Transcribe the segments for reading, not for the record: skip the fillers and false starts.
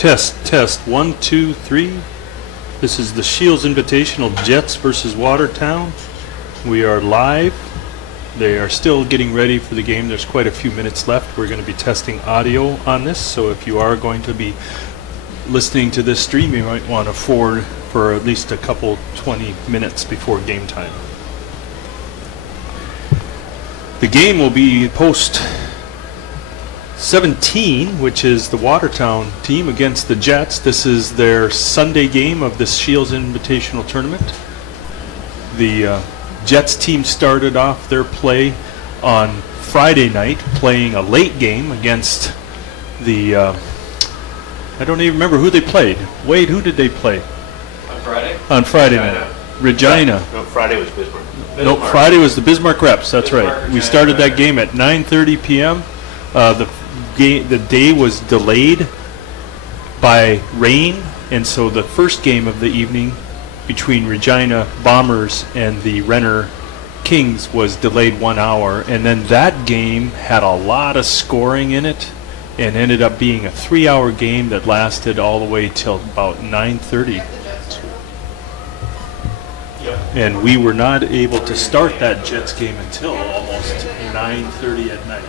Test. 1, 2, 3. This is the Scheels Invitational, Jets versus Watertown. We are live. They are still getting ready for the game. There's quite a few minutes left. We're going to be testing audio on this, so if you are going to be listening to this stream, you might want to forward for at least a couple 20 minutes before game time. The game will be post 17, which is the Watertown team against the Jets. This is their Sunday game of the Scheels Invitational Tournament. The Jets team started off their play on Friday night, playing a late game against the, I don't even remember who they played. Wade, who did they play? On Friday? On Friday night. Regina. No, Friday was Bismarck. No, Friday was the Bismarck Reps, that's Bismarck, right. We Regina, started that Regina. game at 9:30 p.m. The day was delayed by rain, and so the first game of the evening between Regina Bombers and the Renner Kings was delayed 1 hour, and then that game had a lot of scoring in it and ended up being a 3-hour game that lasted all the way till about 9:30. And we were not able to start that Jets game until almost 9:30 at night.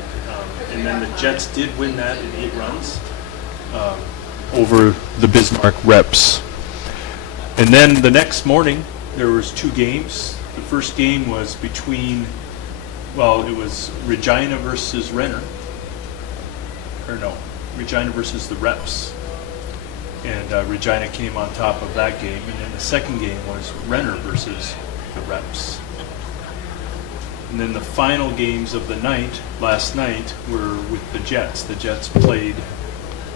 And then the Jets did win that in 8 runs over the Bismarck Reps. And then the next morning, there was 2 games. The first game was between, well, it was Regina versus Renner. Or no, Regina versus the Reps. And Regina came on top of that game. And then the second game was Renner versus the Reps. And then the final games of the night, last night, were with the Jets. The Jets played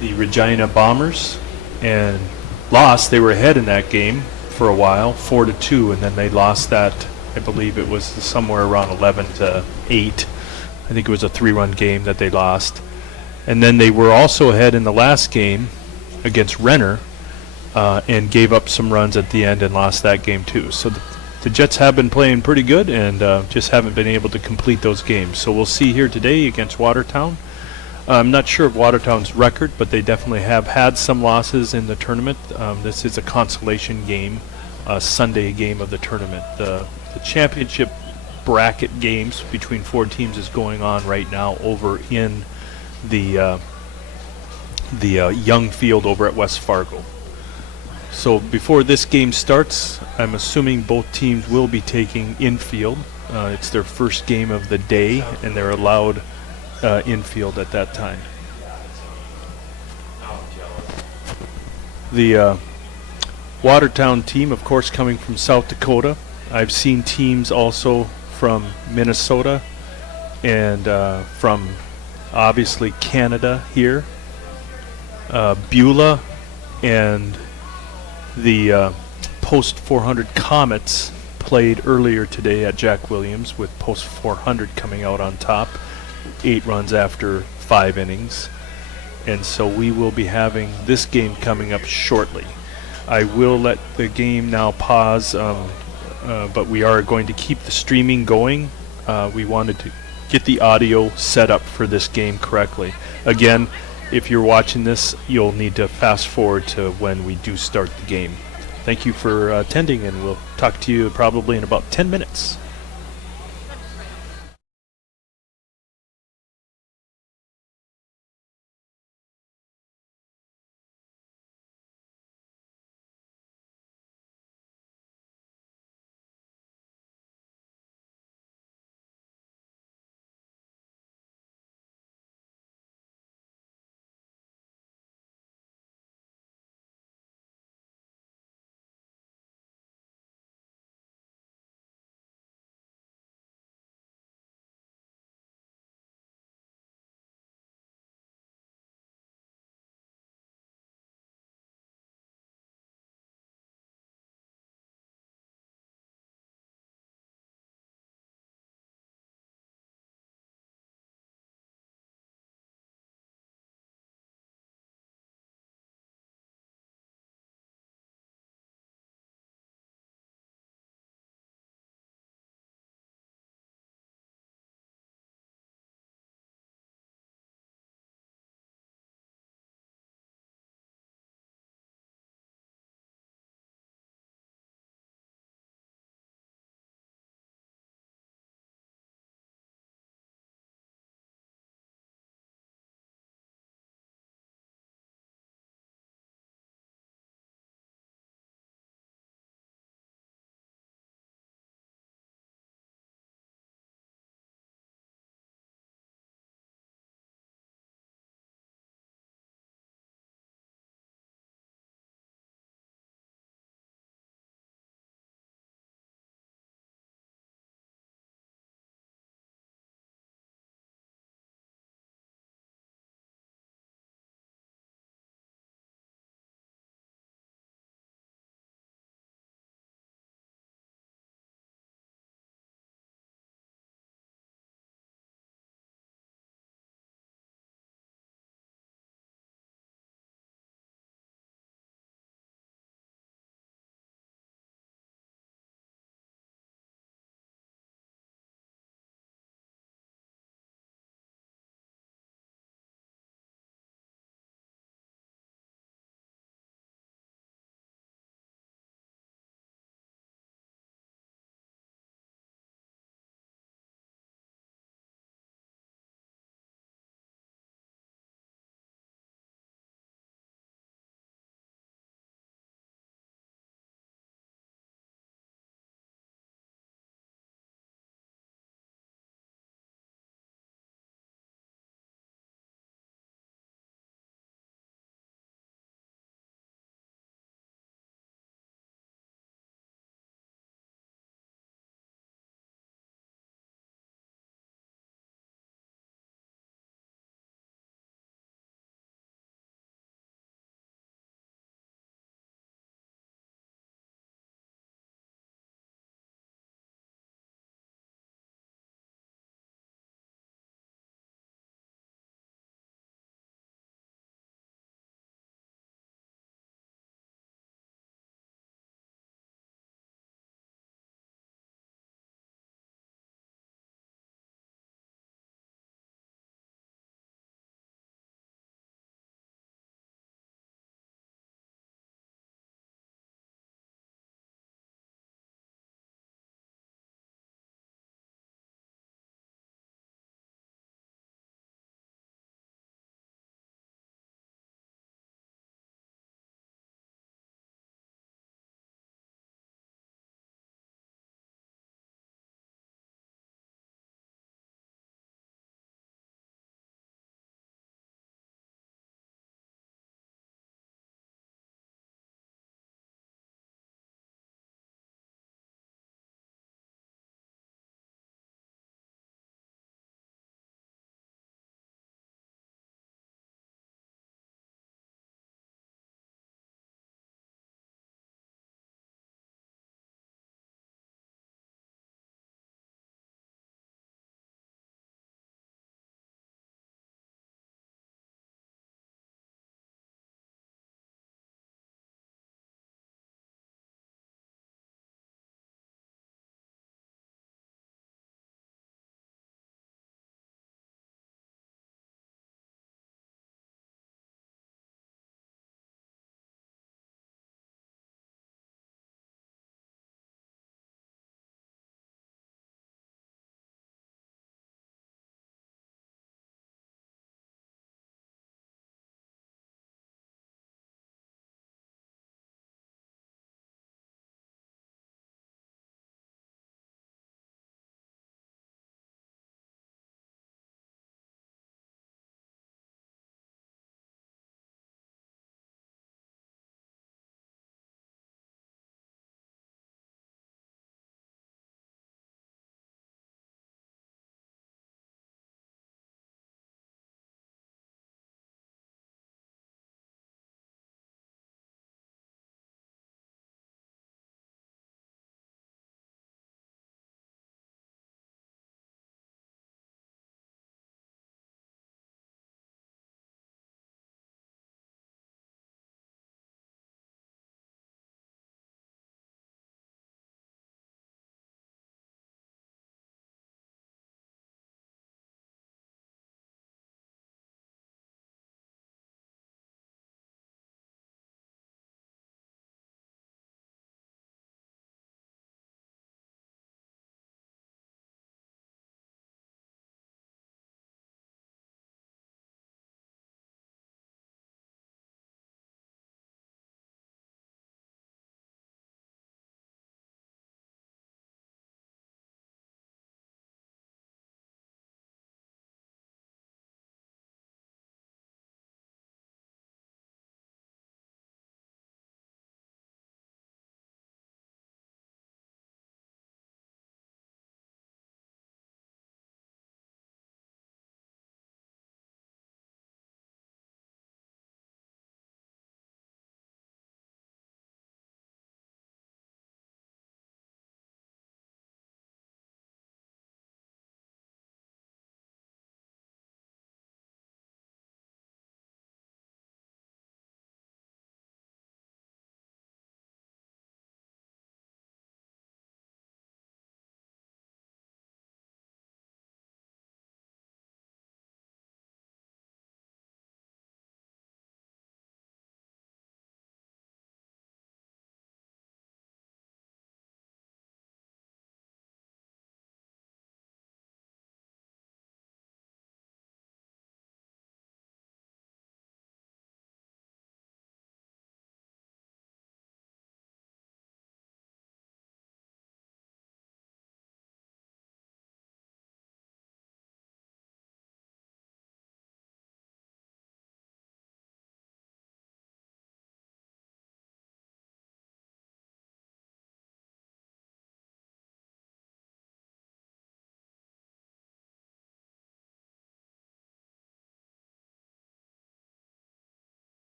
the Regina Bombers and lost. They were ahead in that game for a while, 4-2, and then they lost that. I believe it was somewhere around 11-8. I think it was a 3-run game that they lost. And then they were also ahead in the last game against Renner and gave up some runs at the end and lost that game too. So the Jets have been playing pretty good and just haven't been able to complete those games. So we'll see here today against Watertown. I'm not sure of Watertown's record, but they definitely have had some losses in the tournament. This is a consolation game, a Sunday game of the tournament. The championship bracket games between 4 teams is going on right now over in the Young Field over at West Fargo. So before this game starts, I'm assuming both teams will be taking infield. It's their first game of the day, and they're allowed infield at that time. The Watertown team, of course, coming from South Dakota. I've seen teams also from Minnesota and from obviously Canada here. Beulah and the Post 400 Comets played earlier today at Jack Williams, with Post 400 coming out on top, 8 runs after 5 innings. And so we will be having this game coming up shortly. I will let the game now pause, but we are going to keep the streaming going. We wanted to get the audio set up for this game correctly. Again, if you're watching this, you'll need to fast forward to when we do start the game. Thank you for attending, and we'll talk to you probably in about 10 minutes.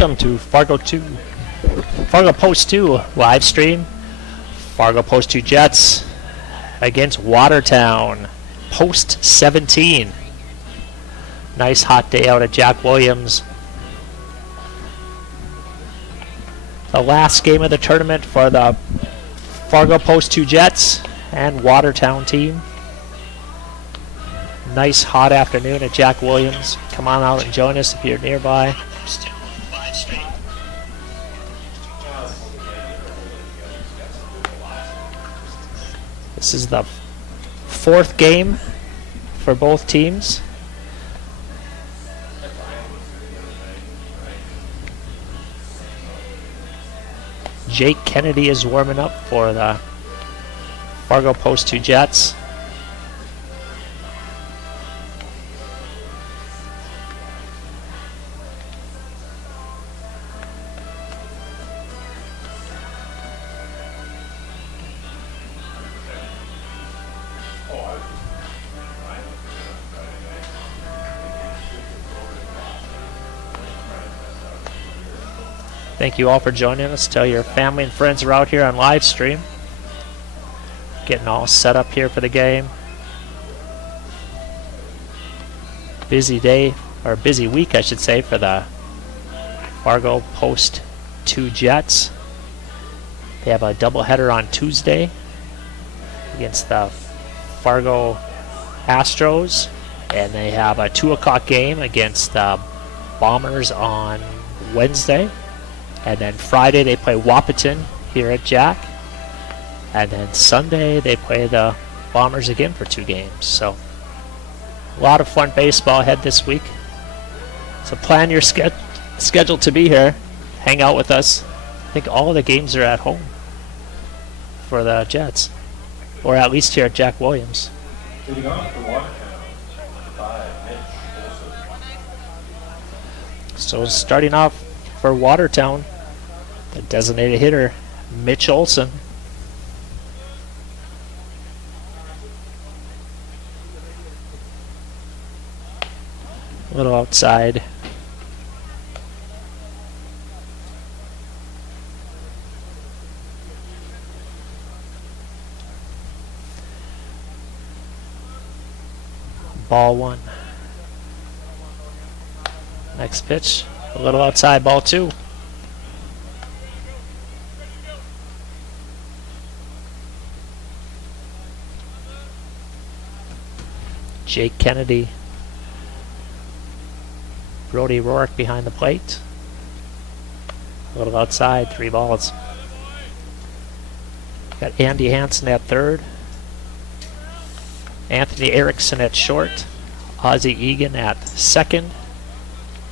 Welcome to Fargo Post 2 live stream. Fargo Post 2 Jets against Watertown. Post 17. Nice hot day out at Jack Williams. The last game of the tournament for the Fargo Post 2 Jets and Watertown team. Nice hot afternoon at Jack Williams. Come on out and join us if you're nearby. This is the fourth game for both teams. Jake Kennedy is warming up for the Fargo Post 2 Jets. Thank you all for joining us. Tell your family and friends are out here on live stream. Getting all set up here for the game. Busy day, or busy week I should say, for the Fargo Post 2 Jets. They have a doubleheader on Tuesday against the Fargo Astros. And they have a 2 o'clock game against the Bombers on Wednesday. And then Friday they play Watertown here at Jack. And then Sunday they play the Bombers again for 2 games. So a lot of fun baseball ahead this week. So plan your schedule to be here. Hang out with us. I think all of the games are at home for the Jets. Or at least here at Jack Williams. Leading off for Watertown by Mitch Olson. So starting off for Watertown, the designated hitter, Mitch Olson. A little outside. Ball 1. Next pitch. A little outside, ball 2. Jake Kennedy. Brody Rourke behind the plate. A little outside, 3 balls. Got Andy Hansen at third. Anthony Erickson at short. Ozzie Egan at second.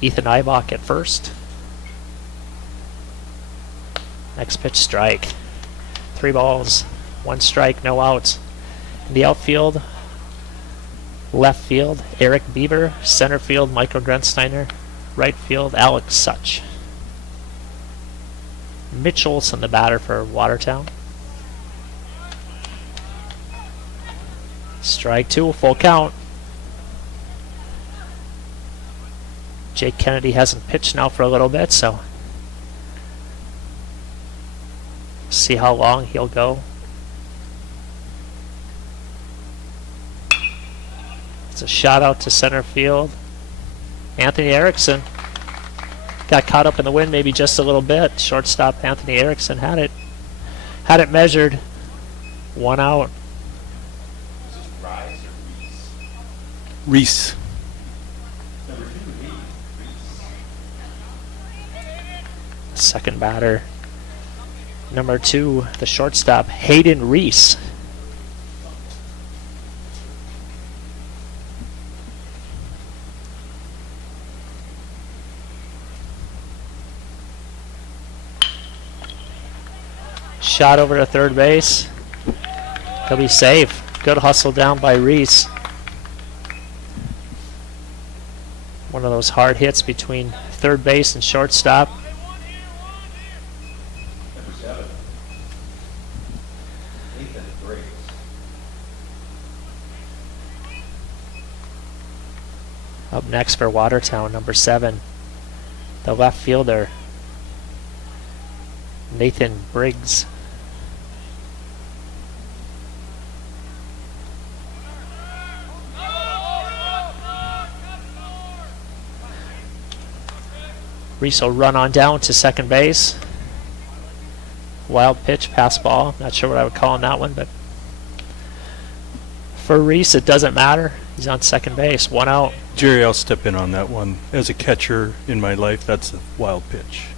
Ethan Ibach at first. Next pitch, strike. 3 balls, 1 strike, no outs. In the outfield, left field, Eric Bieber. Center field, Michael Grensteiner. Right field, Alex Such. Mitch Olson, the batter for Watertown. Strike 2, full count. Jake Kennedy hasn't pitched now for a little bit, so see how long he'll go. It's a shot out to center field. Anthony Erickson got caught up in the wind maybe just a little bit. Shortstop Anthony Erickson had it measured. 1 out. Is this Rise or Reese? Reese. Number 2, Reese. Second batter, number 2, the shortstop, Hayden Reese. Shot over to third base. He'll be safe. Good hustle down by Reese. One of those hard hits between third base and shortstop. Number 7, Ethan Briggs. Up next for Watertown, number 7, the left fielder, Nathan Briggs. Reese will run on down to second base. Wild pitch, pass ball. Not sure what I would call on that one, but for Reese, it doesn't matter. He's on second base, 1 out. Jerry, I'll step in on that one. As a catcher in my life, that's a wild pitch.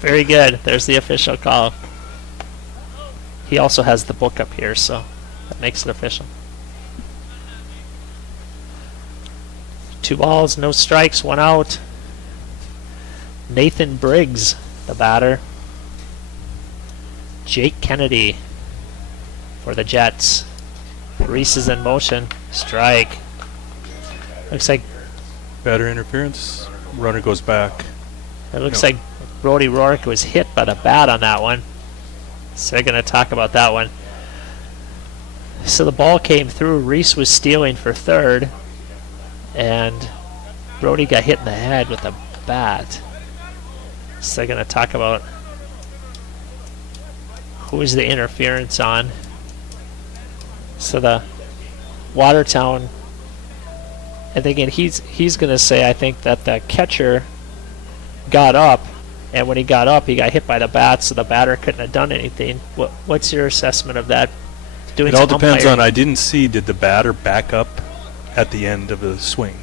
Very good. There's the official call. He also has the book up here, so that makes it official. 2 balls, no strikes, 1 out. Nathan Briggs, the batter. Jake Kennedy for the Jets. Reese is in motion. Strike. Looks like Batter interference. Runner goes back. it looks like Brody Rourke was hit by the bat on that one. So they're going to talk about that one. So the ball came through. Reese was stealing for third, and Brody got hit in the head with a bat. So they're going to talk about who is the interference on. So the Watertown, I think, and he's going to say, I think, that the catcher got up, and when he got up, he got hit by the bat, so the batter couldn't have done anything. What's your assessment of that? It all depends on, I didn't see, did the batter back up at the end of the swing?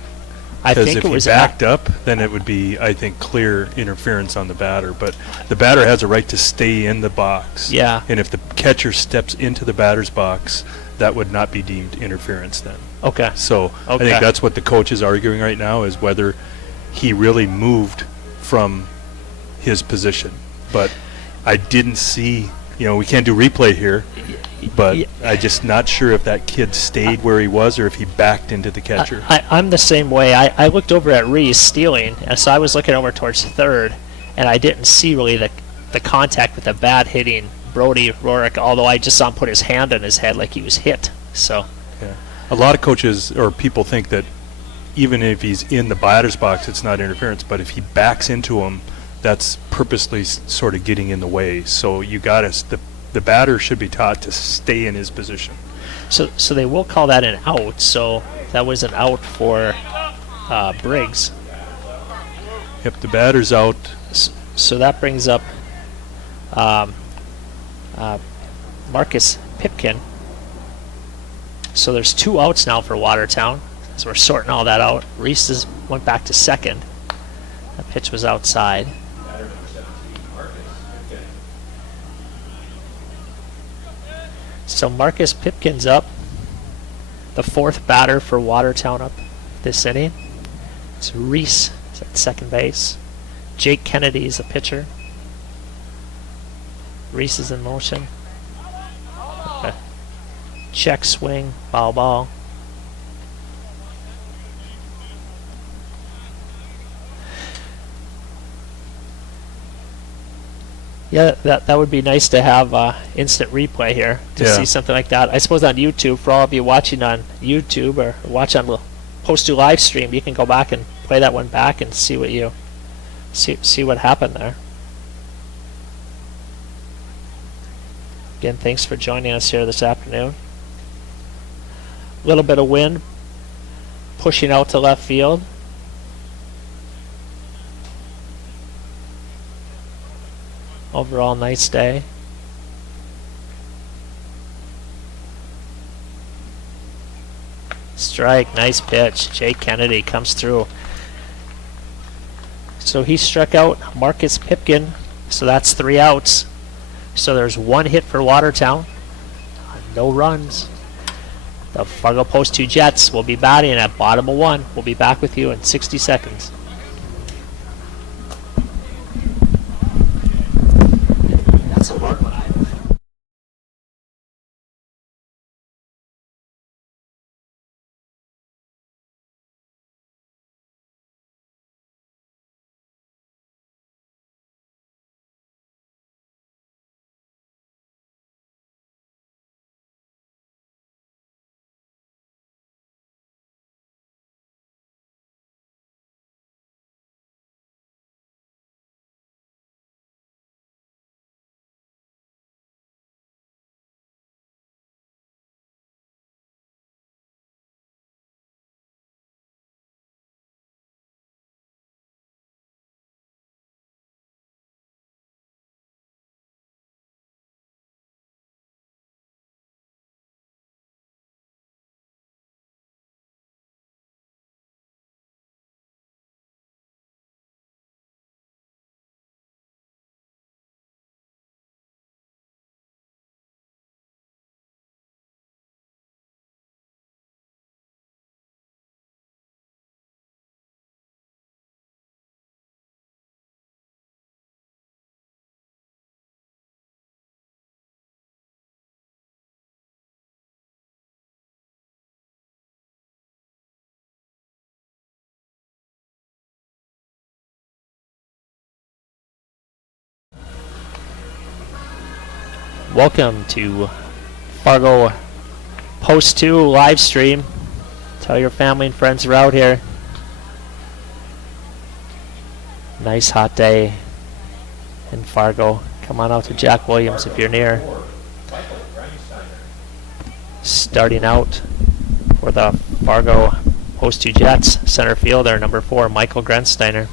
I Because think if it he was backed up, then it would be, I think, clear interference on the batter. But the batter has a right to stay in the box. Yeah. And if the catcher steps into the batter's box, that would not be deemed interference then. Okay. So I Okay. think that's what the coach is arguing right now, is whether he really moved from his position. But I didn't see, we can't do replay here, but I'm just not sure if that kid stayed where he was or if he backed into the catcher. I'm the same way. I looked over at Reese stealing, and so I was looking over towards third, and I didn't see really the contact with the bat hitting Brody Rourke, although I just saw him put his hand on his head like he was hit. So Yeah. A lot of coaches or people think that even if he's in the batter's box, it's not interference, but if he backs into him, that's purposely sort of getting in the way. So you got to, the batter should be taught to stay in his position. So they will call that an out. So that was an out for Briggs. Yep, the batter's out. So that brings up Marcus Pipkin. So there's 2 outs now for Watertown. So we're sorting all that out. Reese went back to second. That pitch was outside. Batter number 17, Marcus Pipkin. So Marcus Pipkin's up. The 4th batter for Watertown up this inning. It's Reese is at second base. Jake Kennedy is the pitcher. Reese is in motion. Okay. Check swing, foul ball. Yeah, that would be nice to have instant replay here to Yeah. see something like that. I suppose on YouTube, for all of you watching on YouTube or watch on the post to live stream, you can go back and play that one back and see what you see what happened there. Again, thanks for joining us here this afternoon. A little bit of wind pushing out to left field. Overall, nice day. Strike, nice pitch. Jake Kennedy comes through. So he struck out Marcus Pipkin, so that's 3 outs. So there's 1 hit for Watertown, no runs. The Fargo Post 2 Jets will be batting at bottom of 1. We'll be back with you in 60 seconds. That's a hard one. Welcome to Fargo Post 2 live stream. Tell your family and friends are out here. Nice hot day in Fargo. Come on out to Jack Williams if you're near. Starting out for the Fargo Post 2 Jets, center fielder, number 4, Michael Grensteiner.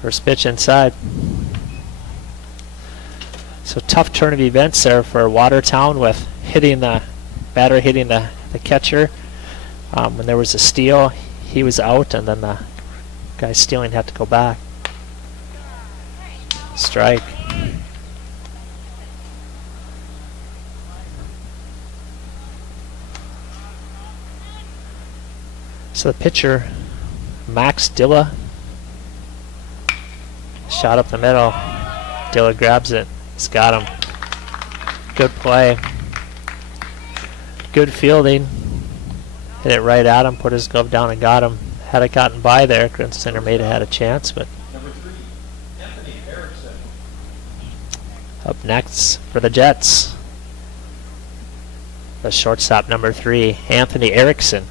First pitch inside. So tough turn of events there for Watertown with batter hitting the catcher. When there was a steal, he was out, and then the guy stealing had to go back. Strike. So the pitcher, Max Dilla, shot up the middle. Dilla grabs it. He's got him. Good play. Good fielding. Hit it right at him, put his glove down and got him. Had it gotten by there, Grensteiner may have had a chance, but up next for the Jets, the shortstop, number 3, Anthony Erickson.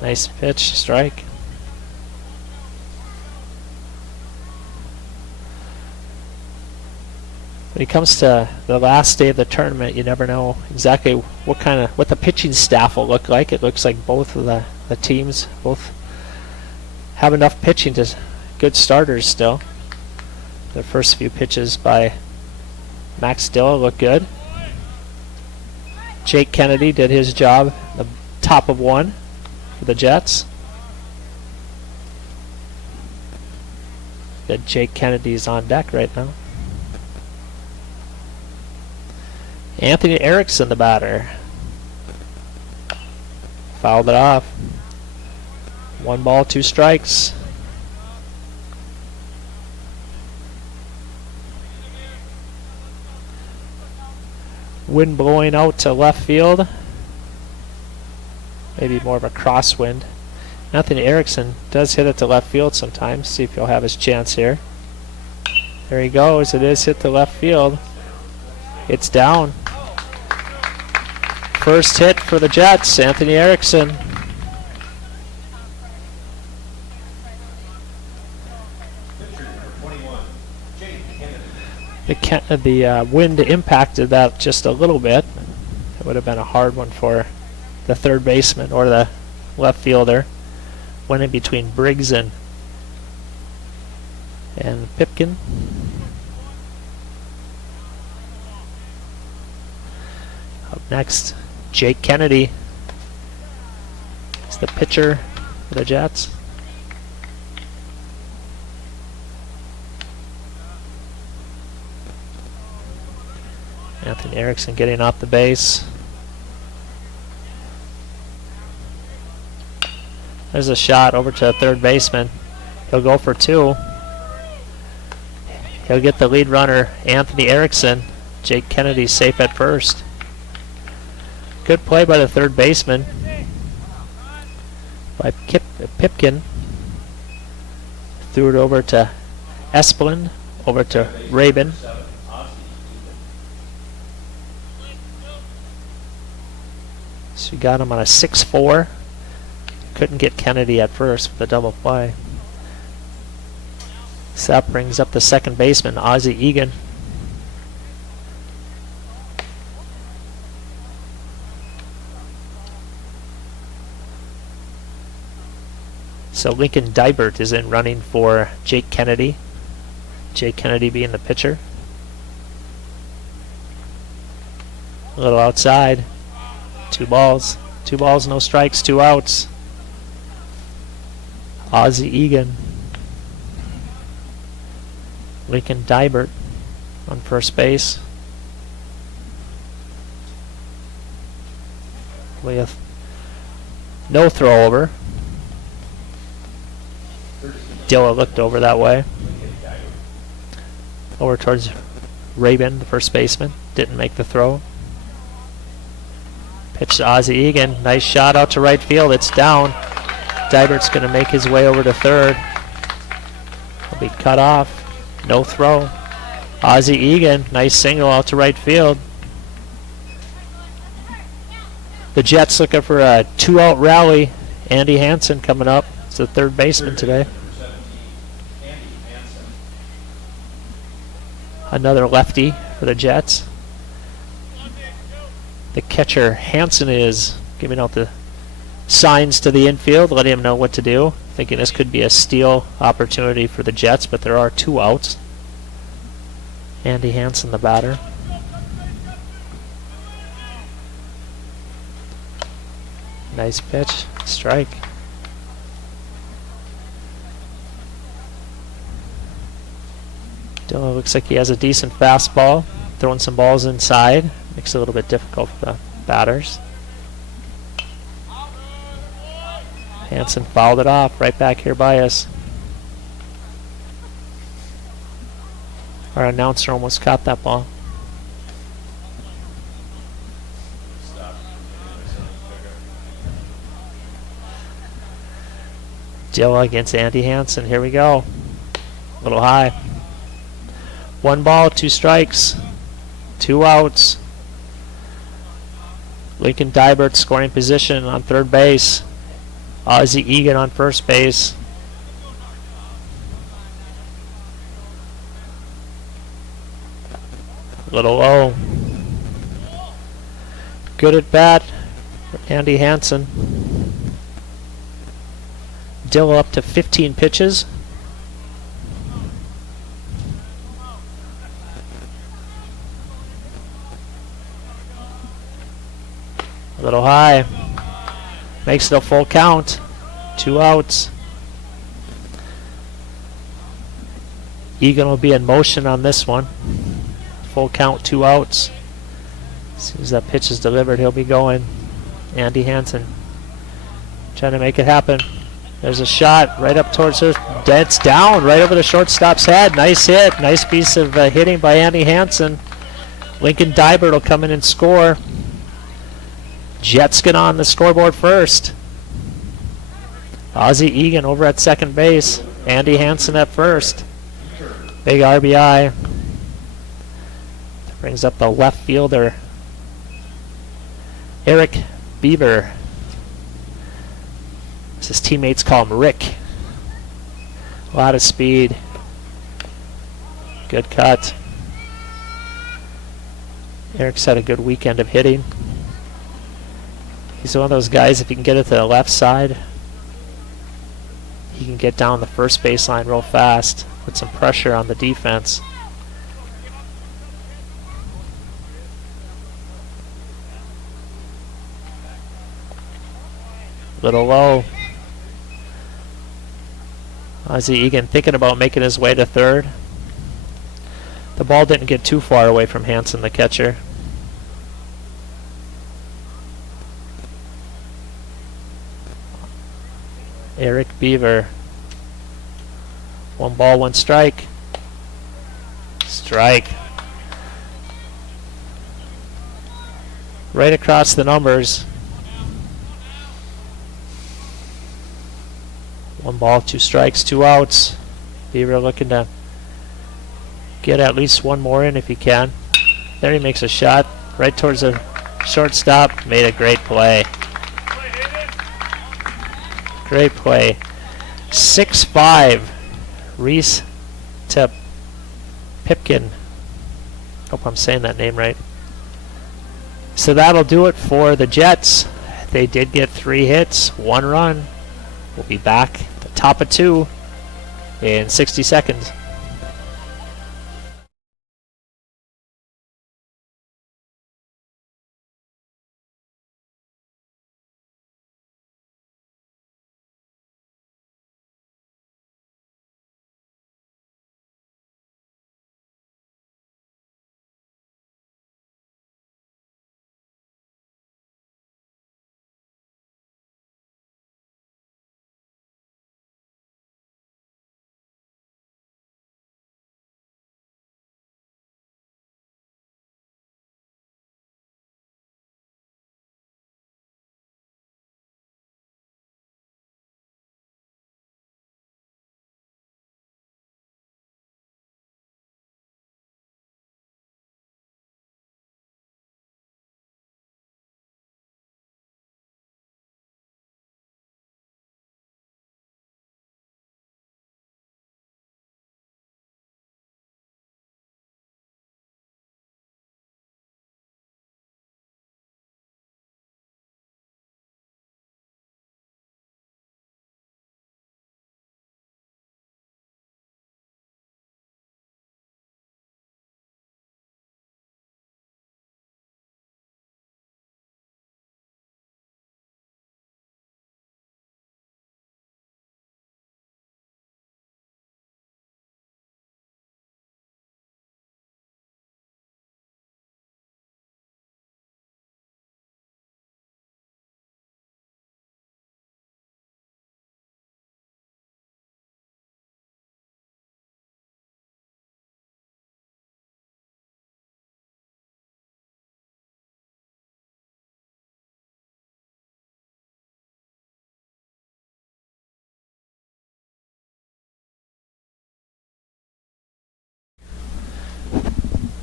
Nice pitch, strike. When it comes to the last day of the tournament, you never know exactly what the pitching staff will look like. It looks like both of the teams both have enough pitching to good starters still. The first few pitches by Max Dilla look good. Jake Kennedy did his job, the top of one for the Jets. Good, Jake Kennedy's on deck right now. Anthony Erickson, the batter. Fouled it off. 1 ball, 2 strikes. Wind blowing out to left field. Maybe more of a crosswind. Anthony Erickson does hit it to left field sometimes. See if he'll have his chance here. There he goes. It is hit to left field. It's down. First hit for the Jets, Anthony Erickson. The wind impacted that just a little bit. It would have been a hard one for the third baseman or the left fielder. Went in between Briggs and Pipkin. Up next, Jake Kennedy. He's the pitcher for the Jets. Anthony Erickson getting off the base. There's a shot over to the third baseman. He'll go for 2. He'll get the lead runner, Anthony Erickson. Jake Kennedy safe at first. Good play by the third baseman. By Pipkin. Threw it over to Esplin. Over to Rabin. So you got him on a 6-4. Couldn't get Kennedy at first with a double play. So that brings up the second baseman, Ozzie Egan. So Lincoln Dybert is in running for Jake Kennedy. Jake Kennedy being the pitcher. A little outside. 2 balls. 2 balls, no strikes, 2 outs. Ozzie Egan. Lincoln Dybert on first base. With no throw over. Dilla looked over that way. Over towards Rabin, the first baseman. Didn't make the throw. Pitch to Ozzie Egan. Nice shot out to right field. It's down. Dybert's going to make his way over to third. He'll be cut off. No throw. Ozzie Egan. Nice single out to right field. The Jets looking for a 2-out rally. Andy Hansen coming up. It's the third baseman today. Another lefty for the Jets. The catcher Hansen is giving out the signs to the infield, letting him know what to do. Thinking this could be a steal opportunity for the Jets, but there are 2 outs. Andy Hansen, the batter. Nice pitch, strike. Dillon looks like he has a decent fastball, throwing some balls inside. Makes it a little bit difficult for the batters. Hansen fouled it off right back here by us. Our announcer almost caught that ball. Dilla against Andy Hansen. Here we go. A little high. 1 ball, 2 strikes, 2 outs. Lincoln Dybert scoring position on third base. Ozzie Egan on first base. A little low. Good at bat for Andy Hansen. Dill up to 15 pitches. A little high. Makes it a full count. 2 outs. Egan will be in motion on this one. Full count, 2 outs. As soon as that pitch is delivered, he'll be going. Andy Hansen trying to make it happen. There's a shot right up towards her. That's down right over the shortstop's head. Nice hit. Nice piece of hitting by Andy Hansen. Lincoln Dybert will come in and score. Jets get on the scoreboard first. Ozzie Egan over at second base. Andy Hansen at first. Big RBI. Brings up the left fielder, Eric Beaver. As his teammates call him Rick. A lot of speed. Good cut. Eric's had a good weekend of hitting. He's one of those guys, if he can get it to the left side, he can get down the first baseline real fast, put some pressure on the defense. Little low. Ozzie Egan thinking about making his way to third. The ball didn't get too far away from Hansen, the catcher. Eric Beaver. 1 ball, 1 strike. Strike. Right across the numbers. 1 ball, 2 strikes, 2 outs. Beaver looking to get at least 1 more in if he can. There he makes a shot right towards the shortstop. Made a great play. Great play. 6-5. Reese to Pipkin. Hope I'm saying that name right. So that'll do it for the Jets. They did get 3 hits, 1 run. We'll be back at the top of 2 in 60 seconds.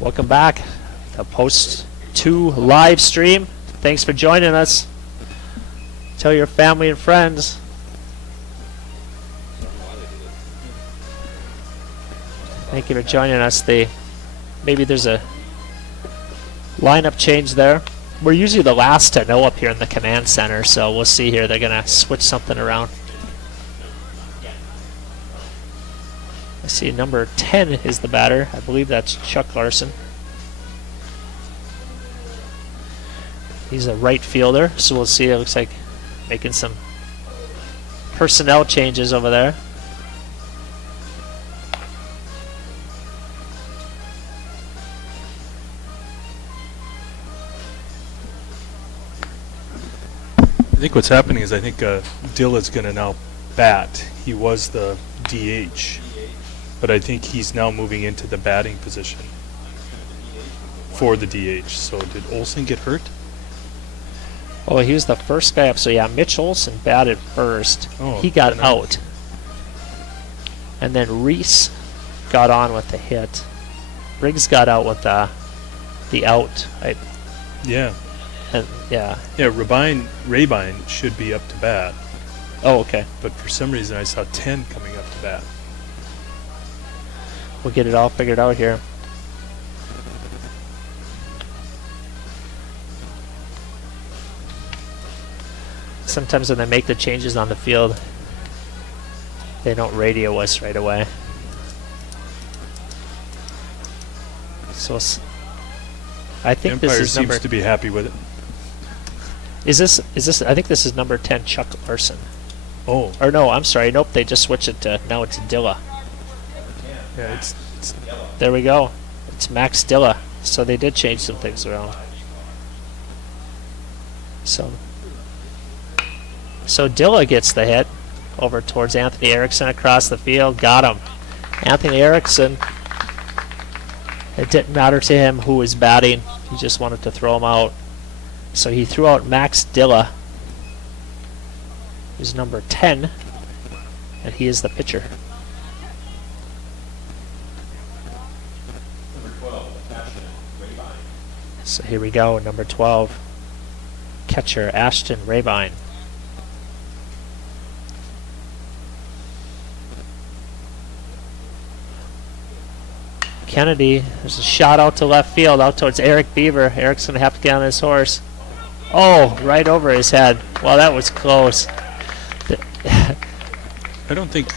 Welcome back. The Post 2 live stream. Thanks for joining us. Tell your family and friends. Thank you for joining us. Maybe there's a lineup change there. We're usually the last to know up here in the command center, so we'll see here. They're going to switch something around. I see number 10 is the batter. I believe that's Chuck Larson. He's a right fielder, so we'll see. It looks like making some personnel changes over there. I think what's happening is Dilla's going to now bat. He was the DH, but I think he's now moving into the batting position for the DH. So did Olsen get hurt? Oh, he was the first guy up. So yeah, Mitch Olsen batted first. Oh, he got then out. And then Reese got on with the hit. Briggs got out with the out. Yeah. Yeah. Yeah, Rabine should be up to bat, Oh, okay. but for some reason I saw 10 coming up to bat. We'll get it all figured out here. Sometimes when they make the changes on the field, they don't radio us right away. So I think Empire this is seems number. to be happy with it. Is this? I think this is number 10, Chuck Larson. Oh, Or no, I'm sorry. Nope, they just switched it to now it's Dilla. yeah, it's There we go. It's Max Dilla. So they did change some things around. So Dilla gets the hit over towards Anthony Erickson across the field. Got him. Anthony Erickson. It didn't matter to him who was batting. He just wanted to throw him out. So he threw out Max Dilla, who's number 10, and he is the pitcher. Number 12, Ashton Rabine. So here we go, number 12, catcher Ashton Rabine. Kennedy, there's a shot out to left field, out towards Eric Beaver. Eric's going to have to get on his horse. Oh, right over his head. Well, that was close. I don't think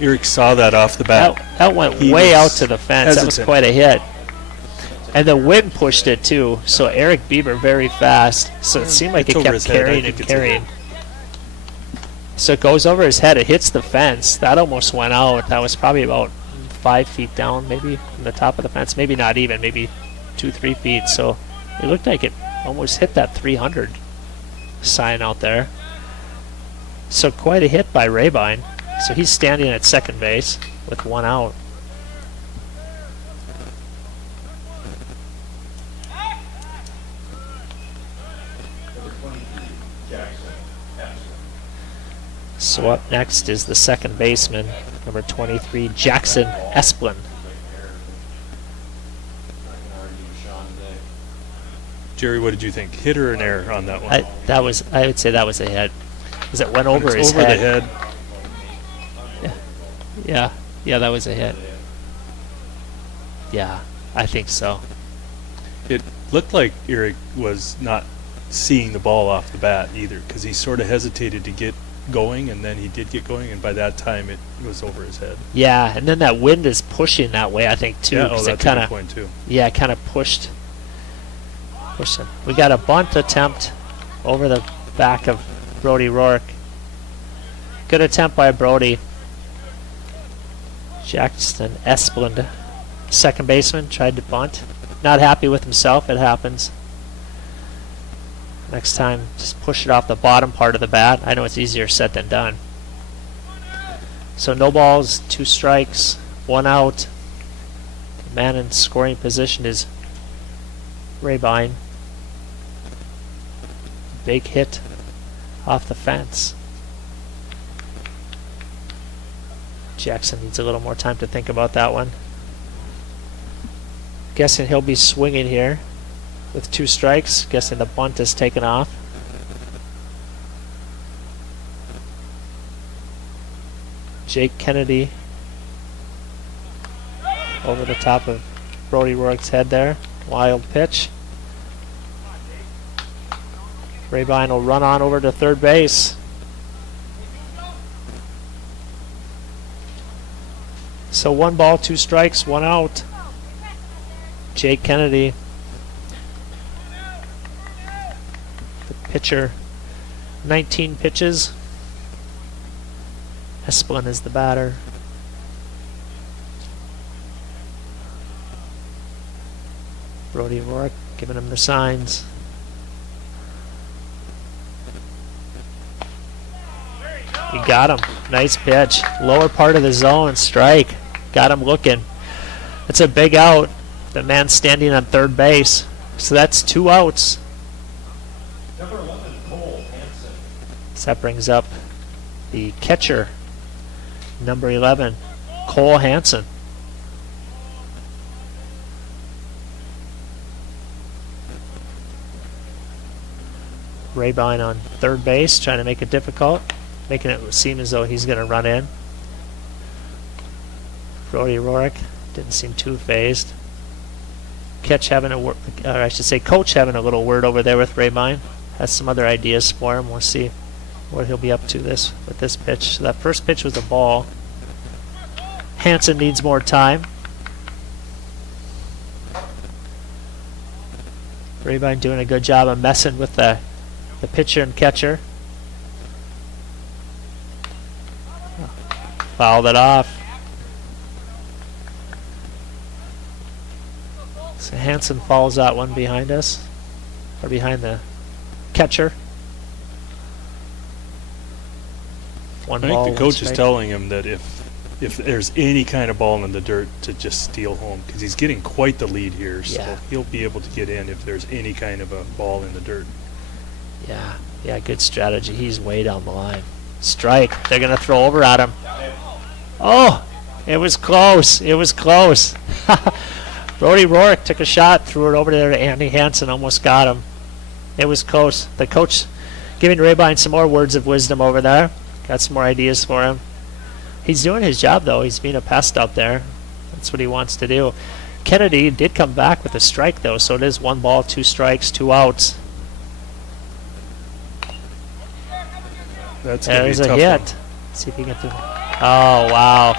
Eric saw that off the bat. That went He way out was to the fence. That was hesitant. quite a hit. And the wind pushed it too. So Eric Beaver very fast. So it seemed like It's it over kept his head. I carrying think and it's a hit. carrying. So it goes over his head. It hits the fence. That almost went out. That was probably about 5 feet down, maybe from the top of the fence. Maybe not even. Maybe 2-3 feet. So it looked like it almost hit that 300 sign out there. So quite a hit by Rabine. So he's standing at second base with one out. Number 23, Jackson Ashton. So up next is the second baseman, number 23, Jackson Esplin. Jerry, what did you think? Hit or an error on that one? I would say that was a hit. Because it went over It's his over head. the head. Yeah, that was a hit. Yeah, I think so. It looked like Eric was not seeing the ball off the bat either, because he sort of hesitated to get going, and then he did get going, and by that time it was over his head. Yeah, and then that wind is pushing that way, I think, too. Yeah, 'cause that's it a kinda, good point too. yeah, it kind of pushed him. We got a bunt attempt over the back of Brody Rourke. Good attempt by Brody. Jackson Esplin, second baseman, tried to bunt. Not happy with himself, it happens. Next time, just push it off the bottom part of the bat. I know it's easier said than done. So no balls, 2 strikes, 1 out. The man in scoring position is Rabine. Big hit off the fence. Jackson needs a little more time to think about that one. Guessing he'll be swinging here with 2 strikes. Guessing the bunt is taken off. Jake Kennedy over the top of Brody Rourke's head there. Wild pitch. Rabine will run on over to third base. So 1 ball, 2 strikes, 1 out. Jake Kennedy, the pitcher, 19 pitches. Esplin is the batter. Brody Rourke giving him the signs. You got him. Nice pitch. Lower part of the zone. Strike. Got him looking. That's a big out. The man standing on third base. So that's 2 outs. Number 11, Cole Hansen. So that brings up the catcher, number 11, Cole Hansen. Rabine on third base, trying to make it difficult, making it seem as though he's going to run in. Brody Rourke didn't seem too phased. Coach having a little word over there with Rabine. Has some other ideas for him. We'll see what he'll be up to with this pitch. So that first pitch was a ball. Hansen needs more time. Rabine doing a good job of messing with the pitcher and catcher. Fouled it off. So Hansen falls out one behind us, or behind the catcher. I think the coach is telling him that if there's any kind of ball in the dirt, to just steal home, because he's getting quite the lead here. So he'll be able to get in if there's any kind of a ball in the dirt. Yeah, good strategy. He's way down the line. Strike. They're going to throw over at him. Oh, it was close. It was close. Brody Rourke took a shot, threw it over there to Andy Hansen, almost got him. It was close. The coach giving Rabine some more words of wisdom over there. Got some more ideas for him. He's doing his job, though. He's being a pest out there. That's what he wants to do. Kennedy did come back with a strike, though, so it is 1 ball, 2 strikes, 2 outs. That's going to be a There's a tough hit. one. See if he can get through. Oh, wow.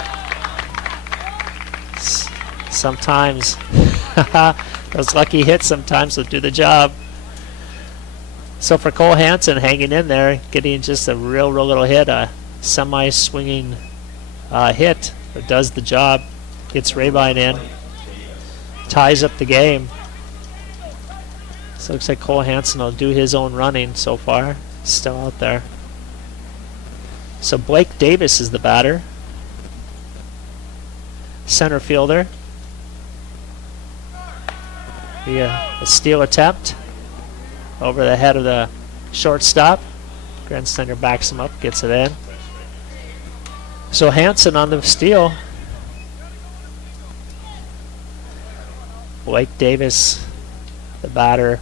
Sometimes those lucky hits sometimes will do the job. So for Cole Hansen hanging in there, getting just a real little hit, a semi-swinging hit that does the job, gets Rabine in, ties up the game. So it looks like Cole Hansen will do his own running so far. Still out there. So Blake Davis is the batter. Center fielder. A steal attempt over the head of the shortstop. Grandsteiner backs him up, gets it in. So Hansen on the steal. Blake Davis, the batter.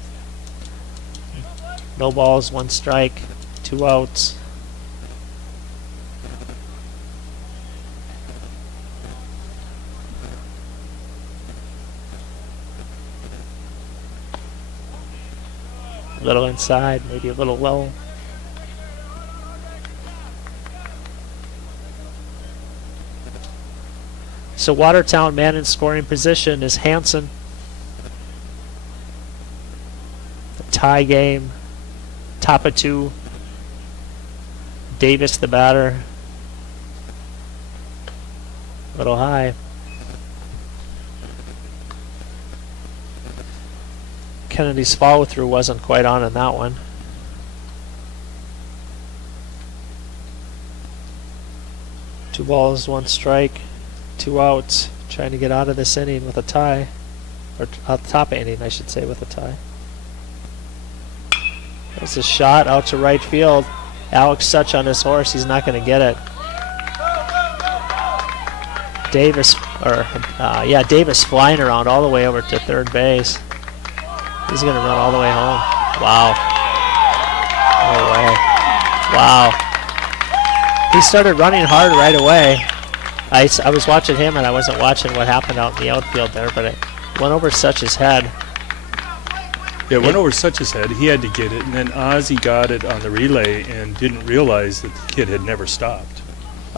No balls, 1 strike, 2 outs. A little inside, maybe a little low. So Watertown man in scoring position is Hansen. The tie game, top of 2. Davis the batter. A little high. Kennedy's follow through wasn't quite on in that one. Two balls, 1 strike, 2 outs. Trying to get out of this inning with a tie. Or out the top inning, I should say, with a tie. There's a shot out to right field. Alex Such on his horse. He's not going to get it. Davis, Davis flying around all the way over to third base. He's going to run all the way home. Wow. No way. Wow. He started running hard right away. I was watching him, and I wasn't watching what happened out in the outfield there, but it went over Such's head. Yeah, it went over Such's head. He had to get it, and then Ozzy got it on the relay and didn't realize that the kid had never stopped.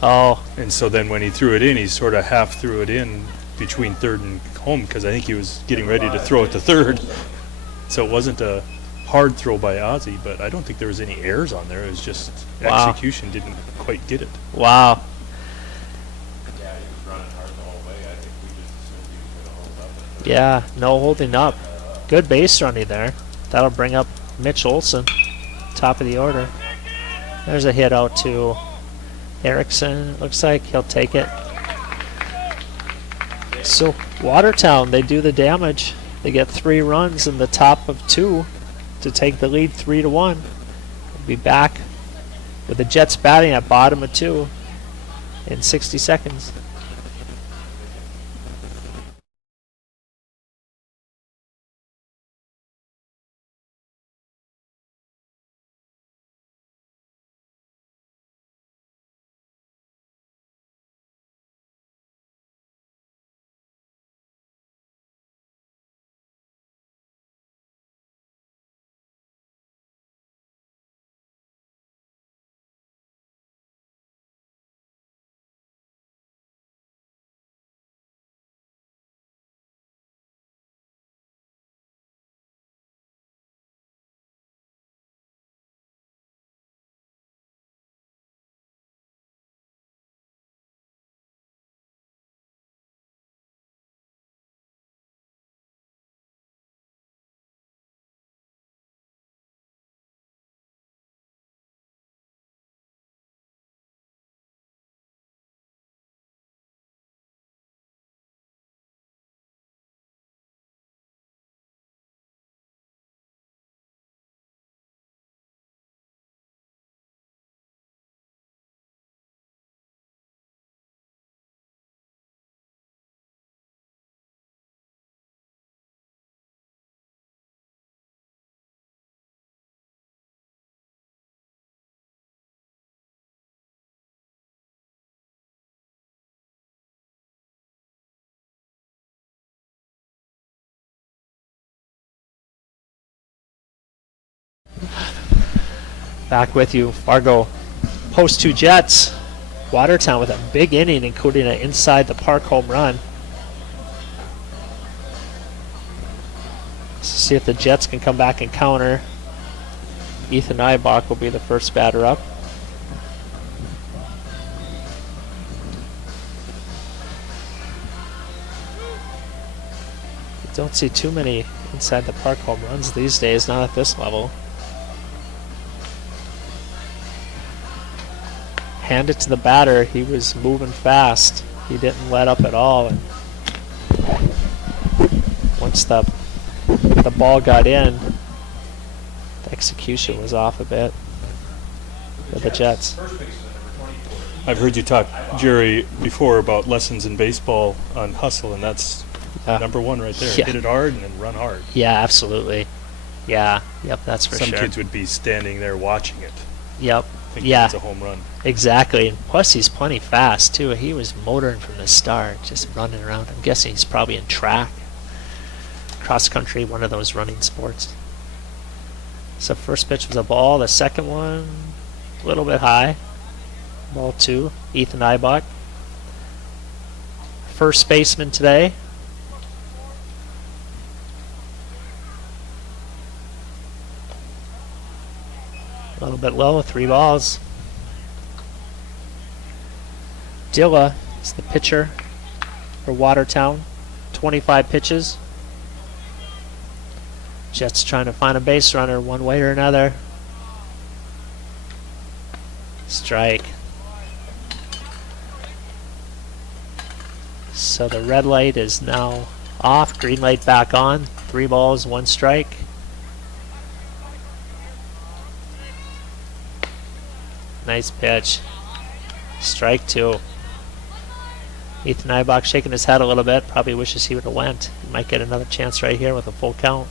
Oh. And so then when he threw it in, he sort of half threw it in between third and home because I think he was getting ready to throw it to third. So it wasn't a hard throw by Ozzy, but I don't think there was any errors on there. It was just execution didn't quite get it. Wow. Yeah, he was running hard the whole way. I think we just assumed he was going to hold up. Yeah, no holding up. Good base running there. That'll bring up Mitch Olson, top of the order. There's a hit out to Erickson. Looks like he'll take it. So Watertown, they do the damage. They get 3 runs in the top of 2 to take the lead 3-1. We'll be back with the Jets batting at bottom of 2 in 60 seconds. Back with you, Fargo. Post 2 Jets. Watertown with a big inning, including an inside the park home run. Let's see if the Jets can come back and counter. Ethan Eibach will be the first batter up. You don't see too many inside the park home runs these days, not at this level. Hand it to the batter. He was moving fast. He didn't let up at all. And once the ball got in, the execution was off a bit for the Jets. I've heard you talk, Jerry, before about lessons in baseball on hustle, and that's number 1 right there. Yeah. Hit it hard and then run hard. Yeah, absolutely. Yeah, yep, that's for Some sure. kids would be standing there watching it, Yep, thinking yeah, it's a home run. exactly. And plus, he's plenty fast, too. He was motoring from the start, just running around. I'm guessing he's probably in track, cross country, one of those running sports. So first pitch was a ball. The second one, a little bit high. Ball 2, Ethan Eibach. First baseman today. A little bit low, 3 balls. Dilla is the pitcher for Watertown. 25 pitches. Jets trying to find a base runner one way or another. Strike. So the red light is now off, green light back on. 3 balls, 1 strike. Nice pitch. Strike 2. Ethan Ibach shaking his head a little bit. Probably wishes he would have went. He might get another chance right here with a full count.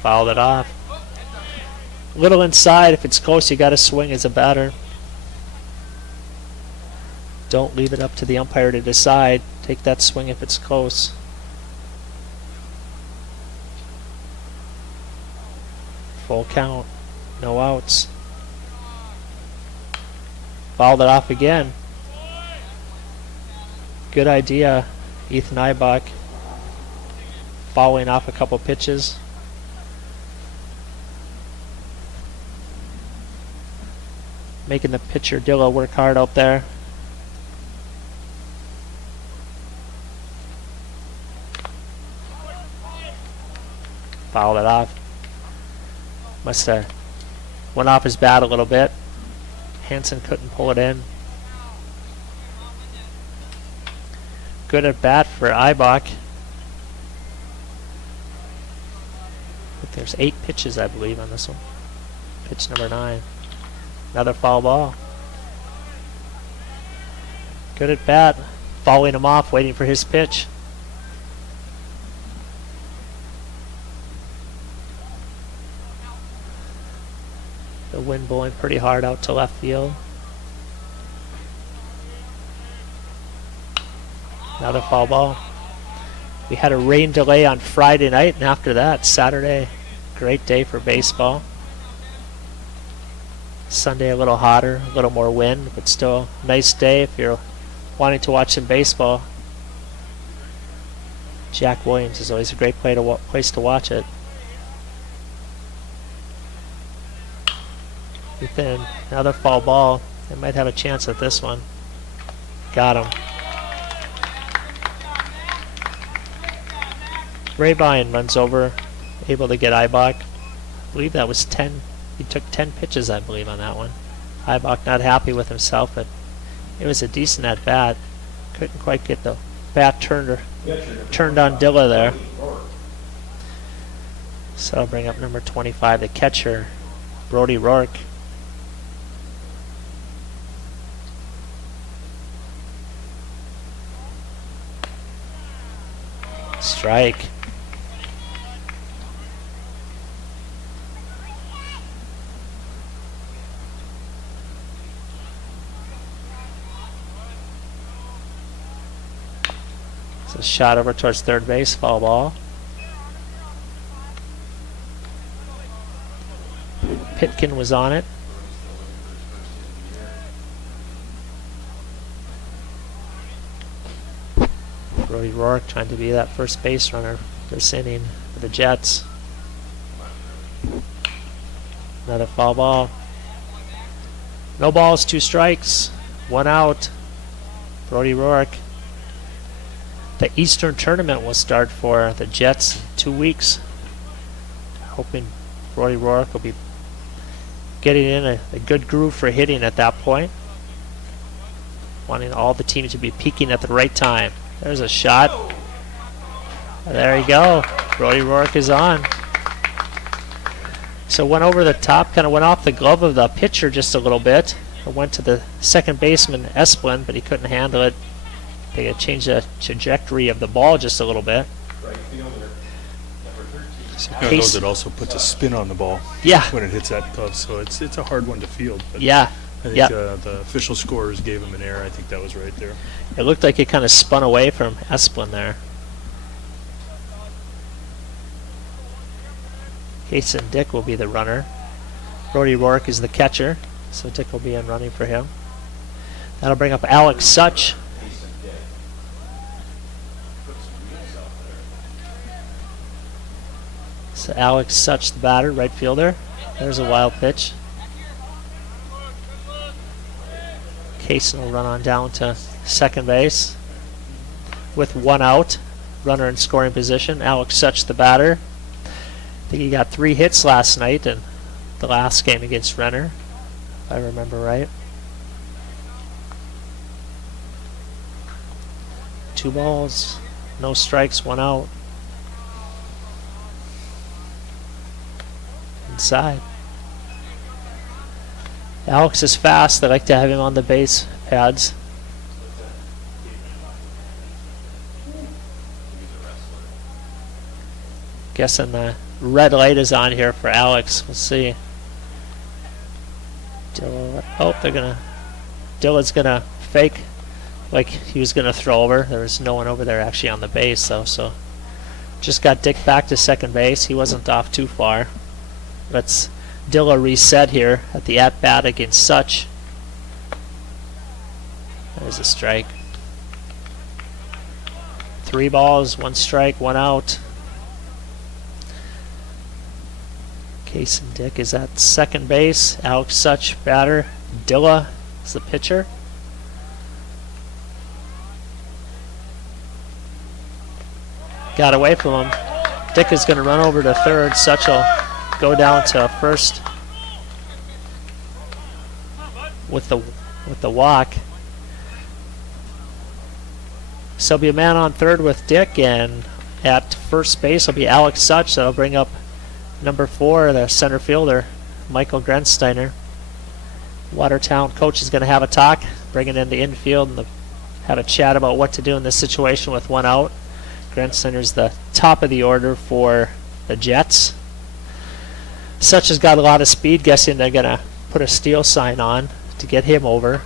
Fouled it off. Little inside. If it's close, you got to swing as a batter. Don't leave it up to the umpire to decide. Take that swing if it's close. Full count. No outs. Fouled it off again. Good idea, Ethan Ibach. Fouling off a couple pitches. Making the pitcher Dilla work hard out there. Fouled it off. Must have went off his bat a little bit. Hansen couldn't pull it in. Good at bat for Ibach. There's 8 pitches, I believe, on this one. Pitch number 9. Another foul ball. Good at bat. Fouling him off, waiting for his pitch. The wind blowing pretty hard out to left field. Another foul ball. We had a rain delay on Friday night, and after that, Saturday, great day for baseball. Sunday a little hotter, a little more wind, but still a nice day if you're wanting to watch some baseball. Jack Williams is always a great place to watch it. Within another foul ball. They might have a chance at this one. Got him. Rabine runs over, able to get Ibach. I believe that was 10. He took 10 pitches, I believe, on that one. Ibach not happy with himself, but it was a decent at bat. Couldn't quite get the bat turned on Dilla there. So I'll bring up number 25, the catcher, Brody Rourke. Strike. So shot over towards third base, foul ball. Pitkin was on it. Brody Rourke trying to be that first base runner this inning for the Jets. Another foul ball. No balls, 2 strikes, 1 out. Brody Rourke. The Eastern Tournament will start for the Jets in 2 weeks. Hoping Brody Rourke will be getting in a good groove for hitting at that point. Wanting all the teams to be peaking at the right time. There's a shot. There you go. Brody Rourke is on. So went over the top, kind of went off the glove of the pitcher just a little bit. It went to the second baseman, Esplin, but he couldn't handle it. They changed the trajectory of the ball just a little bit. Right fielder, number 13. So One of those that also puts a spin on the ball yeah, when it hits that glove, so it's a hard one to field. But yeah, I think yeah. the official scorers gave him an error. I think that was right there. It looked like it kind of spun away from Esplin there. Kason Dick will be the runner. Brody Rourke is the catcher, so Dick will be in running for him. That'll bring up Alex Such. So Alex Such, the batter, right fielder. There's a wild pitch. Kaysen will run on down to second base with 1 out. Runner in scoring position. Alex Such, the batter. I think he got 3 hits last night in the last game against Renner, if I remember right. 2 balls, no strikes, 1 out. Inside. Alex is fast. They like to have him on the base pads. Guessing the red light is on here for Alex. We'll see. Dilla's gonna fake like he was gonna throw over. There was no one over there actually on the base though, so just got Dick back to second base. He wasn't off too far. Let's Dilla reset here at the at-bat against Such. There's a strike. 3 balls, 1 strike, 1 out. Case and Dick is at second base. Alex Such, batter. Dilla is the pitcher. Got away from him. Dick is going to run over to third. Such will go down to first with the walk. So it'll be a man on third with Dick, and at first base will be Alex Such. That'll bring up number 4, the center fielder, Michael Grensteiner. Watertown coach is going to have a talk, bring it in the infield, and have a chat about what to do in this situation with 1 out. Grensteiner's the top of the order for the Jets. Such has got a lot of speed. Guessing they're going to put a steal sign on to get him over.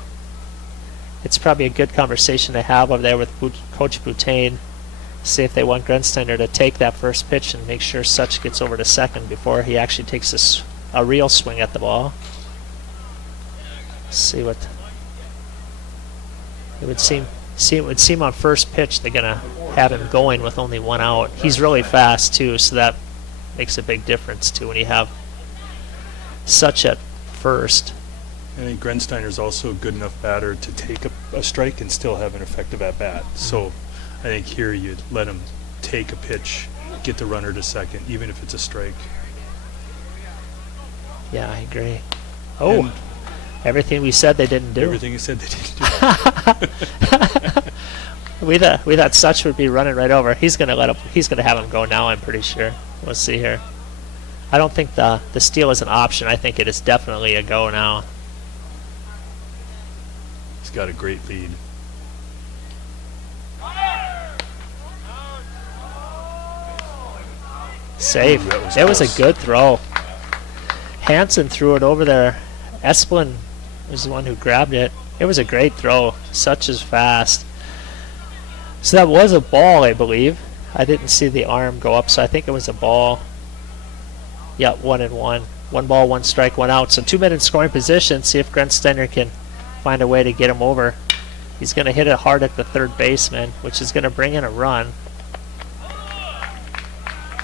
It's probably a good conversation to have over there with Coach Boutain. See if they want Grensteiner to take that first pitch and make sure Such gets over to second before he actually takes a real swing at the ball. See what it would seem. It would seem on first pitch they're gonna have him going with only 1 out. He's really fast too, so that makes a big difference too when you have Such at first. I think Grensteiner's also a good enough batter to take a strike and still have an effective at bat. So I think here you'd let him take a pitch, get the runner to second, even if it's a strike. Yeah, I agree. Oh, and everything we said they didn't do. Everything you said they didn't do. we thought Such would be running right over. He's gonna have him go now. I'm pretty sure. Let's see here. I don't think the steal is an option. I think it is definitely a go now. He's got a great lead. Safe. Ooh, it was a good throw. Hansen threw it over there. Esplin was the one who grabbed it. It was a great throw. Such is fast. So that was a ball, I believe. I didn't see the arm go up, so I think it was a ball. Yeah, 1-1. 1 ball, 1 strike, 1 out. So 2 men in scoring position. See if Grensteiner can find a way to get him over. He's going to hit it hard at the third baseman, which is going to bring in a run.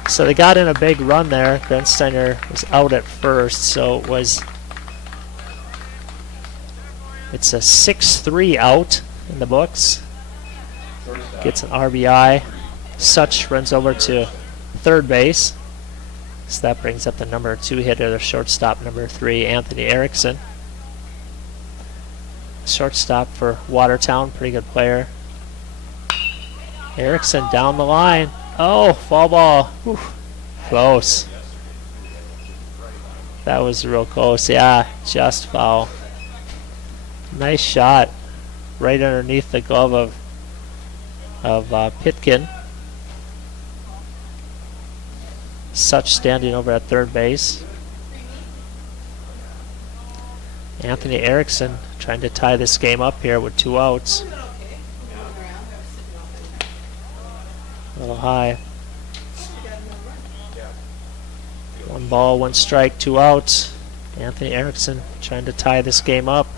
So they got in a big run there. Grensteiner was out at first, so it's a 6-3 out in the books. Gets an RBI. Such runs over to third base. So that brings up the number 2 hitter, the shortstop, number 3, Anthony Erickson. Shortstop for Watertown, pretty good player. Erickson down the line. Oh, foul ball. Whew. Close. That was real close. Yeah, just foul. Nice shot. Right underneath the glove of Pitkin. Such standing over at third base. Anthony Erickson trying to tie this game up here with 2 outs. A little high. 1 ball, 1 strike, 2 outs. Anthony Erickson trying to tie this game up.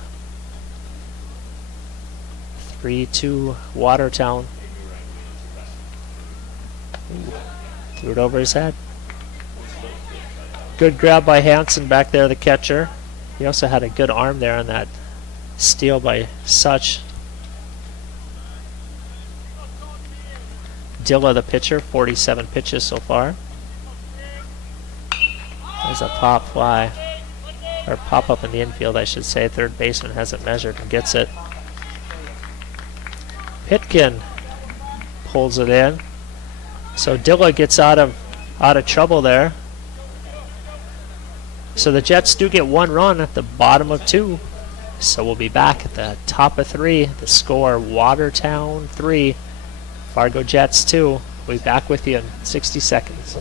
3-2 Watertown. Ooh, threw it over his head. Good grab by Hansen back there, the catcher. He also had a good arm there on that steal by Such. Dilla, the pitcher, 47 pitches so far. There's a pop fly, or pop up in the infield, I should say. Third baseman hasn't measured and gets it. Pitkin pulls it in. So Dilla gets out of trouble there. So the Jets do get one run at the bottom of 2. So we'll be back at the top of 3. The score, Watertown 3, Fargo Jets 2. We'll be back with you in 60 seconds.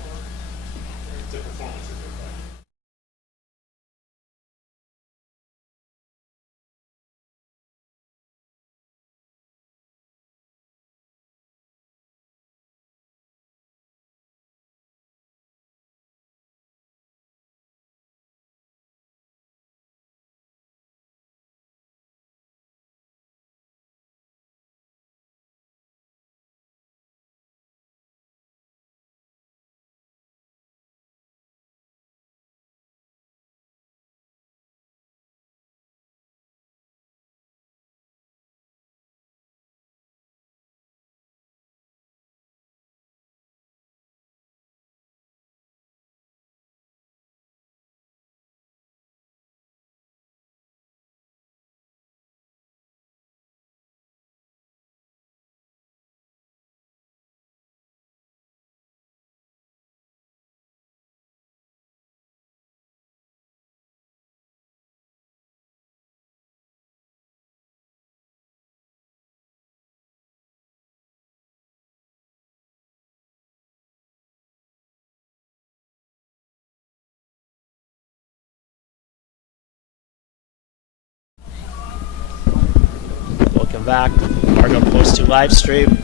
Welcome back. Fargo Post 2 live stream.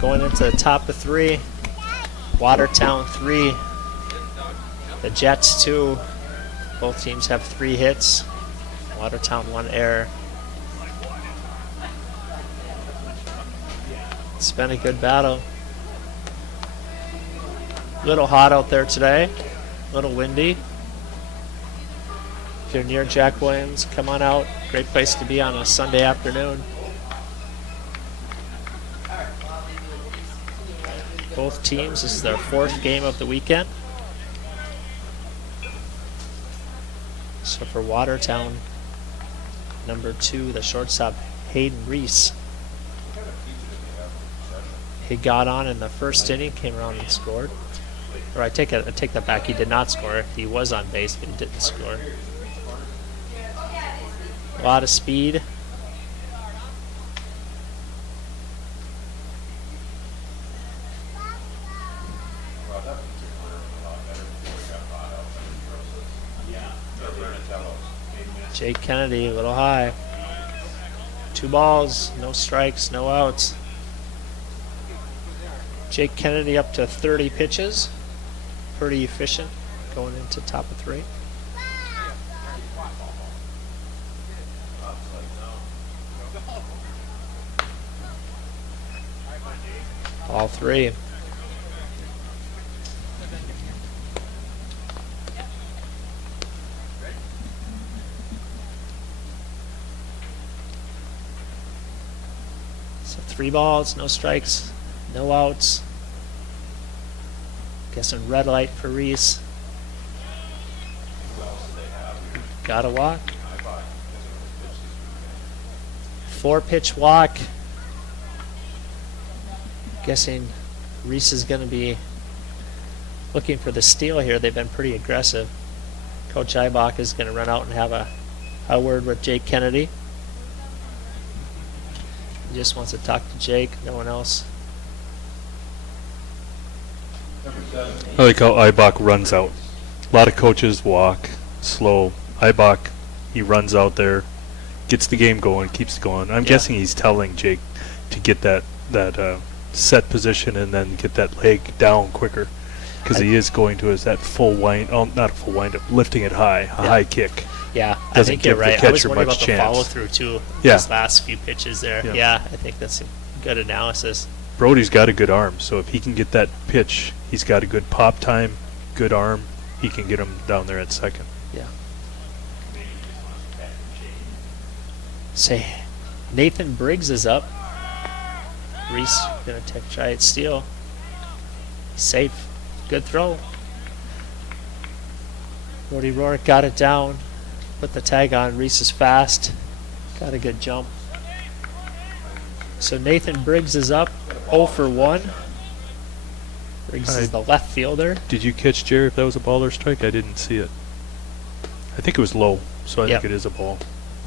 Going into the top of 3. Watertown 3. The Jets 2. Both teams have 3 hits. Watertown 1 error. It's been a good battle. Little hot out there today. Little windy. If you're near Jack Williams, come on out. Great place to be on a Sunday afternoon. Both teams, this is their 4th game of the weekend. So for Watertown, number 2, the shortstop, Hayden Reese. He got on in the first inning, came around and scored. Or I take that back, he did not score. He was on base, but he didn't score. A lot of speed. Jake Kennedy, a little high. 2 balls, no strikes, no outs. Jake Kennedy up to 30 pitches. Pretty efficient going into top of 3. All 3. So 3 balls, no strikes, no outs. Guessing red light for Reese. Got a walk. 4-pitch walk. Guessing Reese is going to be looking for the steal here. They've been pretty aggressive. Coach Eibach is going to run out and have a word with Jake Kennedy. He just wants to talk to Jake, no one else. I like how Eibach runs out. A lot of coaches walk slow. Eibach, he runs out there, gets the game going, keeps it going. I'm guessing he's telling Jake to get that set position and then get that leg down quicker, because he is going to that full wind. Oh, not a full wind up, lifting it high, a high kick. Yeah, I Doesn't think you're give the right. I was catcher wondering much about the chance. follow through too. Yeah. Those last few pitches there. Yeah. Yeah, I think that's a good analysis. Brody's got a good arm, so if he can get that pitch, he's got a good pop time, good arm. He can get him down there at second. Yeah. Say, Nathan Briggs is up. Reese gonna try it steal. Safe. Good throw. Brody Rourke got it down. Put the tag on. Reese is fast. Got a good jump. So Nathan Briggs is up 0 for 1. Briggs is the left fielder. Did you catch, Jerry, if that was a ball or strike? I didn't see it. think it was low, so I Yep. think it is a ball.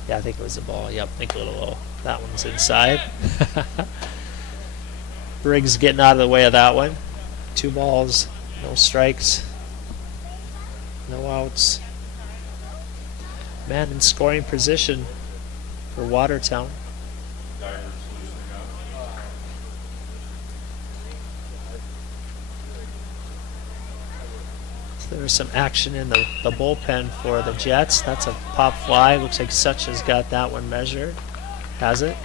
Yeah, I think it was a ball. Yep, think a little low. That one's inside. Briggs getting out of the way of that one. 2 balls, no strikes, no outs. Man in scoring position for Watertown. Divers loosening up. So there's some action in the bullpen for the Jets. That's a pop fly. Looks like Such has got that one measured. Has it?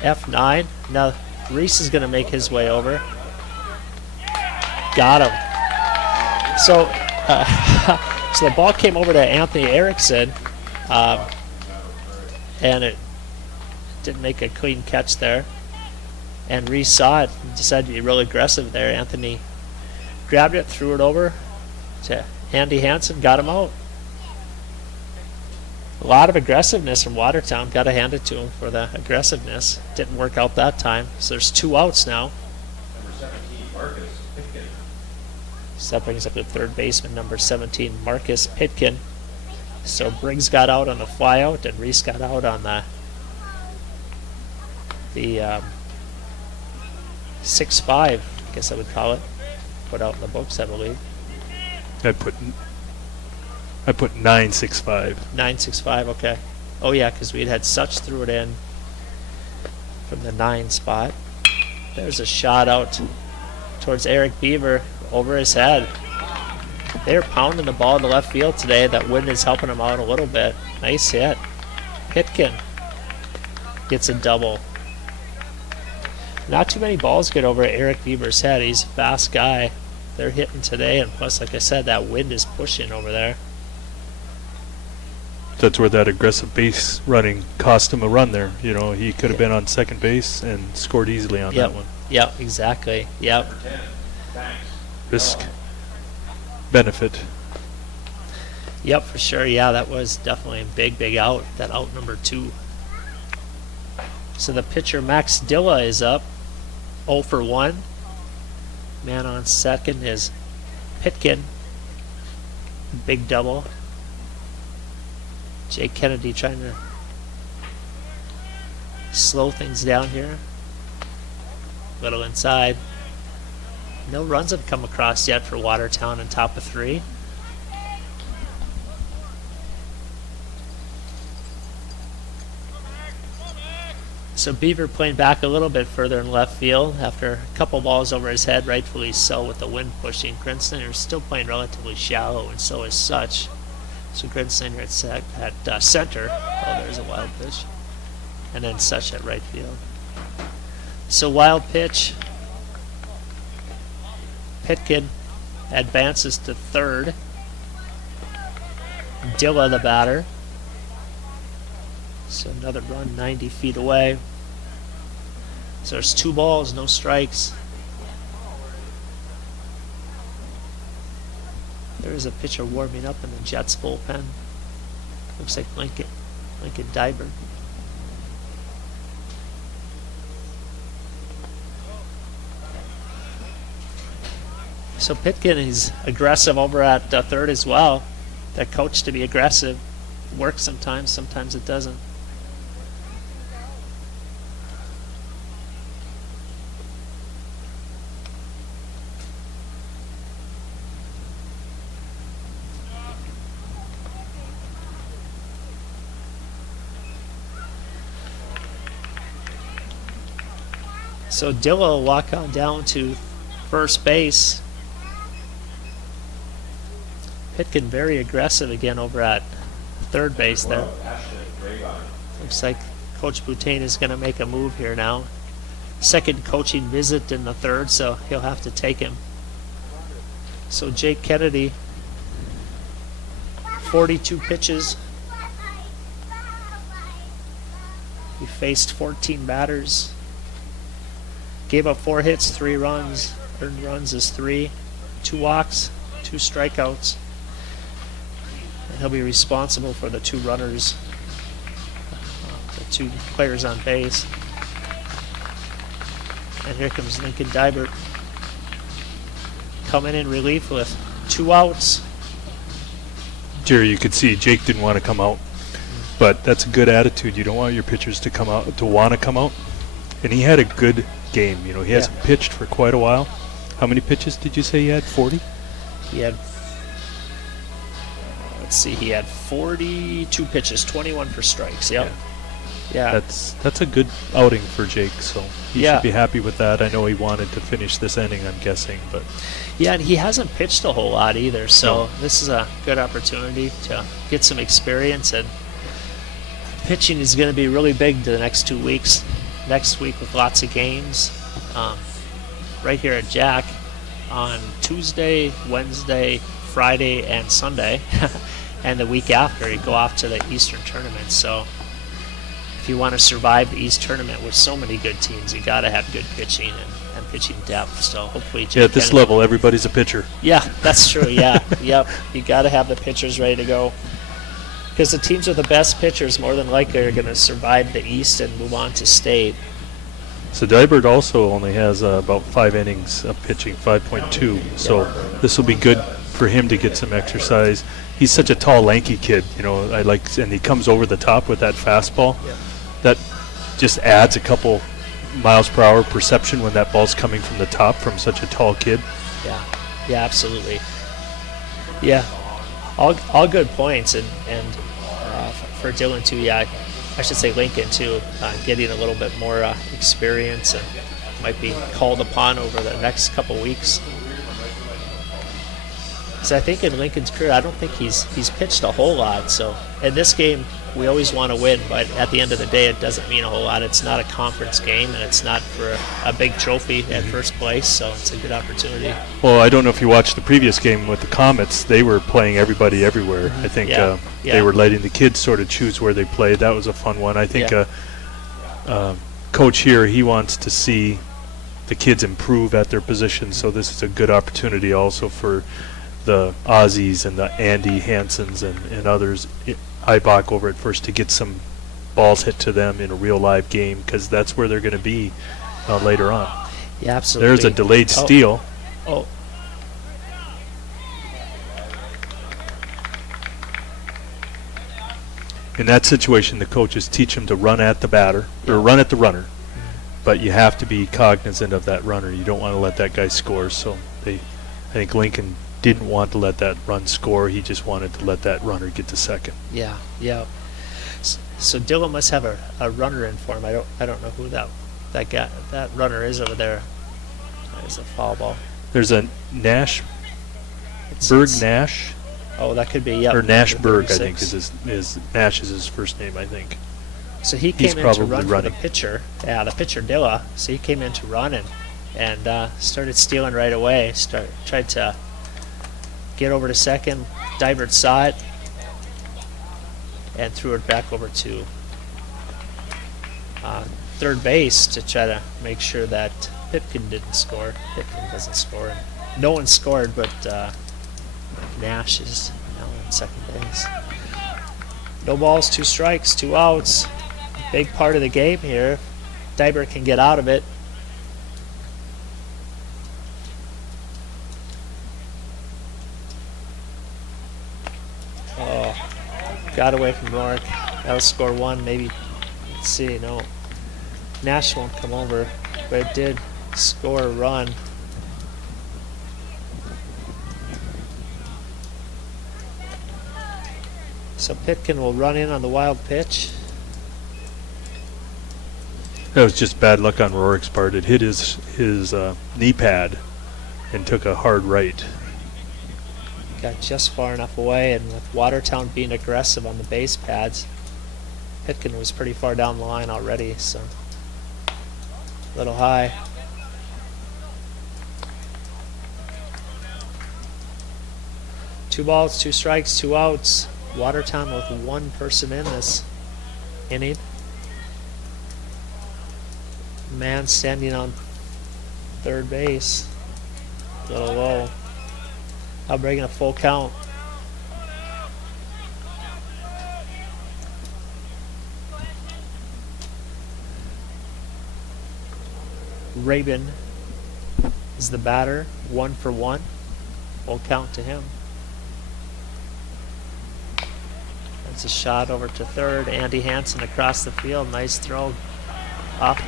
F9. Now Reese is going to make his way over. Got him. So, so the ball came over to Anthony Erickson, and it didn't make a clean catch there. And Reese saw it and decided to be really aggressive there. Anthony grabbed it, threw it over to Andy Hansen, got him out. A lot of aggressiveness from Watertown. Got to hand it to him for the aggressiveness. Didn't work out that time. So there's 2 outs now. Number 17, Marcus Pitkin. So that brings up the third baseman, number 17, Marcus Pitkin. So Briggs got out on the flyout, and Reese got out on the 6-5, I guess I would call it. Put out in the books, I believe. I put 965. 9-6-5, okay. Oh yeah, because we had Such threw it in from the 9 spot. There's a shot out towards Eric Beaver over his head. They're pounding the ball to left field today. That wind is helping them out a little bit. Nice hit. Pitkin gets a double. Not too many balls get over Eric Beaver's head. He's a fast guy. They're hitting today, and plus, like I said, that wind is pushing over there. That's where that aggressive base running cost him a run there. You know, he could have been on second base and scored easily on that one. Yep, exactly. Yep. Number 10, thanks. Risk, benefit. Yep, for sure. Yeah, that was definitely a big out. That out number 2. So the pitcher Max Dilla is up, 0 for 1. Man on second is Pitkin. Big double. Jake Kennedy trying to slow things down here. Little inside. No runs have come across yet for Watertown on top of 3. So Beaver playing back a little bit further in left field after a couple balls over his head, rightfully so, with the wind pushing. Grinsteiner still playing relatively shallow, and so is Such. So Grinsteiner at center. Oh, there's a wild pitch. And then Such at right field. So wild pitch. Pitkin advances to third. Dilla the batter. So another run 90 feet away. So there's 2 balls, no strikes. There is a pitcher warming up in the Jets bullpen. Looks like Lincoln Diber. So Pitkin is aggressive over at third as well. That coach to be aggressive works sometimes it doesn't. So Dilla will walk on down to first base. Pitkin very aggressive again over at third base there. Well, Ashton Dragon. Looks like Coach Boutain is going to make a move here now. Second coaching visit in the third, so he'll have to take him. So Jake Kennedy, 42 pitches. He faced 14 batters. Gave up 4 hits, 3 runs. Earned runs is 3. 2 walks, 2 strikeouts. And he'll be responsible for the 2 runners, the 2 players on base. And here comes Lincoln Dibert coming in relief with 2 outs. Jerry, you could see Jake didn't want to come out. But that's a good attitude. You don't want your pitchers to come out, to want to come out. And he had a good game. You know, he hasn't pitched for quite a while. How many pitches did you say he had? 40? He had, let's see, he had 42 pitches, 21 for strikes. Yep. Yeah. That's a good outing for Jake, so he Yeah. should be happy with that. I know he wanted to finish this inning, I'm guessing, but Yeah, and he hasn't pitched a whole lot either, so No. this is a good opportunity to get some experience, and pitching is going to be really big the next 2 weeks. Next week with lots of games. Right here at Jack on Tuesday, Wednesday, Friday, and Sunday. And the week after, you go off to the Eastern Tournament. So if you want to survive the East Tournament with so many good teams, you got to have good pitching and pitching depth. So hopefully, Jake yeah, at this can- level, everybody's a pitcher. Yeah, that's true. Yeah, yep. You got to have the pitchers ready to go. Because the teams with the best pitchers more than likely are going to survive the East and move on to state. So Dybert also only has about 5 innings of pitching, 5.2. So this will be good for him to get some exercise. He's such a tall, lanky kid, you know. And he comes over the top with that fastball. Yep. That just adds a couple miles per hour perception when that ball's coming from the top from such a tall kid. Yeah, absolutely. Yeah, all good points, and for Dylan too. Yeah, I should say Lincoln too, getting a little bit more experience and might be called upon over the next couple weeks. So I think in Lincoln's career, I don't think he's pitched a whole lot. So in this game, we always want to win, but at the end of the day, it doesn't mean a whole lot. It's not a conference game, and it's not for a big trophy at first place, so it's a good opportunity. Well, I don't know if you watched the previous game with the Comets. They were playing everybody everywhere. I think Yeah. they were letting the kids sort of choose where they played. That was a fun one. I think Coach here, he wants to see the kids improve at their position, so this is a good opportunity also for the Aussies and the Andy Hansons and others, Ibach over at first, to get some balls hit to them in a real live game, because that's where they're going to be later on. Yeah, absolutely. There's a delayed steal. Oh. In that situation, the coaches teach them to run at the batter, or run at the runner, but you have to be cognizant of that runner. You don't want to let that guy score, so I think Lincoln didn't want to let that run score. He just wanted to let that runner get to second. Yeah. So Dylan must have a runner in for him. I don't know who that runner is over there. There's a foul ball. There's a Nash, Nash, Oh, that could be, yeah. or Nashberg, I think 36. is Nash is his first name, I think. So he He's came in to probably run for running. the pitcher. Yeah, the pitcher Dilla. So he came in to run and started stealing right away. Tried to get over to second. Dybert saw it and threw it back over to third base to try to make sure that Pipkin didn't score. Pipkin doesn't score. And no one scored, but Nash is now on second base. No balls, 2 strikes, 2 outs. Big part of the game here. Dybert can get out of it. Oh, got away from Rourke. That'll score 1, maybe. Let's see, no. Nash won't come over, but it did score a run. So Pitkin will run in on the wild pitch. That was just bad luck on Rourke's part. It hit his knee pad and took a hard right. Got just far enough away, and with Watertown being aggressive on the base pads, Pitkin was pretty far down the line already, so a little high. Two balls, 2 strikes, 2 outs. Watertown with 1 person in this inning. Man standing on third base. A little low. I'll bring in a full count. Rabin is the batter, 1 for 1. Full count to him. It's a shot over to third. Andy Hansen across the field. Nice throw off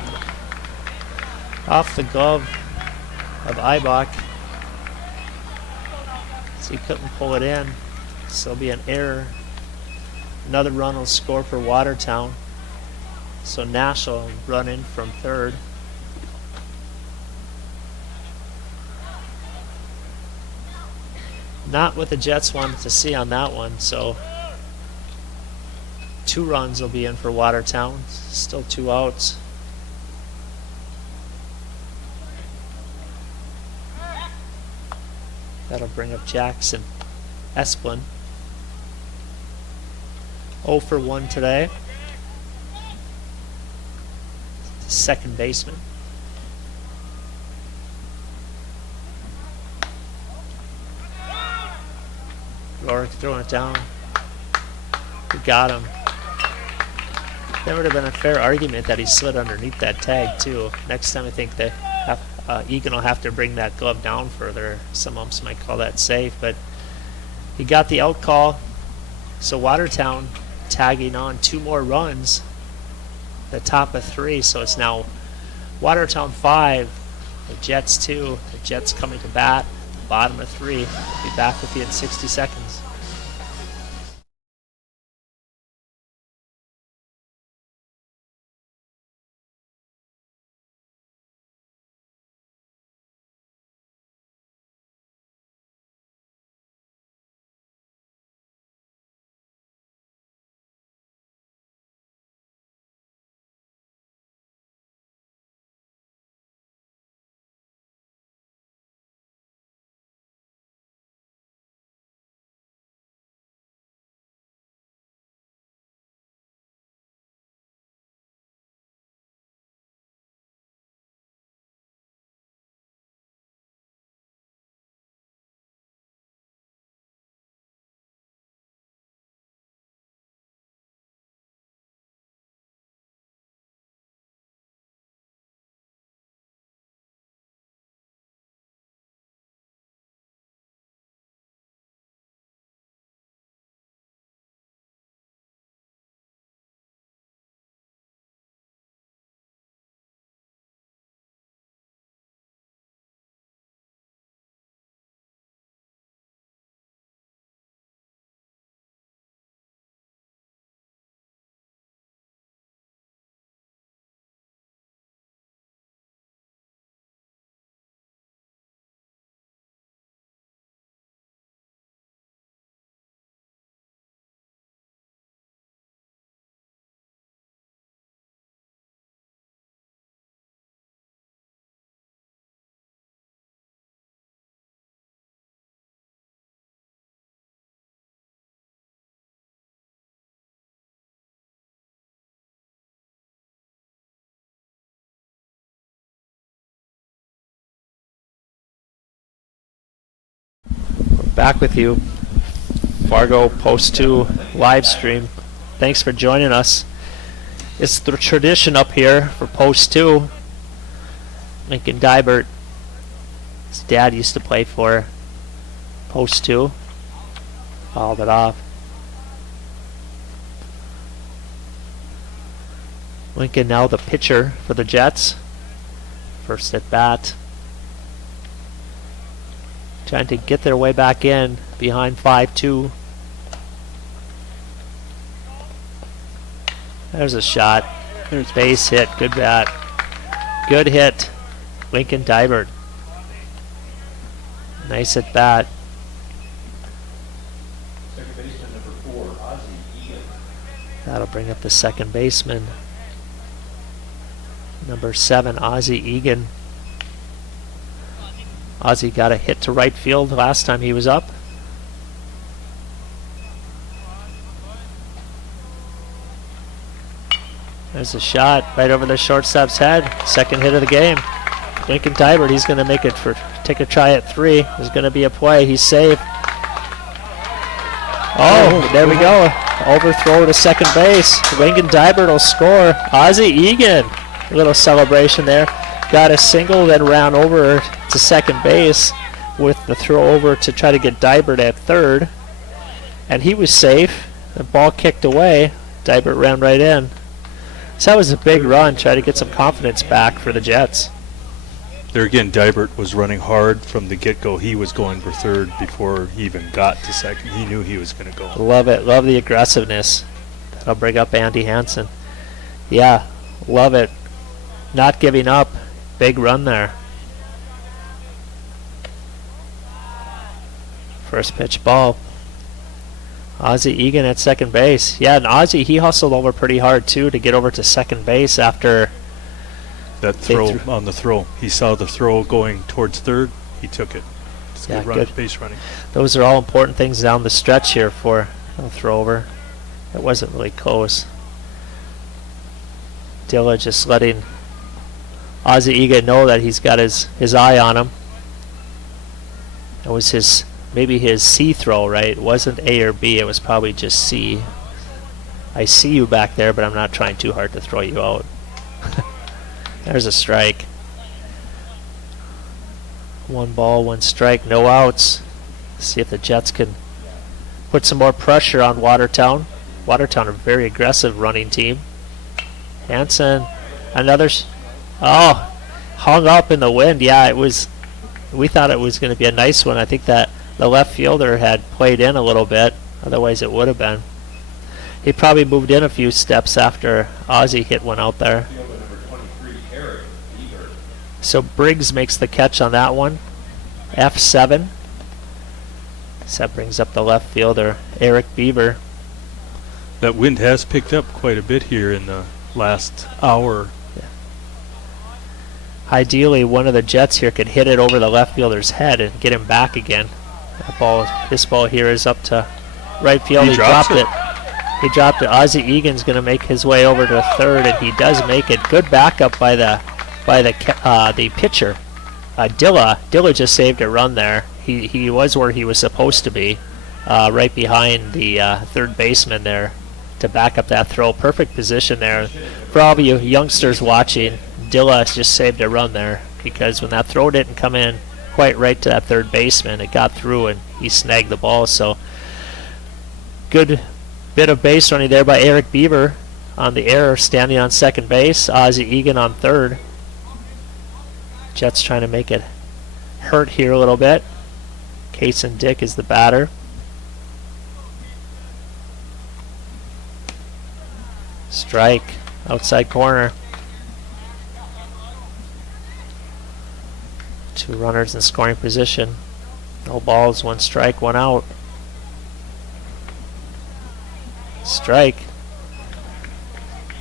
the glove of Ibach. So he couldn't pull it in. So it'll be an error. Another run will score for Watertown. So Nash will run in from third. Not what the Jets wanted to see on that one, so 2 runs will be in for Watertown. Still 2 outs. That'll bring up Jackson Esplin. 0 for 1 today. Second baseman. Rorick throwing it down. We got him. There would have been a fair argument that he slid underneath that tag too. Next time I think that Egan will have to bring that glove down further. Some umps might call that safe, but he got the out call. So Watertown tagging on 2 more runs. The top of 3, so it's now Watertown 5, the Jets 2. The Jets coming to bat, bottom of 3. We'll be back with you in 60 seconds. Back with you. Fargo Post 2 live stream. Thanks for joining us. It's the tradition up here for Post 2. Lincoln Dybert, his dad used to play for Post 2. Fouled it off. Lincoln now the pitcher for the Jets. First at bat. Trying to get their way back in behind 5-2. There's a shot. There's base hit. Good bat. Good hit. Lincoln Dybert. Nice at bat. Second baseman number 4, Ozzie Egan. That'll bring up the second baseman. Number 7, Ozzie Egan. Ozzie got a hit to right field last time he was up. There's a shot right over the shortstop's head. Second hit of the game. Lincoln Dybert, he's going to make it for take a try at 3. There's going to be a play. He's safe. Oh, there we go. Overthrow to second base. Lincoln Dybert will score. Ozzie Egan. A little celebration there. Got a single, then ran over to second base with the throw over to try to get Dybert at third. And he was safe. The ball kicked away. Dibert ran right in. So that was a big run. Try to get some confidence back for the Jets. There again, Dibert was running hard from the get-go. He was going for third before he even got to second. He knew he was going to go. Love it. Love the aggressiveness. That'll bring up Andy Hansen. Yeah, love it. Not giving up. Big run there. First pitch ball. Ozzie Egan at second base. Yeah, and Ozzie, he hustled over pretty hard too to get over to second base after that throw on the throw. He saw the throw going towards third. He took it. It's Yeah, good, good. base running. Those are all important things down the stretch here for a throw over. It wasn't really close. Dilla just letting Ozzie Egan know that he's got his eye on him. It was maybe his C throw, right? It wasn't A or B, it was probably just C. I see you back there, but I'm not trying too hard to throw you out. There's a strike. 1 ball, 1 strike, no outs. See if the Jets can put some more pressure on Watertown. Watertown, a very aggressive running team. Hansen, another. Hung up in the wind. Yeah, we thought it was going to be a nice one. I think that the left fielder had played in a little bit. Otherwise, it would have been. He probably moved in a few steps after Ozzie hit one out there. Fielder number 23, Eric Beaver. So Briggs makes the catch on that one. F7. So that brings up the left fielder, Eric Beaver. That wind has picked up quite a bit here in the last hour. Ideally, one of the Jets here could hit it over the left fielder's head and get him back again. This ball here is up to right field. He dropped it. He dropped it. Ozzie Egan's going to make his way over to third, and he does make it. Good backup by the pitcher, Dilla. Dilla just saved a run there. He was where he was supposed to be, right behind the third baseman there to back up that throw. Perfect position there. For all of you youngsters watching, Dilla just saved a run there because when that throw didn't come in quite right to that third baseman, it got through and he snagged the ball. So good bit of base running there by Eric Beaver on the error, standing on second base. Ozzie Egan on third. Jets trying to make it hurt here a little bit. Kason Dick is the batter. Strike, outside corner. 2 runners in scoring position. No balls, 1 strike, 1 out. Strike.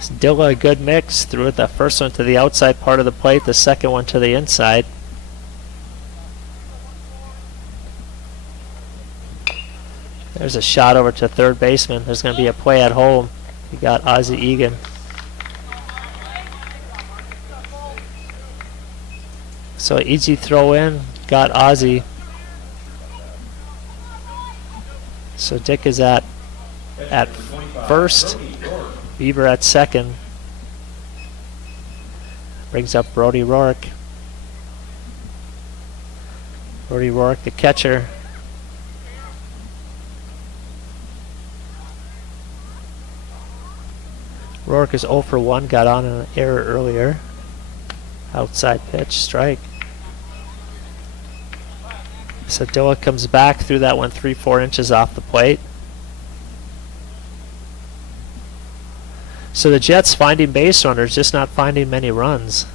Dilla, a good mix. Threw it the first one to the outside part of the plate, the second one to the inside. There's a shot over to third baseman. There's going to be a play at home. You got Ozzie Egan. So easy throw in. Got Ozzie. So Dick is at first. Beaver at second. Brings up Brody Rourke. Brody Rourke, the catcher. Rourke is 0 for 1, got on an error earlier. Outside pitch, strike. So Dilla comes back, threw that one 3-4 inches off the plate. So the Jets finding base runners, just not finding many runs.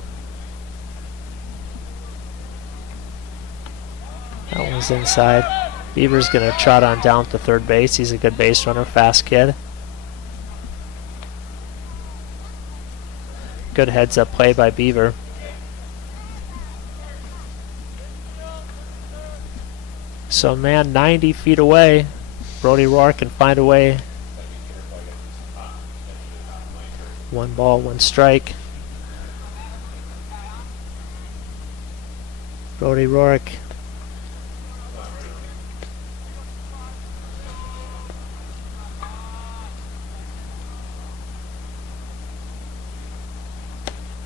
That one's inside. Beaver's going to trot on down to third base. He's a good base runner, fast kid. Good heads-up play by Beaver. So man 90 feet away. Brody Rourke can find a way. 1 ball, 1 strike. Brody Rourke.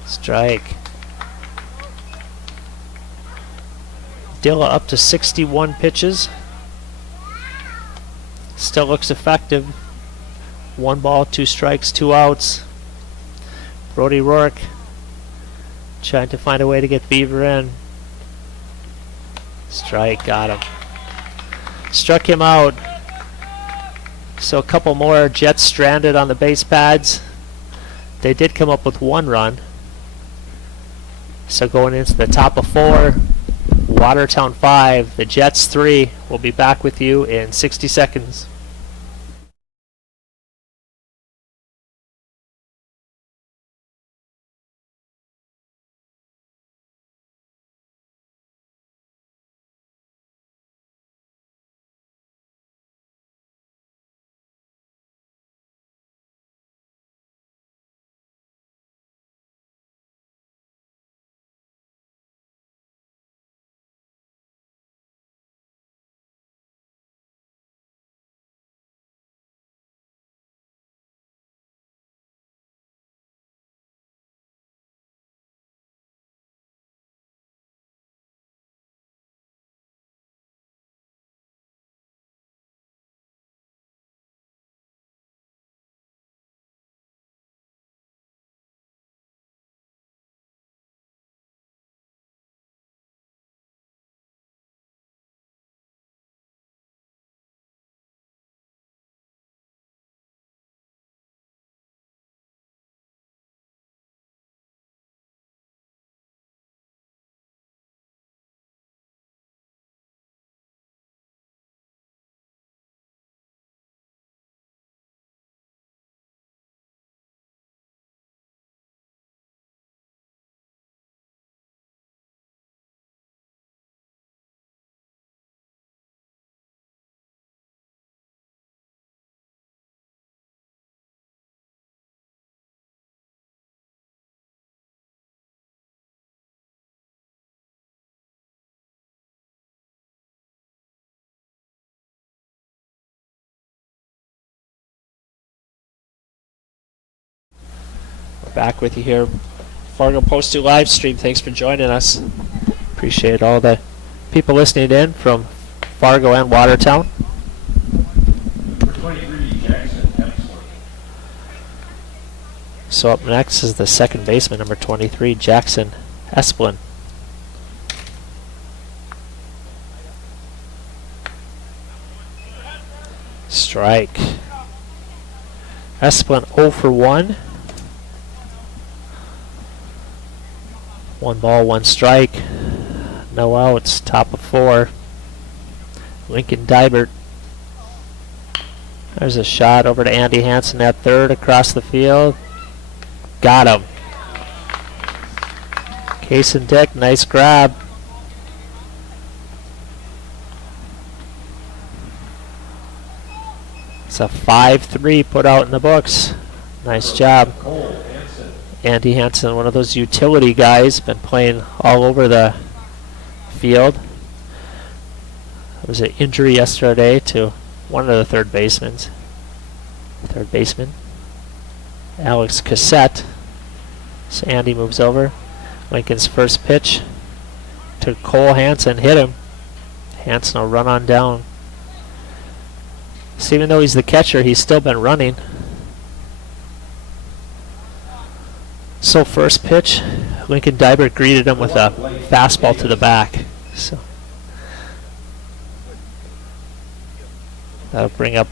Strike. Dilla up to 61 pitches. Still looks effective. 1 ball, 2 strikes, 2 outs. Brody Rourke trying to find a way to get Beaver in. Strike, got him. Struck him out. So a couple more Jets stranded on the base pads. They did come up with 1 run. So going into the top of 4, Watertown 5, the Jets 3. We'll be back with you in 60 seconds. Back with you here, Fargo Post 2 live stream. Thanks for joining us. Appreciate all the people listening in from Fargo and Watertown. Number 23, Jackson, Hemsworth. So up next is the second baseman, number 23, Jackson Esplin. Strike. Esplin 0 for 1. 1 ball, 1 strike. No outs, top of 4. Lincoln Dibert. There's a shot over to Andy Hansen at third across the field. Got him. Case and Dick, nice grab. It's a 5-3 put out in the books. Nice job. Andy Hansen, one of those utility guys, been playing all over the field. There was an injury yesterday to one of the third basemen, Alex Cassette. So Andy moves over. Lincoln's first pitch to Cole Hansen, hit him. Hansen will run on down. So even though he's the catcher, he's still been running. So first pitch, Lincoln Dibert greeted him with a fastball to the back. So that'll bring up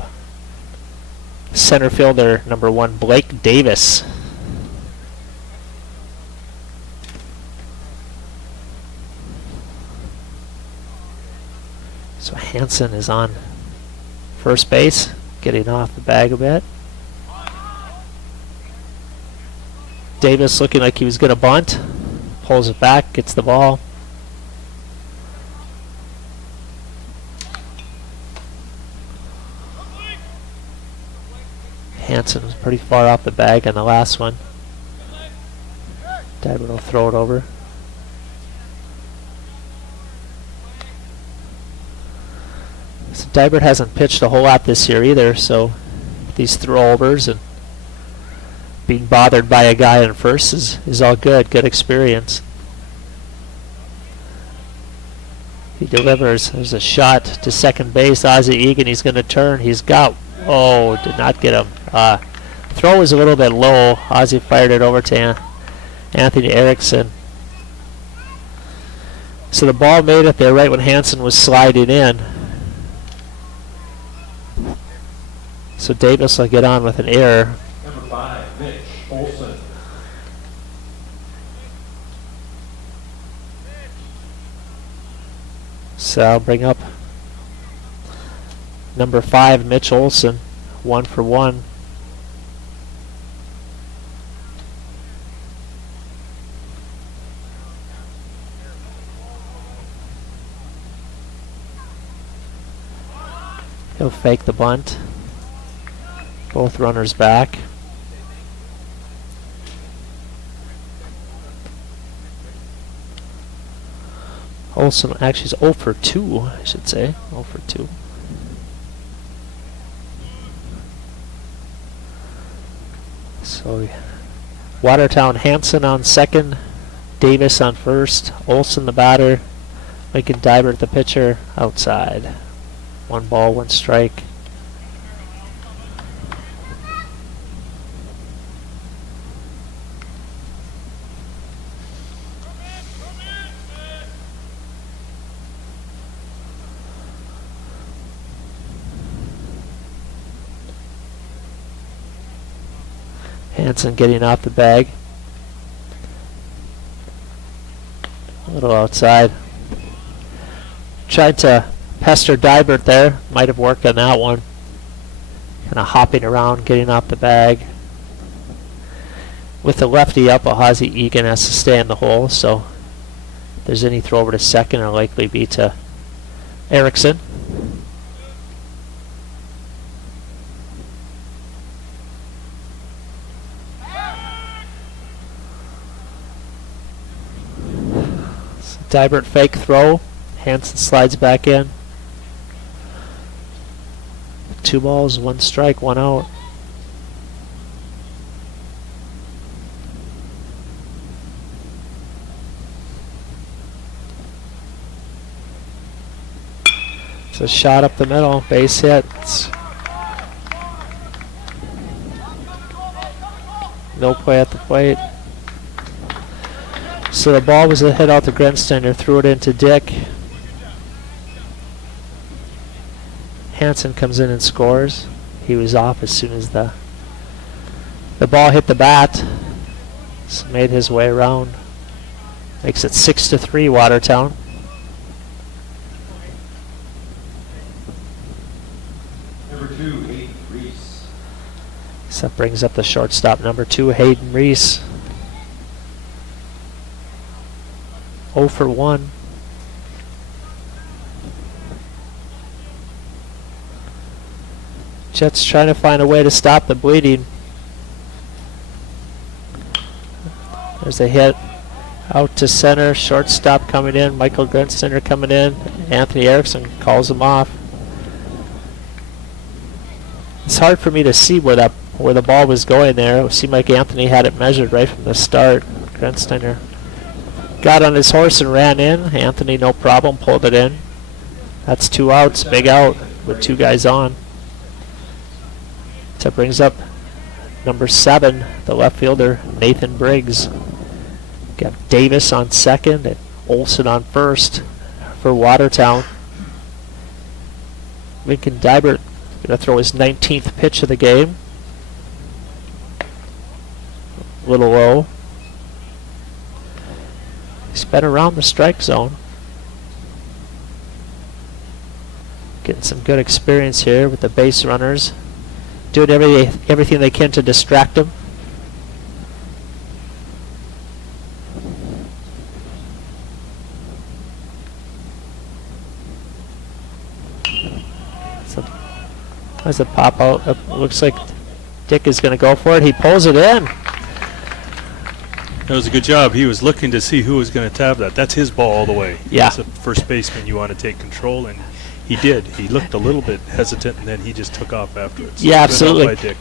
center fielder number 1, Blake Davis. So Hansen is on first base, getting off the bag a bit. Davis looking like he was going to bunt. Pulls it back, gets the ball. Hansen was pretty far off the bag on the last one. Dibert will throw it over. So Dibert hasn't pitched a whole lot this year either, so these throwovers and being bothered by a guy in first is all good. Good experience. He delivers. There's a shot to second base. Ozzie Egan, he's going to turn. He's got Oh, did not get him. Throw was a little bit low. Ozzy fired it over to Anthony Erickson. So the ball made it there right when Hansen was sliding in. So Davis will get on with an error. Number 5, Mitch Olson. So I'll bring up number 5, Mitch Olson, 1 for 1. He'll fake the bunt. Both runners back. Olsen actually is 0 for 2, I should say. 0 for 2. So Watertown Hansen on second, Davis on first, Olsen the batter, Lincoln Dybert the pitcher, outside. 1 ball, 1 strike. Hansen getting off the bag. A little outside. Tried to pester Dybert there. Might have worked on that one. Kind of hopping around, getting off the bag. With the lefty up, Ozzy Egan has to stay in the hole, so if there's any throw over to second, it'll likely be to Erickson. Dybert fake throw. Hansen slides back in. 2 balls, 1 strike, 1 out. It's a shot up the middle, base hit. No play at the plate. So the ball was a hit out to Grensteiner, threw it into Dick. Hansen comes in and scores. He was off as soon as the ball hit the bat. So made his way around. Makes it 6-3 Watertown. Number 2, Hayden Reese. So that brings up the shortstop, number 2, Hayden Reese. 0 for 1. Jets trying to find a way to stop the bleeding. There's a hit out to center. Shortstop coming in. Michael Grensteiner coming in. Anthony Erickson calls him off. It's hard for me to see where the ball was going there. It seemed like Anthony had it measured right from the start. Grensteiner got on his horse and ran in. Anthony, no problem, pulled it in. That's 2 outs, big out with 2 guys on. So that brings up number 7, the left fielder, Nathan Briggs. Got Davis on second and Olsen on first for Watertown. Lincoln Dybert going to throw his 19th pitch of the game. A little low. He's been around the strike zone. Getting some good experience here with the base runners. Doing everything they can to distract him. So, as a pop out, it looks like Dick is going to go for it. He pulls it in. That was a good job. He was looking to see who was going to tap that. That's his ball all the way. Yeah. As a first baseman, you want to take control, and he did. He looked a little bit hesitant, and then he just took off afterwards. Yeah, Good absolutely. by Dick.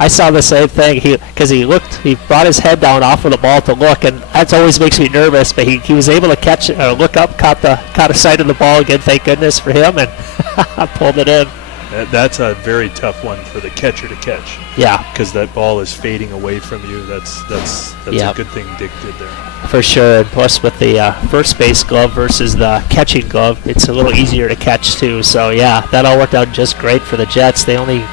I saw the same thing. He brought his head down off of the ball to look, and that always makes me nervous. But he was able to catch it, look up, caught a sight of the ball again. Thank goodness for him, and pulled it in. That's a very tough one for the catcher to catch Yeah, because that ball is fading away from you. That's Yep. a good thing Dick did there. for sure. And plus, with the first base glove versus the catching glove, it's a little easier to catch too. So yeah, that all worked out just great for the Jets. They only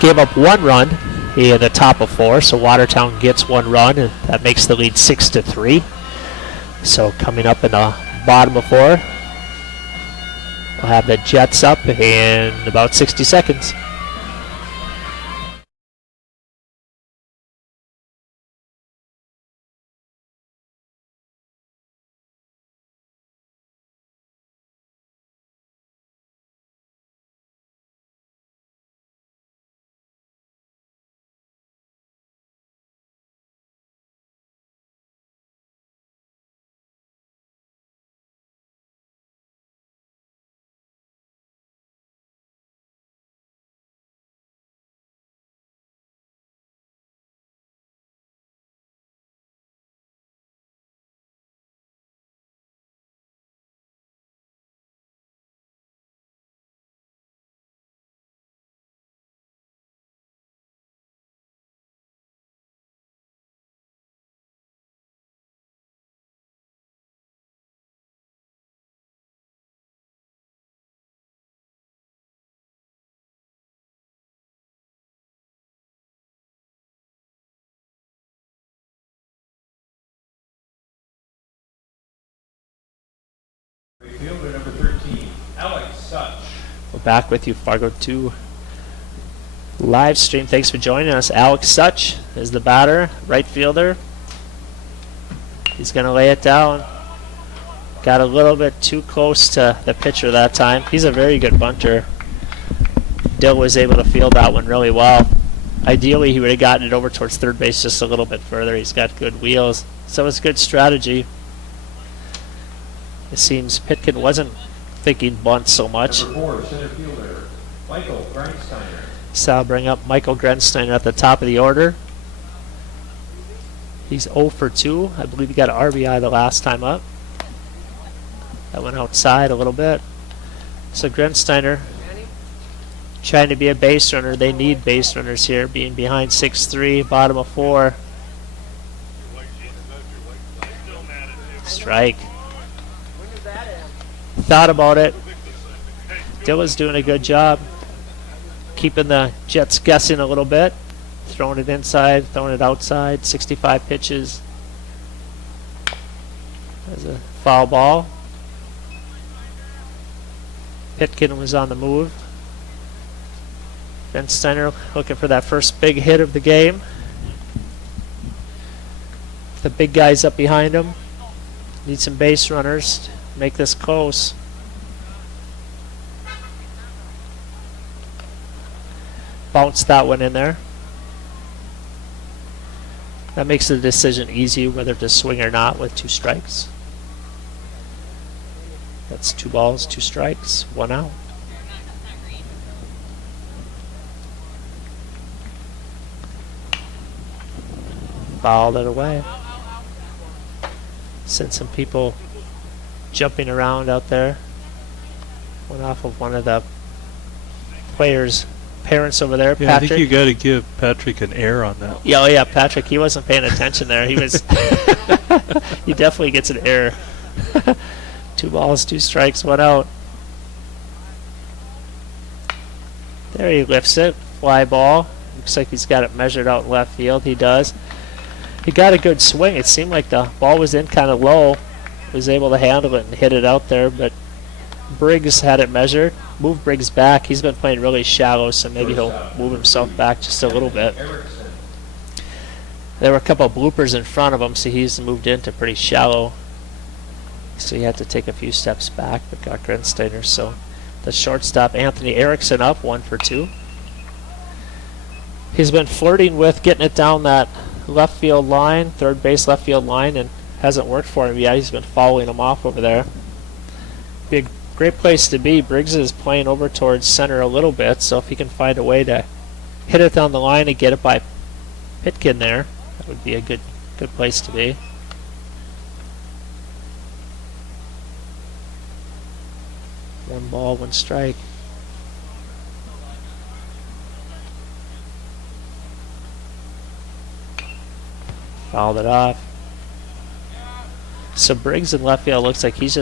gave up 1 run in the top of 4, so Watertown gets 1 run, and that makes the lead 6-3. So coming up in the bottom of 4, we'll have the Jets up in about 60 seconds. Fielder number 13, Alex Such. We're back with you, Fargo 2 live stream. Thanks for joining us. Alex Such is the batter, right fielder. He's going to lay it down. Got a little bit too close to the pitcher that time. He's a very good bunter. Dill was able to field that one really well. Ideally, he would have gotten it over towards third base just a little bit further. He's got good wheels, so it's good strategy. It seems Pitkin wasn't thinking bunt so much. Number 4, center fielder, Michael Grindsteiner. So I'll bring up Michael Grensteiner at the top of the order. He's 0 for 2. I believe he got an RBI the last time up. That went outside a little bit. So Grensteiner trying to be a base runner. They need base runners here, being behind 6-3, bottom of 4. Strike. Thought about it. Dilla's doing a good job keeping the Jets guessing a little bit. Throwing it inside, throwing it outside. 65 pitches. There's a foul ball. Pitkin was on the move. Grensteiner looking for that first big hit of the game. The big guys up behind him. Need some base runners to make this close. Bounce that one in there. That makes the decision easy whether to swing or not with 2 strikes. That's 2 balls, 2 strikes, 1 out. Fouled it away. Sent some people jumping around out there. Went off of one of the players' parents over there, Yeah, I Patrick. think you got to give Patrick an air on that. Yeah, oh yeah, Patrick. He wasn't paying attention there. He was. He definitely gets an error. 2 balls, 2 strikes, 1 out. There he lifts it. Fly ball. Looks like he's got it measured out in left field. He does. He got a good swing. It seemed like the ball was in kind of low. Was able to handle it and hit it out there, but Briggs had it measured. Move Briggs back. He's been playing really shallow, so maybe he'll move himself back just a little bit. There were a couple of bloopers in front of him, so he's moved into pretty shallow. So he had to take a few steps back, but got Grensteiner. So the shortstop, Anthony Erickson, up 1 for 2. He's been flirting with getting it down that left field line, third base left field line, and hasn't worked for him yet. He's been following him off over there. Big, great place to be. Briggs is playing over towards center a little bit, so if he can find a way to hit it down the line and get it by Pitkin there, that would be a good place to be. One ball, 1 strike. Fouled it off. So Briggs in left field looks like he's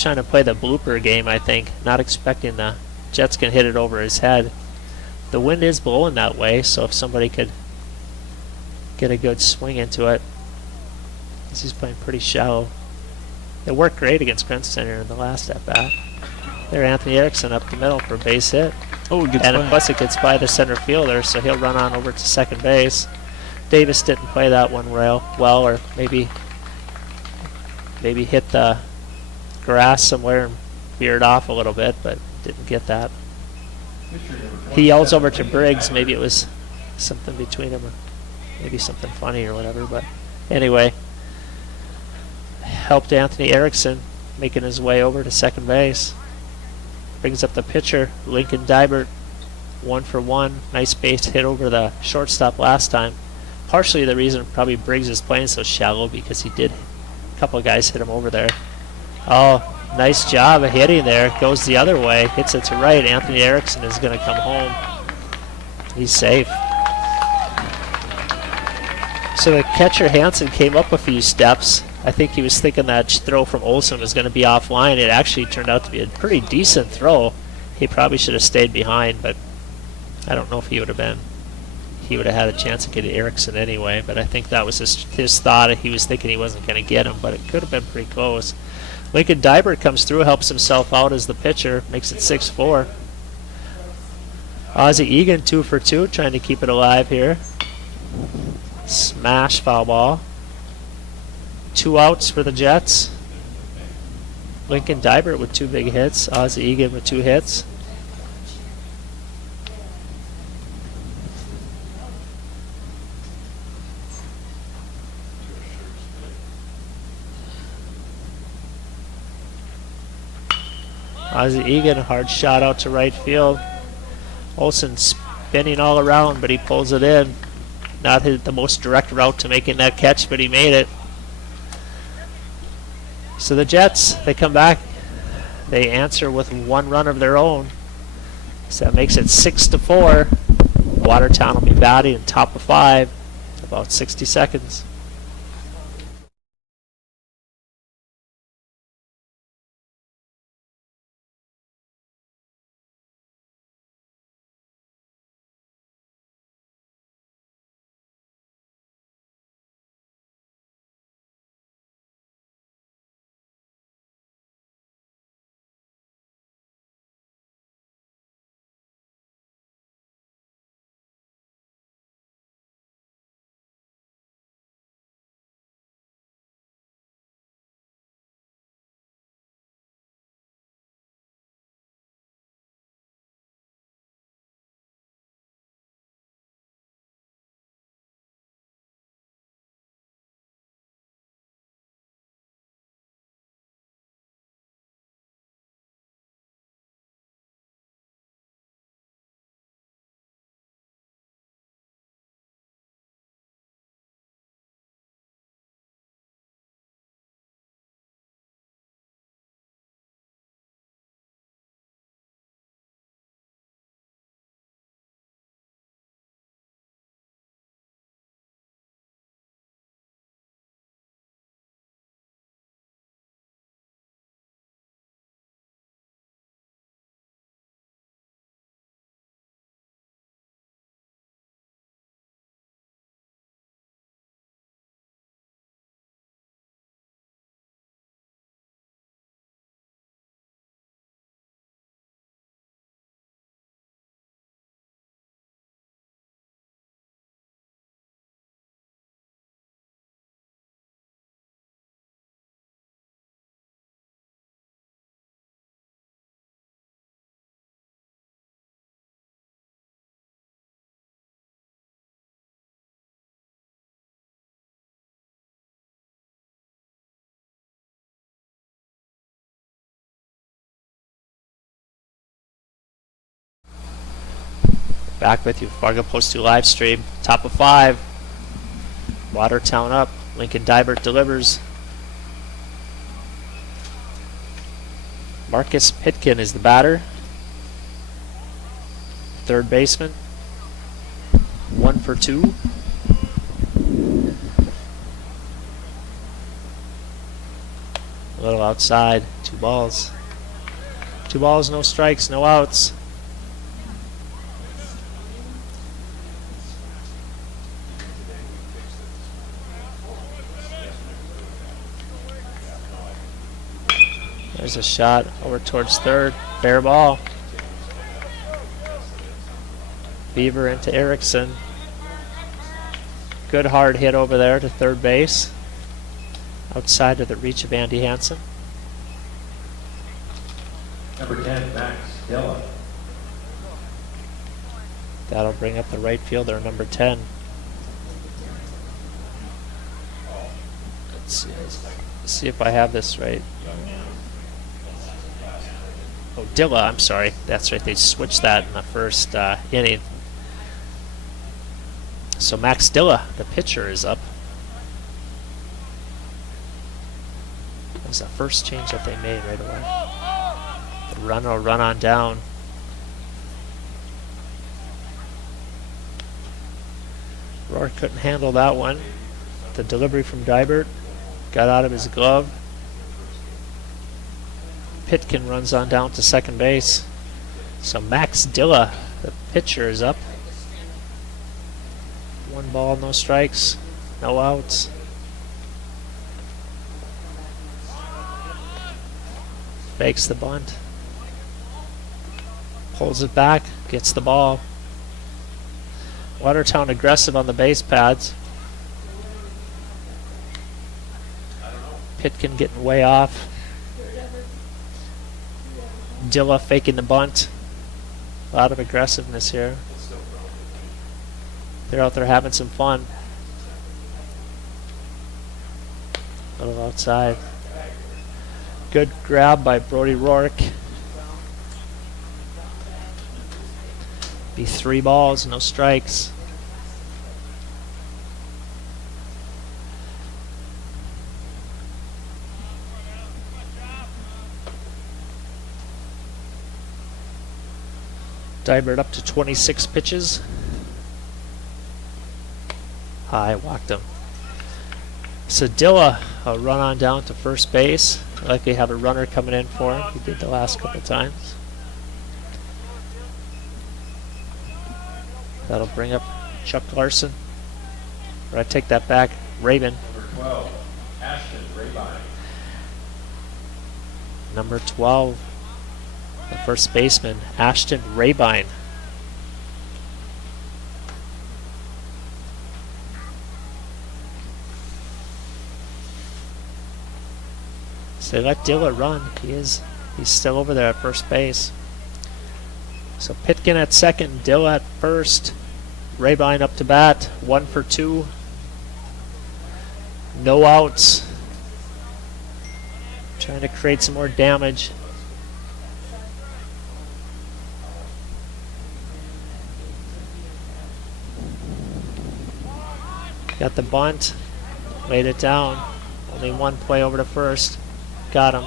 trying to play the blooper game, I think, not expecting the Jets can hit it over his head. The wind is blowing that way, so if somebody could get a good swing into it, because he's playing pretty shallow. It worked great against Princeton here in the last at bat. There, Anthony Erickson up the middle for a base hit. Oh, it gets And by. plus it gets by the center fielder, so he'll run on over to second base. Davis didn't play that one well, or maybe hit the grass somewhere and veered off a little bit, but didn't get that. He yells over to Briggs. Maybe it was something between them, or maybe something funny or whatever. But anyway, helped Anthony Erickson making his way over to second base. Brings up the pitcher, Lincoln Dibert, 1 for 1. Nice base hit over the shortstop last time. Partially the reason probably Briggs is playing so shallow, because he did a couple of guys hit him over there. Oh, nice job of hitting there. Goes the other way, hits it to right. Anthony Erickson is going to come home. He's safe. So the catcher Hansen came up a few steps. I think he was thinking that throw from Olsen was going to be offline. It actually turned out to be a pretty decent throw. He probably should have stayed behind, but I don't know if he would have been. He would have had a chance to get Erickson anyway, but I think that was his thought. He was thinking he wasn't going to get him, but it could have been pretty close. Lincoln Dibert comes through, helps himself out as the pitcher, makes it 6-4. Ozzie Egan 2 for 2, trying to keep it alive here. Smash foul ball. 2 outs for the Jets. Lincoln Dibert with 2 big hits. Ozzie Egan with 2 hits. Ozzie Egan, a hard shot out to right field. Olsen spinning all around, but he pulls it in. Not the most direct route to making that catch, but he made it. So the Jets, they come back. They answer with 1 run of their own. So that makes it 6-4. Watertown will be batting in top of 5 in about 60 seconds. Back with you, Fargo Post 2 live stream. Top of 5. Watertown up. Lincoln Dibert delivers. Marcus Pitkin is the batter. Third baseman. 1 for 2. A little outside. 2 balls. 2 balls, no strikes, no outs. There's a shot over towards third. Fair ball. Beaver into Erickson. Good hard hit over there to third base. Outside of the reach of Andy Hansen. Number 10, Max Della. That'll bring up the right fielder, number 10. Let's see if I have this right. Oh, Dilla, I'm sorry. That's right, they switched that in the first inning. So Max Dilla, the pitcher, is up. That was the first change that they made right away. The run will run on down. Rourke couldn't handle that one. The delivery from Dybert got out of his glove. Pitkin runs on down to second base. So Max Dilla, the pitcher, is up. 1 ball, no strikes, no outs. Fakes the bunt. Pulls it back, gets the ball. Watertown aggressive on the base pads. Pitkin getting way off. Dilla faking the bunt. A lot of aggressiveness here. They're out there having some fun. A little outside. Good grab by Brody Rourke. Be 3 balls, no strikes. Dybert up to 26 pitches. High, walked him. Sedilla, a run on down to first base. Likely have a runner coming in for him. He did the last couple times. That'll bring up Chuck Larson. Or I take that back. Rabin. Number 12, Ashton Rabine. Number 12, the first baseman, Ashton Rabine. So they let Dilla run. He's still over there at first base. So Pitkin at second, Dilla at first. Rabine up to bat, 1 for 2. No outs. Trying to create some more damage. Got the bunt, laid it down. Only 1 play over to first. Got him.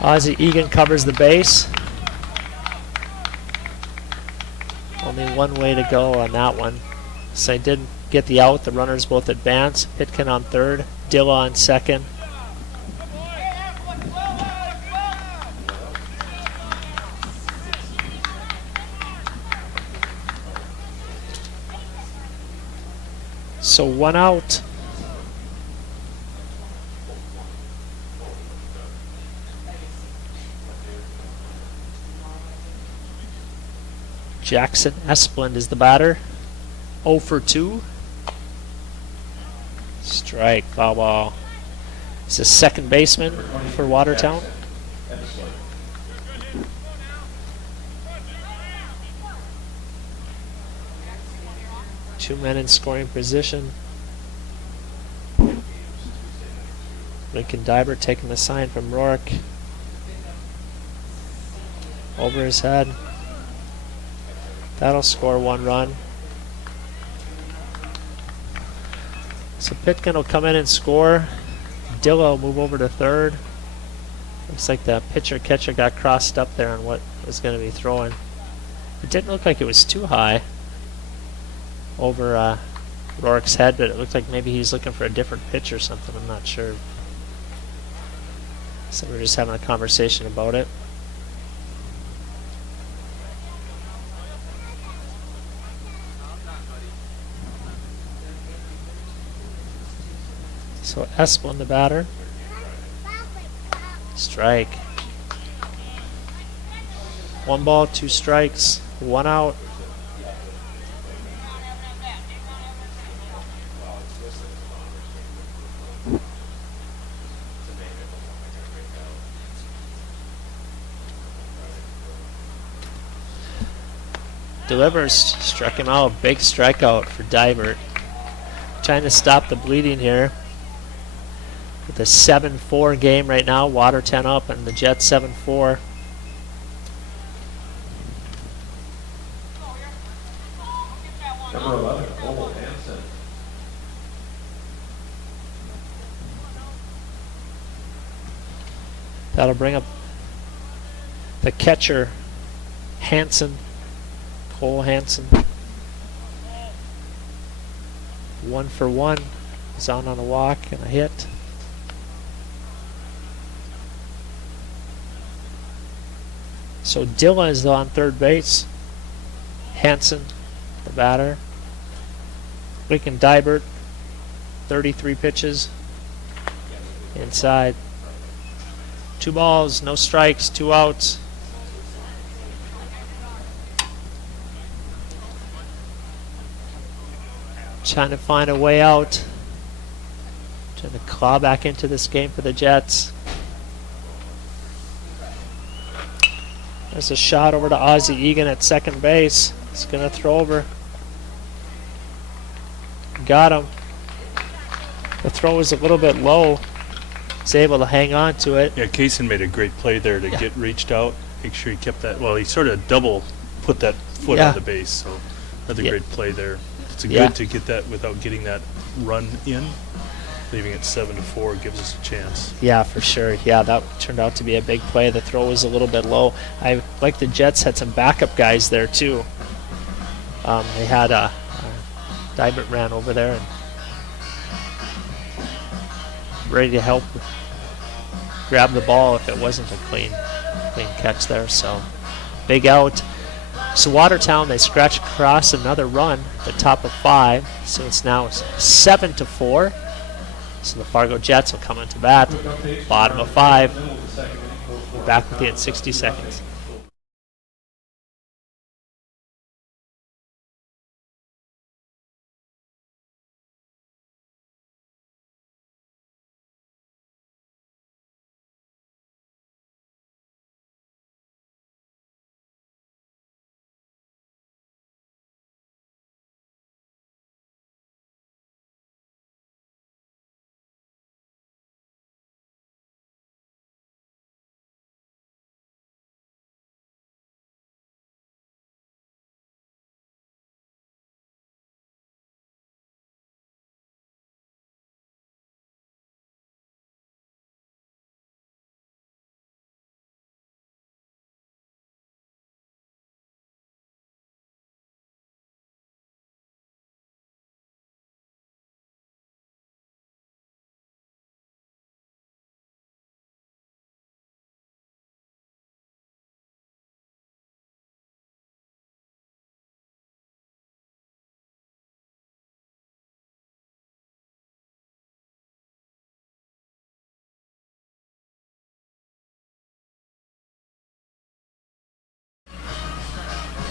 Ozzie Egan covers the base. Only 1 way to go on that one. So I didn't get the out. The runners both advance. Pitkin on third. Dilla on second. So 1 out. Jackson Esplin is the batter. 0 for 2. Strike, foul ball. He's a second baseman for Watertown. 2 men in scoring position. Lincoln Dybert taking the sign from Rourke. Over his head. That'll score 1 run. So Pitkin will come in and score. Dilla will move over to third. Looks like the pitcher-catcher got crossed up there on what was going to be throwing. It didn't look like it was too high over Rourke's head, but it looked like maybe he's looking for a different pitch or something. I'm not sure. So we're just having a conversation about it. So Esplin, the batter. Strike. 1 ball, 2 strikes, 1 out. Delivers, struck him out. Big strikeout for Divert. Trying to stop the bleeding here. With a 7-4 game right now, Watertown up and the Jets 7-4. Number 11, Cole Hansen. That'll bring up the catcher, Hansen, Cole Hansen. 1 for 1. He's on a walk and a hit. So Dilla is on third base. Hansen, the batter. Lincoln Dibert, 33 pitches. Inside. 2 balls, no strikes, 2 outs. Trying to find a way out. Trying to claw back into this game for the Jets. There's a shot over to Ozzie Egan at second base. He's going to throw over. Got him. The throw was a little bit low. He's able to hang on to it. Yeah, Kaysen made a great play there to get reached out. Make sure he kept that. Well, he sort of double put that foot on the base. So another great play there. It's good to get that without getting that run in. Leaving it 7-4 gives us a chance. Yeah, for sure. Yeah, that turned out to be a big play. The throw was a little bit low. I like the Jets had some backup guys there too. They had Dibert ran over there and ready to help grab the ball if it wasn't a clean catch there. So big out. So Watertown, they scratch across another run, the top of 5. So it's now 7-4. So the Fargo Jets will come into bat. Bottom of 5. Back within 60 seconds.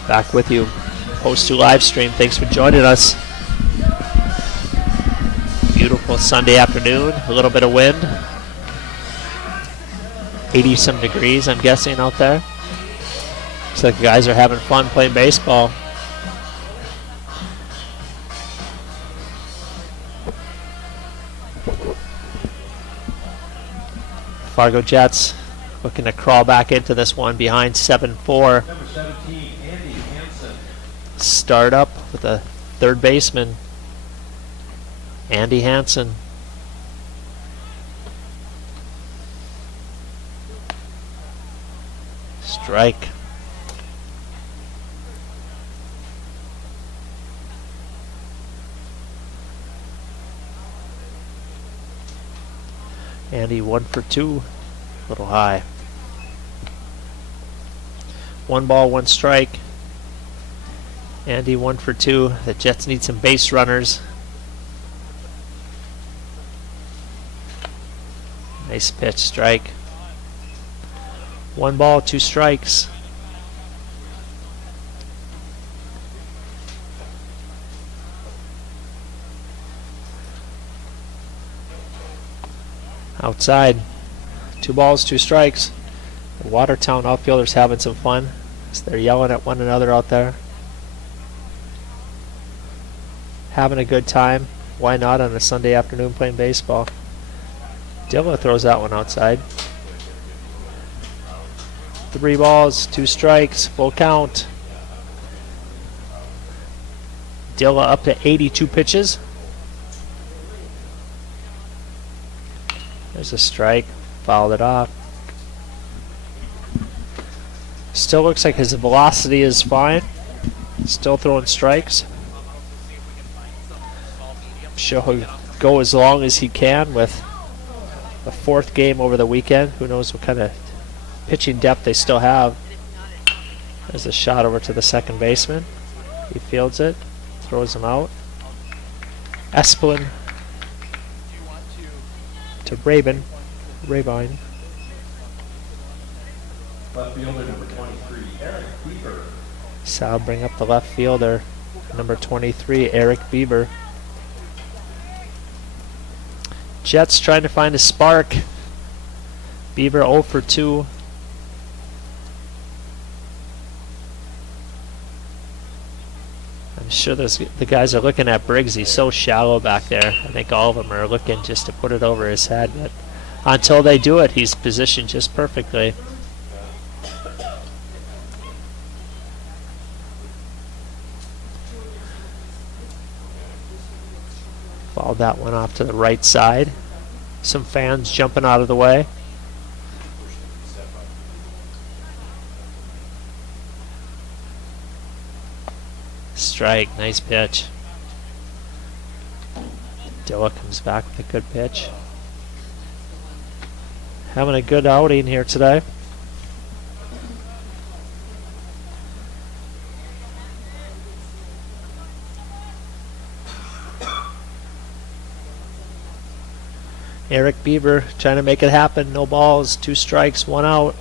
Back with you. Post 2 live stream. Thanks for joining us. Beautiful Sunday afternoon. A little bit of wind. 80-some degrees, I'm guessing, out there. Looks like the guys are having fun playing baseball. Fargo Jets looking to crawl back into this one behind 7-4. Number 17, Andy Hansen. Start up with a third baseman, Andy Hansen. Strike. Andy 1 for 2. A little high. 1 ball, 1 strike. Andy 1 for 2. The Jets need some base runners. Nice pitch, strike. 1 ball, 2 strikes. Outside. 2 balls, 2 strikes. The Watertown outfielders having some fun as they're yelling at one another out there. Having a good time. Why not on a Sunday afternoon playing baseball? Dilla throws that one outside. 3 balls, 2 strikes, full count. Dilla up to 82 pitches. There's a strike, fouled it off. Still looks like his velocity is fine. Still throwing strikes. I'm sure he'll go as long as he can with the 4th game over the weekend. Who knows what kind of pitching depth they still have. There's a shot over to the second baseman. He fields it, throws him out. Esplin to Rabin. Left fielder number 23, Eric Bieber. Sal bring up the left fielder, number 23, Eric Bieber. Jets trying to find a spark. Bieber 0 for 2. I'm sure the guys are looking at Briggs. He's so shallow back there. I think all of them are looking just to put it over his head. But until they do it, he's positioned just perfectly. Fouled that one off to the right side. Some fans jumping out of the way. Strike, nice pitch. Dilla comes back with a good pitch. Having a good outing here today. Eric Bieber trying to make it happen. No balls, 2 strikes, 1 out.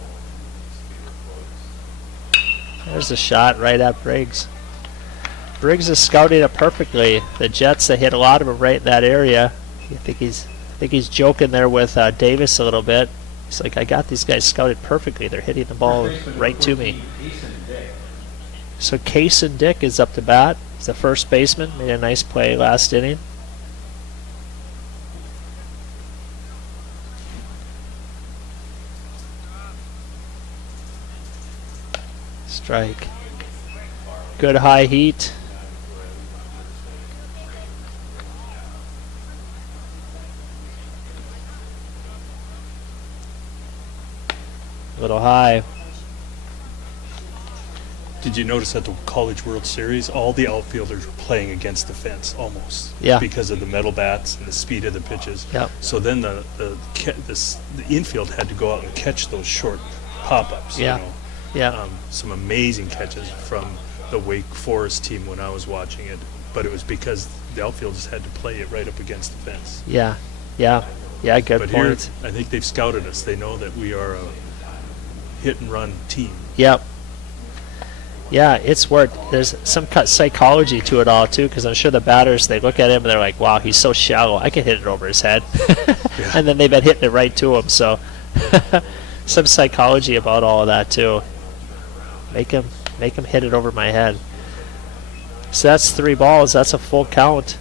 There's a shot right at Briggs. Briggs is scouting it perfectly. The Jets, they hit a lot of them right in that area. I think he's joking there with Davis a little bit. He's like, I got these guys scouted perfectly. They're hitting the ball right to me. So Kaysen Dick is up to bat. He's the first baseman. Made a nice play last inning. Strike. Good high heat. A little high. Did you notice at the College World Series, all the outfielders were playing against the fence almost? Yeah. Because of the metal bats and the speed of the pitches. Yep. So then the infield had to go out and catch those short pop-ups. Yeah. You know? Yeah. Some amazing catches from the Wake Forest team when I was watching it, but it was because the outfielders had to play it right up against the fence. Yeah. Good But here, point. I think they've scouted us. They know that we are a hit-and-run team. Yep. Yeah, it's worked. There's some psychology to it all too, because I'm sure the batters, they look at him and they're like, "Wow, he's so shallow. I can hit it over his head," Yeah. And then they've been hitting it right to him. So, some psychology about all of that too. Make him hit it over my head. So that's 3 balls. That's a full count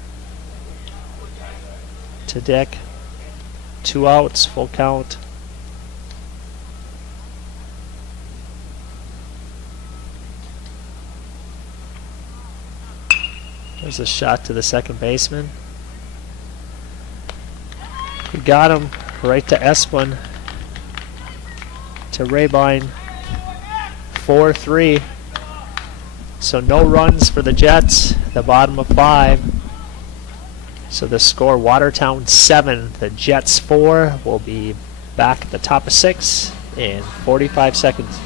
to Dick. 2 outs, full count. There's a shot to the second baseman. He got him right to Esplin. To Rabine. 4-3. So no runs for the Jets. The bottom of 5. So the score, Watertown 7, the Jets 4. Will be back at the top of 6 in 45 seconds.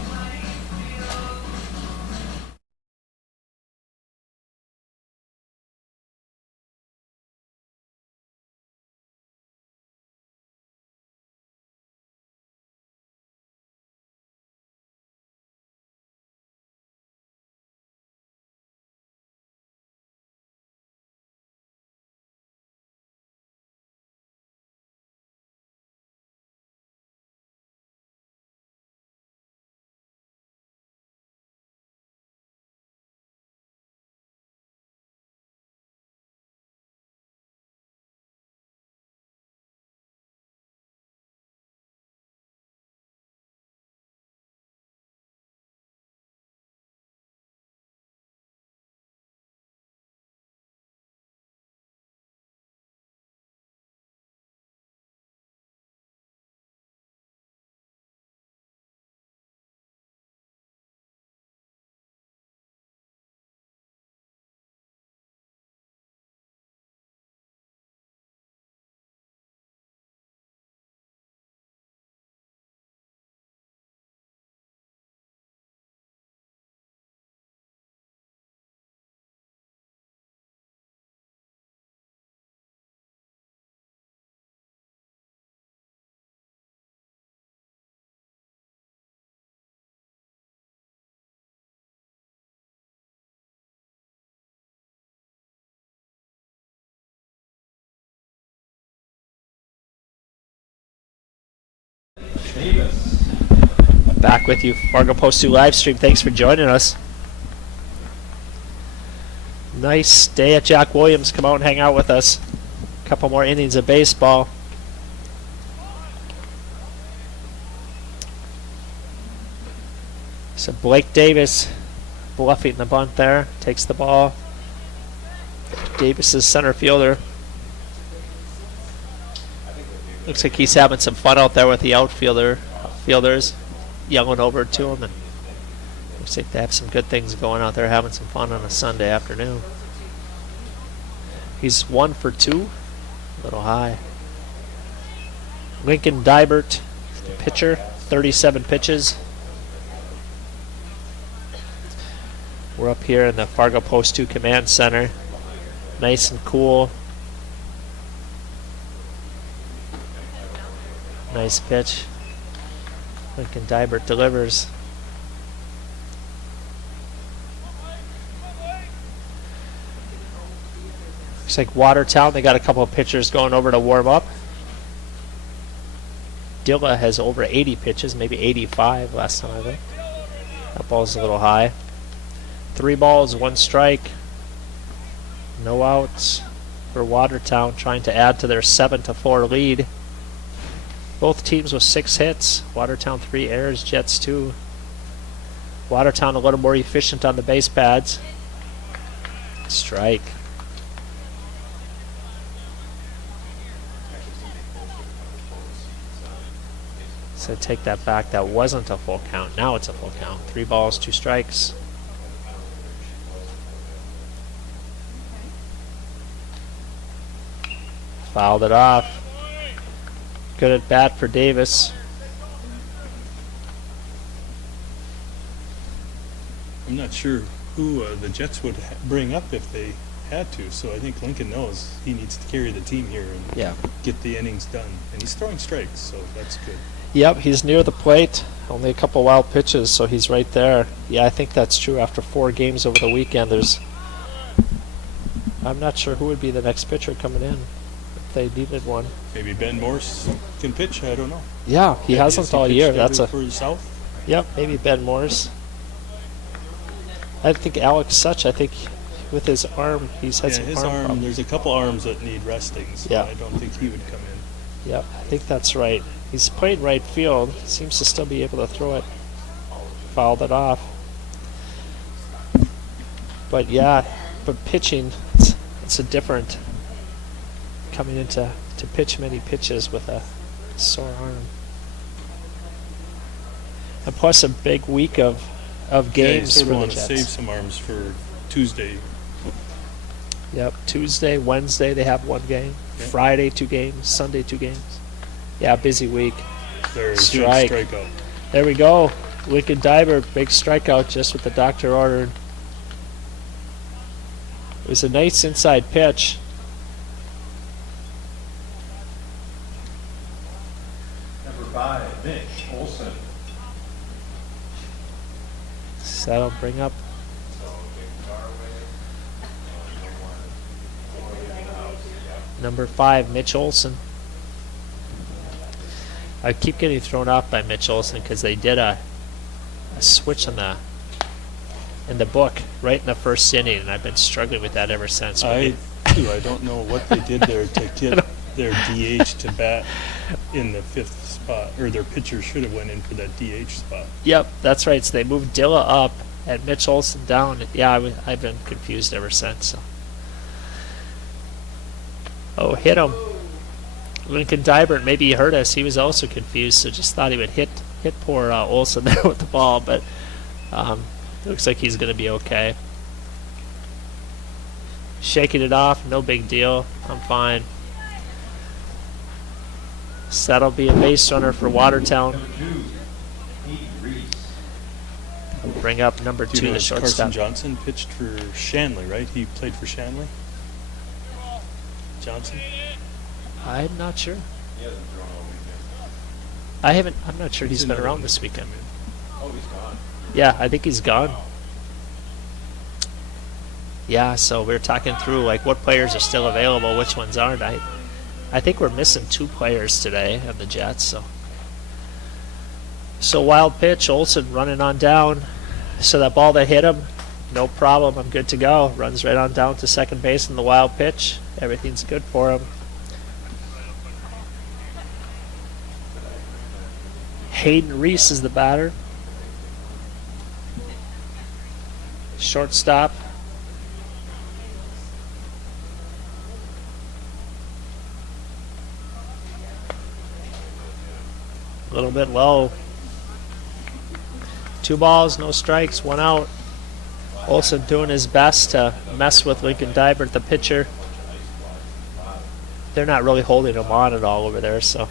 Back with you, Fargo Post 2 live stream. Thanks for joining us. Nice day at Jack Williams. Come out and hang out with us. A couple more innings of baseball. So Blake Davis bluffing the bunt there. Takes the ball. Davis is center fielder. Looks like he's having some fun out there with the outfielders, yelling over to him, and looks like they have some good things going out there, having some fun on a Sunday afternoon. He's 1 for 2, a little high. Lincoln Dybert, the pitcher, 37 pitches. We're up here in the Fargo Post 2 Command Center. Nice and cool. Nice pitch. Lincoln Dybert delivers. Looks like Watertown, they got a couple of pitchers going over to warm up. Dilla has over 80 pitches, maybe 85 last time I looked. That ball's a little high. 3 balls, 1 strike. No outs for Watertown, trying to add to their 7-4 lead. Both teams with 6 hits. Watertown 3 errors, Jets 2. Watertown a little more efficient on the base pads. Strike. So take that back. That wasn't a full count. Now it's a full count. 3 balls, 2 strikes. Fouled it off. Good at bat for Davis. I'm not sure who the Jets would bring up if they had to, so I think Lincoln knows he needs to carry the team here and get the innings done. And he's throwing strikes, so that's good. Yep, he's near the plate. Only a couple wild pitches, so he's right there. Yeah, I think that's true. After 4 games over the weekend, I'm not sure who would be the next pitcher coming in if they needed one. Maybe Ben Morse can pitch. I don't know. Yeah, he hasn't all year. That's for the South. Yep, maybe Ben Morse. I think Alex Such. I think with his arm, he's had some his arm arm. problems. There's a couple arms that need resting, so I don't think he would come in. Yep, I think that's right. He's played right field. Seems to still be able to throw it. Fouled it off. But pitching, it's a different coming into to pitch many pitches with a sore arm. And plus a big week of games you for the want to Jets. save some arms for Tuesday. Yep. Tuesday, Wednesday they have one game. Yeah. Friday 2 games. Sunday 2 games. Yeah, busy week. They're Strike. doing strikeout. There we go. Wicked Diver, big strikeout just what the doctor ordered. It was a nice inside pitch. Number 5, Mitch Olson. So that'll bring up So kick car away. No one. In the house. Yep. number 5, Mitch Olson. I keep getting thrown off by Mitch Olson because they did a switch in the book right in the first inning, and I've been struggling with that ever since. I don't know what they did there to get their DH to bat in the 5th spot, or their pitcher should have went in for that DH spot. Yep, that's right. So they moved Dilla up and Mitch Olson down. Yeah, I've been confused ever since. So. Oh, hit him. Lincoln Dybert, maybe he heard us. He was also confused, so just thought he would hit poor Olson there with the ball, but it looks like he's going to be okay. Shaking it off, no big deal. I'm fine. So that'll be a base runner for Watertown. Number 2, Pete Reese. Bring up number Do you 2, know the shortstop. Carson Johnson pitched for Shanley, right? He played for Shanley? Johnson? I'm not sure. He hasn't thrown all weekend. I'm not sure he's been another around one. this weekend. Oh, he's gone. Yeah, I think he's gone. Yeah, so we're talking through like what players are still available, which ones aren't. I think we're missing 2 players today on the Jets. So wild pitch, Olson running on down. So that ball that hit him, no problem. I'm good to go. Runs right on down to second base in the wild pitch. Everything's good for him. Hayden Reese is the batter. Shortstop. A little bit low. 2 balls, no strikes, 1 out. Olson doing his best to mess with Lincoln Dybert, the pitcher. They're not really holding him on at all over there, so.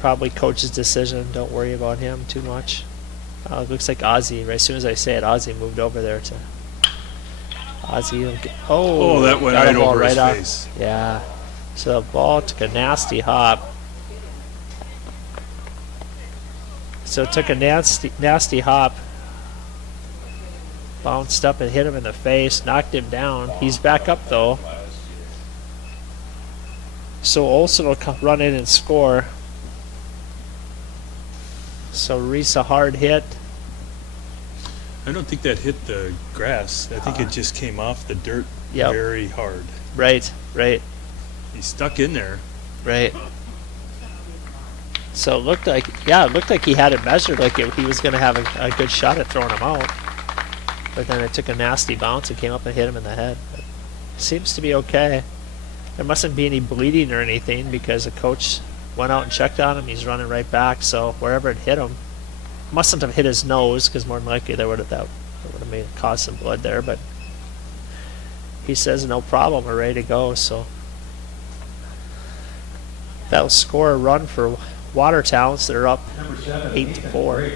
Probably coach's decision. Don't worry about him too much. It looks like Ozzy. Right as soon as I say it, Ozzy moved over there to. Ozzy. Oh, that went got right a ball over his off. face. Yeah. So the ball took a nasty hop. So it took a nasty hop. Bounced up and hit him in the face. Knocked him down. He's back up though. So Olson will run in and score. So Reese a hard hit. I don't think that hit the grass. I think it just came off the dirt Yep. very hard. Right. He stuck in there. Right. So it looked like he had it measured, like he was going to have a good shot at throwing him out. But then it took a nasty bounce and came up and hit him in the head. But seems to be okay. There mustn't be any bleeding or anything because the coach went out and checked on him. He's running right back. So wherever it hit him, mustn't have hit his nose because more than likely that would have caused some blood there. But he says no problem, we're ready to go. So that'll score a run for Watertown. So they're up Number 7, 8-4. Briggs.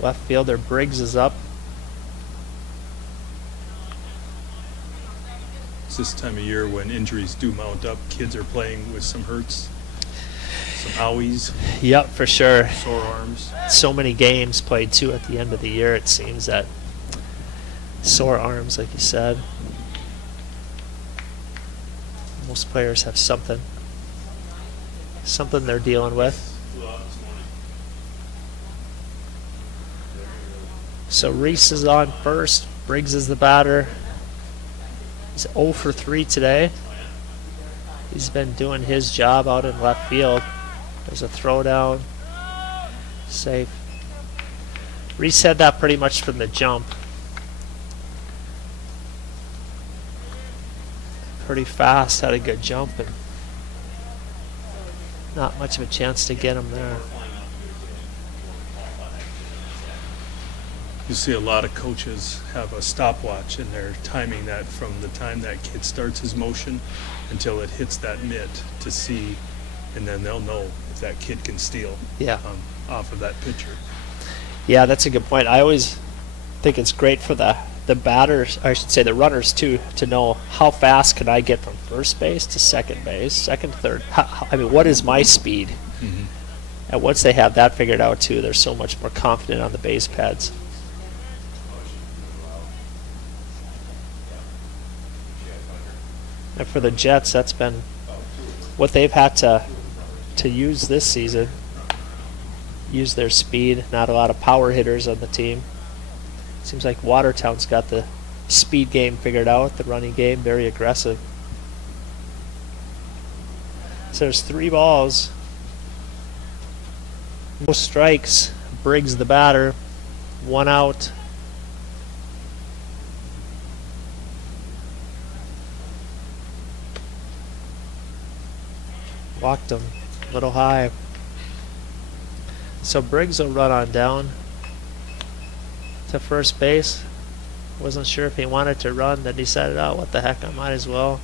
Left fielder Briggs is up. It's this time of year when injuries do mount up. Kids are playing with some hurts, some owies, Yep, for sure. sore arms. So many games played too at the end of the year. It seems that sore arms, like you said. Most players have something they're dealing with. So Reese is on first. Briggs is the batter. He's 0 for 3 today. He's been doing his job out in left field. There's a throwdown. Safe. Reese had that pretty much from the jump. Pretty fast, had a good jump, and not much of a chance to get him there. You see a lot of coaches have a stopwatch, and they're timing that from the time that kid starts his motion until it hits that mitt to see, and then they'll know if that kid can steal Yeah. off of that pitcher. Yeah, that's a good point. I always think it's great for the batters, I should say the runners too, to know how fast can I get from first base to second base, second, third. I mean, what is my speed? Mm-hmm. And once they have that figured out too, they're so much more confident on the base pads. And for the Jets, that's been what they've had to use this season. Use their speed. Not a lot of power hitters on the team. Seems like Watertown's got the speed game figured out, the running game, very aggressive. So there's 3 balls. No strikes. Briggs the batter. 1 out. Walked him a little high. So Briggs will run on down to first base. Wasn't sure if he wanted to run, then decided, oh, what the heck, I might as well.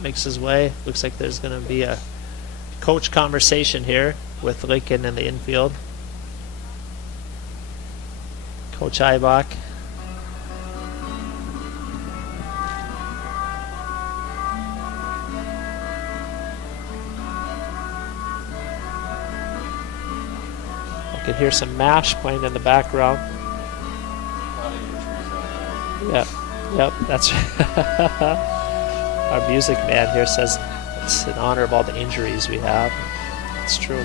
Makes his way. Looks like there's going to be a coach conversation here with Lincoln in the infield. Coach Eibach. I could hear some MASH playing in the background. Yep, yep, that's our music man here says it's in honor of all the injuries we have. It's true.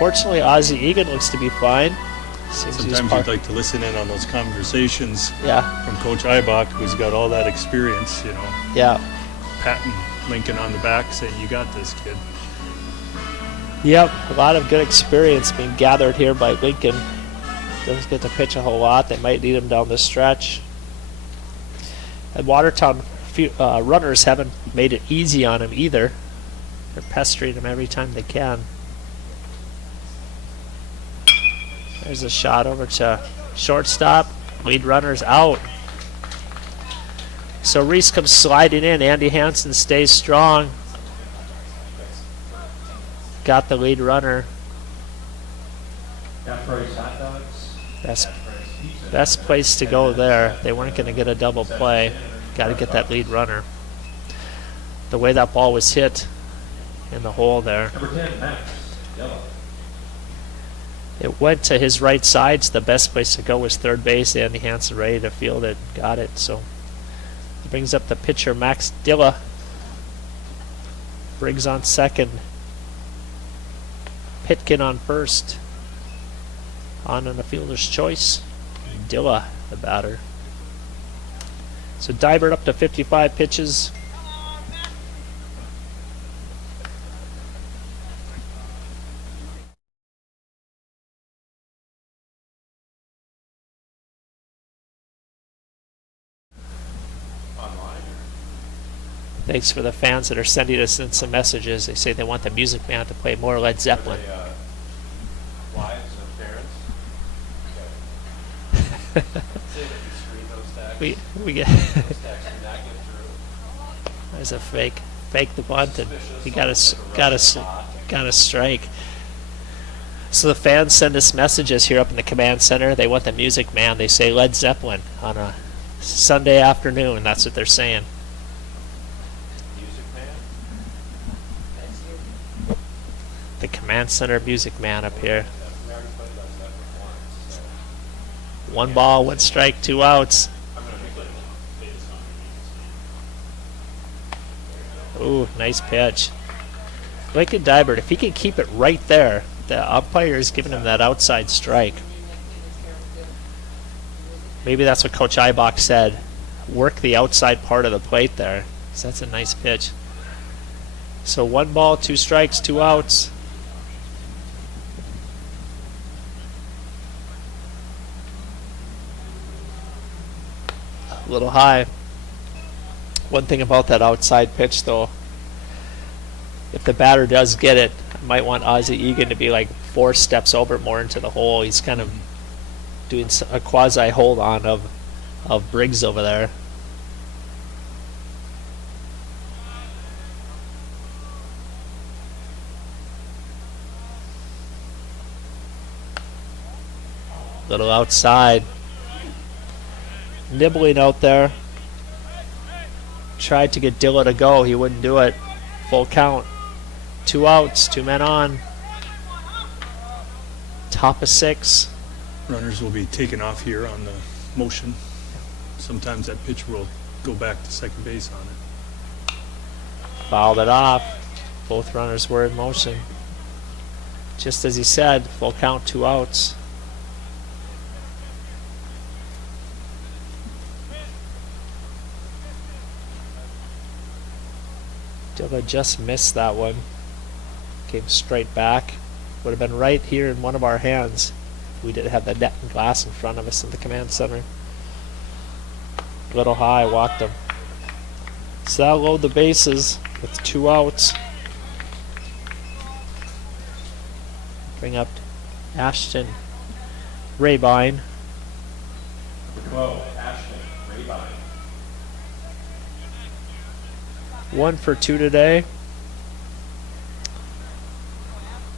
Fortunately, Ozzie Egan looks to be fine. Seems Sometimes you'd like to listen in on those conversations Yeah, from Coach Eibach, who's got all that experience, you know, yeah. patting Lincoln on the back, saying, you got this, kid. Yep, a lot of good experience being gathered here by Lincoln. Doesn't get to pitch a whole lot. They might need him down the stretch. And Watertown runners haven't made it easy on him either. They're pestering him every time they can. There's a shot over to shortstop. Lead runner's out. So Reese comes sliding in. Andy Hansen stays strong. Got the lead runner. Best place to go there. They weren't going to get a double play. Got to get that lead runner. The way that ball was hit in the hole there. It went to his right side, so the best place to go was third base. Andy Hansen ready to field it. Got it. So it brings up the pitcher, Max Dilla. Briggs on second. Pitkin on first. On a fielder's choice. Dilla, the batter. So Dybert up to 55 pitches. Thanks for the fans that are sending us in some messages. They say they want the Music Man to play more Led Zeppelin. Wives of parents? we get Those texts do not get through. there's a fake the bunt, and he got a strike. So the fans send us messages here up in the command center. They want the Music Man. They say Led Zeppelin on a Sunday afternoon. That's what they're saying. Music man? The command center Music Man up here. We already played Led Zeppelin once, so 1 ball, 1 strike, 2 outs. I'm going to make it Ooh, nice pitch. Lincoln Dybert, if he can keep it right there, the umpire is giving him that outside strike. Maybe that's what Coach Eibach said. Work the outside part of the plate there. 'Cause that's a nice pitch. So 1 ball, 2 strikes, 2 outs. A little high. One thing about that outside pitch, though, if the batter does get it, I might want Ozzie Egan to be like 4 steps over more into the hole. He's kind of doing a quasi hold on of Briggs over there. Little outside. Nibbling out there. Tried to get Dilla to go. He wouldn't do it. Full count. 2 outs. 2 men on. Top of 6. Runners will be taken off here on the motion. Sometimes that pitcher will go back to second base on it. Fouled it off. Both runners were in motion. Just as he said, full count, 2 outs. Dilla just missed that one. Came straight back. Would have been right here in one of our hands. We did have the net and glass in front of us in the command center. Little high, walked him. So that'll load the bases with 2 outs. Bring up Ashton Rabine. Number 12, Ashton Rabine. 1 for 2 today.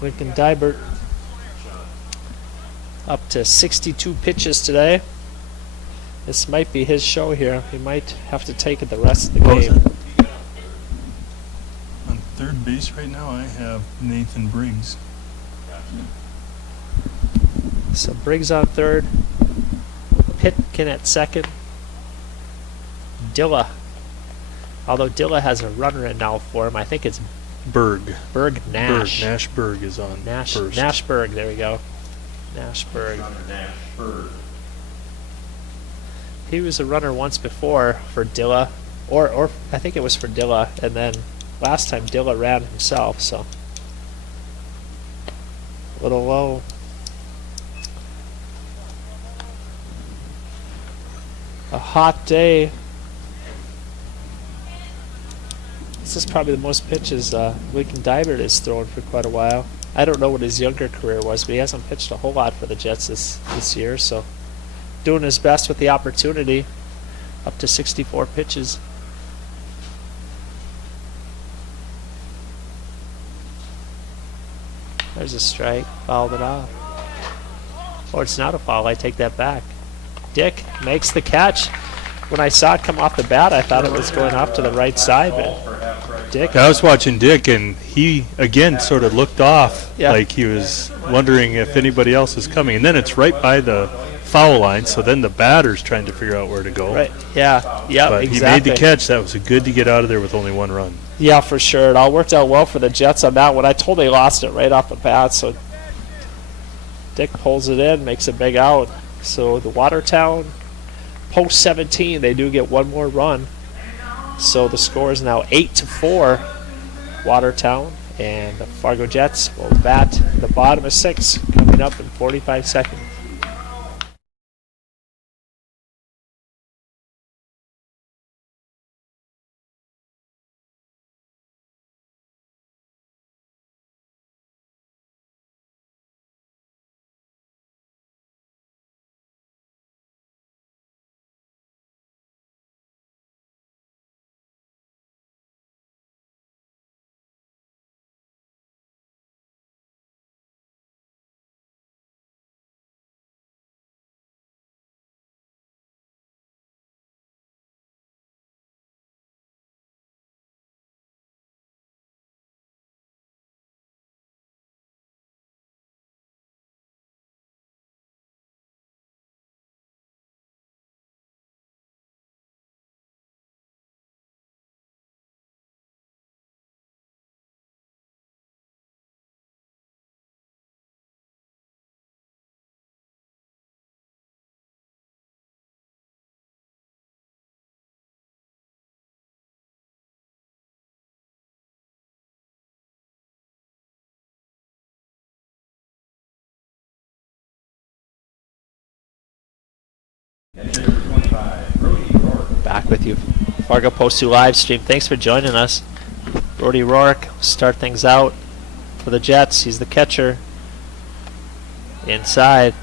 Lincoln Dybert up to 62 pitches today. This might be his show here. He might have to take it the rest of the game. On third base right now, I have Nathan Briggs. So Briggs on third. Pitkin at second. Dilla. Although Dilla has a runner in now for him. I think it's Berg. Nash. Nash Berg is on first. Nashberg, there we go. Nashberg. Nash Bird. He was a runner once before for Dilla. Or I think it was for Dilla. And then last time Dilla ran himself, so. A little low. A hot day. This is probably the most pitches Lincoln Dybert has thrown for quite a while. I don't know what his younger career was, but he hasn't pitched a whole lot for the Jets this year, so doing his best with the opportunity. Up to 64 pitches. There's a strike. Fouled it off. Or it's not a foul. I take that back. Dick makes the catch. When I saw it come off the bat, I thought it was going off to the right side, but Dick. I was watching Dick, and he again sort of looked off, Yeah. like he was wondering if anybody else is coming. And then it's right by the foul line, so then the batter's trying to figure out where to go. Right. Yeah. Yeah. But exactly. he made the catch. That was good to get out of there with only 1 run. Yeah, for sure. It all worked out well for the Jets on that one. I told they lost it right off the bat, so Dick pulls it in, makes a big out. So the Watertown post 17, they do get 1 more run. So the score is now 8-4 Watertown, and the Fargo Jets will bat the bottom of 6 coming up in 45 seconds. Back with you. Fargo Post 2 live stream. Thanks for joining us. Brody Rourke will start things out for the Jets. He's the catcher. Inside.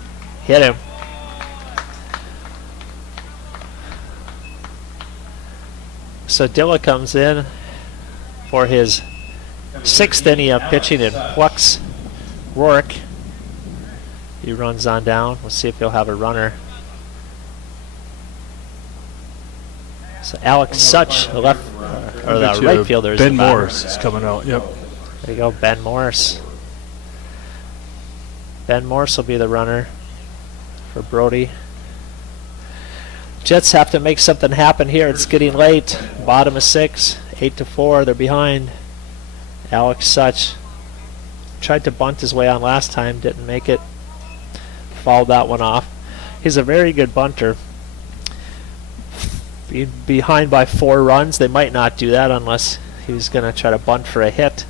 Hit him. So Dilla comes in for his 6th inning of pitching and plucks Rourke. He runs on down. We'll see if he'll have a runner. So Alex Such, the left or the right fielder, is Ben the batter. Morris is coming out. Yep. There you go, Ben Morris. Ben Morris will be the runner for Brody. Jets have to make something happen here. It's getting late. Bottom of 6, 8-4. They're behind. Alex Such tried to bunt his way on last time, didn't make it. Fouled that one off. He's a very good bunter. Being behind by 4 runs, they might not do that unless he was going to try to bunt for a hit.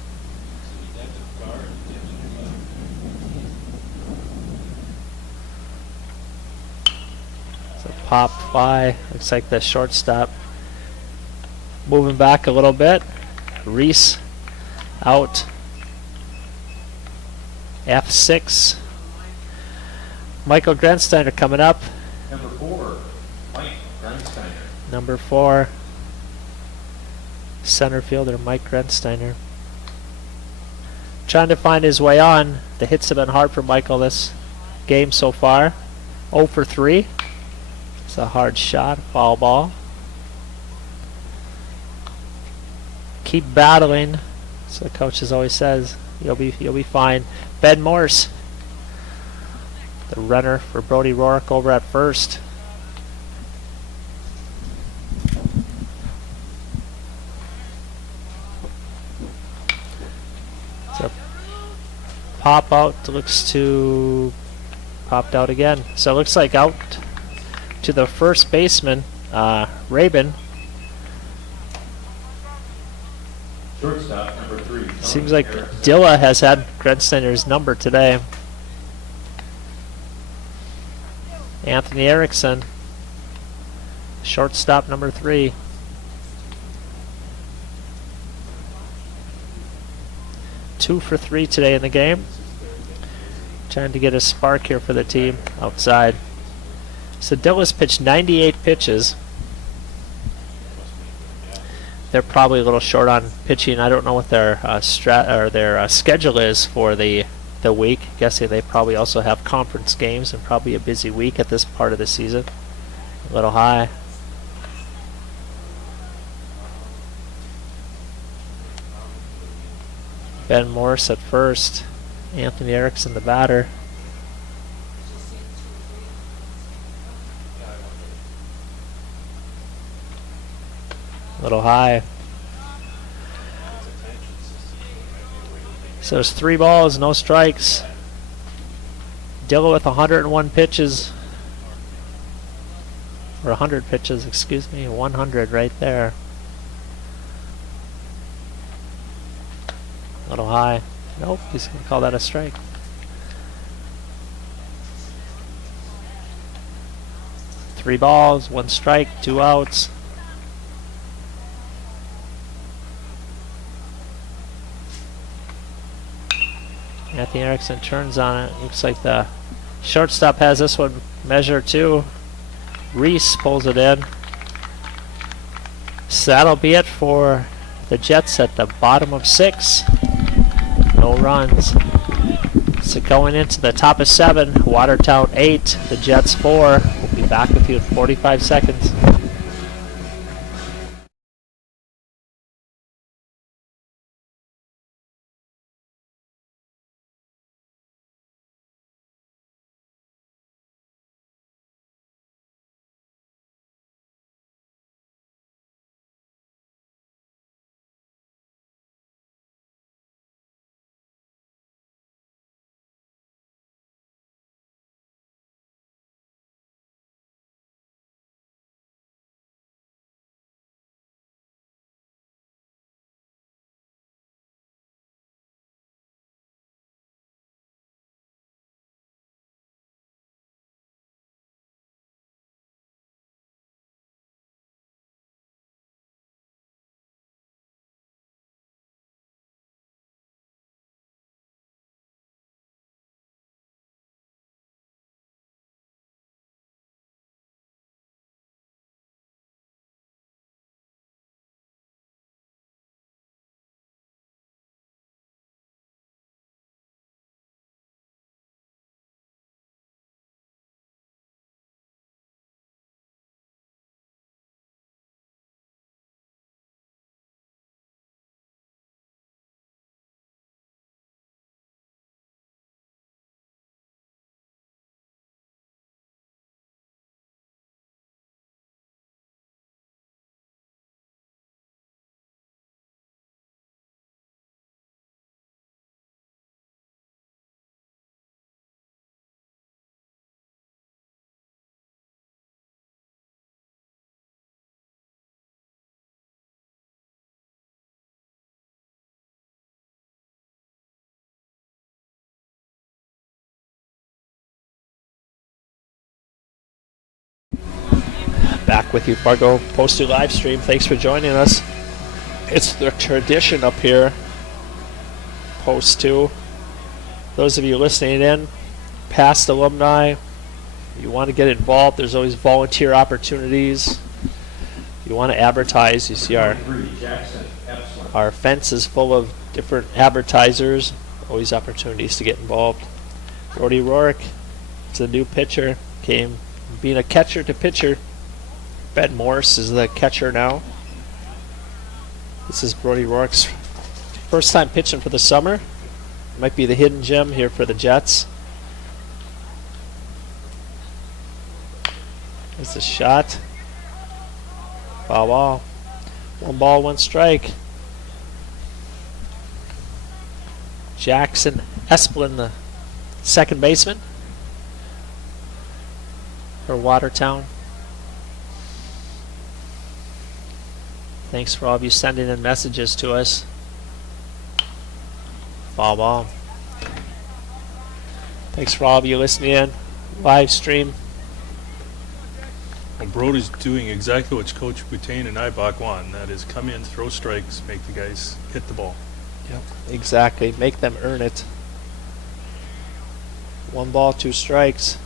So pop fly. Looks like the shortstop moving back a little bit. Reese out. F6. Michael Grensteiner coming up. Number 4, Mike Grunsteiner. Number 4, center fielder Mike Grensteiner. Trying to find his way on. The hits have been hard for Michael this game so far. 0 for 3. It's a hard shot, foul ball. Keep battling. So the coach always says, you'll be fine. Ben Morse, the runner for Brody Rourke over at first. So pop out, looks to popped out again. So it looks like out to the first baseman, Rabin. Shortstop, number 3. Seems like Dilla has had Grensteiner's number today. Anthony Erickson, shortstop number 3. Two for 3 today in the game. Trying to get a spark here for the team outside. So Dilla's pitched 98 pitches. They're probably a little short on pitching. I don't know what their schedule is for the week. Guessing they probably also have conference games and probably a busy week at this part of the season. A little high. Ben Morris at first. Anthony Erickson the batter. A little high. So it's 3 balls, no strikes. Dilla with 101 pitches. Or 100 pitches, excuse me. 100 right there. A little high. Nope, he's going to call that a strike. Three balls, 1 strike, 2 outs. Anthony Erickson turns on it. Looks like the shortstop has this one measured too. Reese pulls it in. So that'll be it for the Jets at the bottom of 6. No runs. So going into the top of 7, Watertown 8, the Jets 4. We'll be back with you in 45 seconds. Back with you, Fargo Post 2 live stream. Thanks for joining us. It's the tradition up here, Post 2. Those of you listening in, past alumni, you want to get involved, there's always volunteer opportunities. You want to advertise, you see our fence is full of different advertisers, always opportunities to get involved. Brody Rourke, it's a new pitcher, came being a catcher to pitcher. Ben Morris is the catcher now. This is Brody Rourke's first time pitching for the summer. Might be the hidden gem here for the Jets. There's a shot. Foul ball. 1 ball, 1 strike. Jackson Esplin, the second baseman for Watertown. Thanks for all of you sending in messages to us. Foul ball. Thanks for all of you listening in. Live stream. Well, Brody's doing exactly what Coach Boutain and Ibach want. That is come in, throw strikes, make the guys hit the ball. Yep, exactly. Make them earn it. 1 ball, 2 strikes.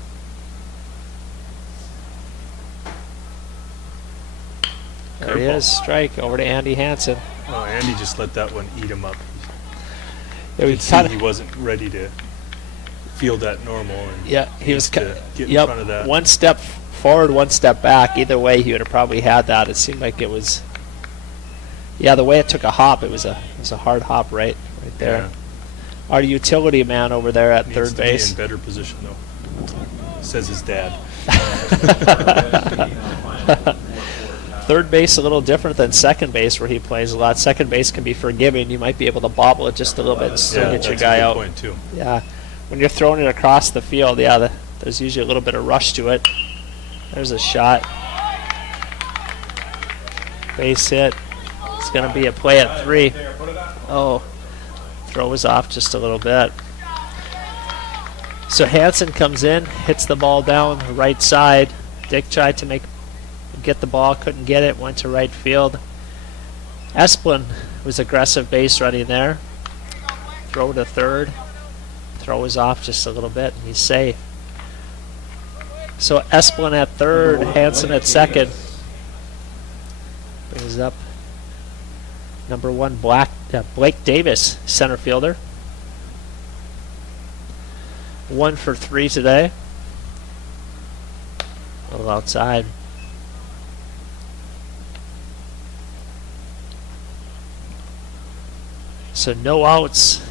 There he is. Strike over to Andy Hansen. Oh, Andy just let that one eat him up. Yeah, You could see he wasn't ready to feel that normal. And yeah, he was to get in front of that. 1 step forward, 1 step back. Either way, he would have probably had that. It seemed like it was. Yeah, the way it took a hop, it was a hard hop right there. Yeah. Our utility man over there at Needs third to be base. in better position though. Says his dad. Third base a little different than second base where he plays a lot. Second base can be forgiving. You might be able to bobble it just a little bit and still get your that's guy a good out. point too. Yeah, when you're throwing it across the field, there's usually a little bit of rush to it. There's a shot. Base hit. It's going to be a play at 3. Oh, throw was off just a little bit. So Hansen comes in, hits the ball down the right side. Dick tried to get the ball, couldn't get it, went to right field. Esplin was aggressive base running there. Throw to third. Throw was off just a little bit, and he's safe. So Esplin at third, Hansen at second. Brings up number 1, Blake Davis, center fielder. 1 for 3 today. A little outside. So no outs.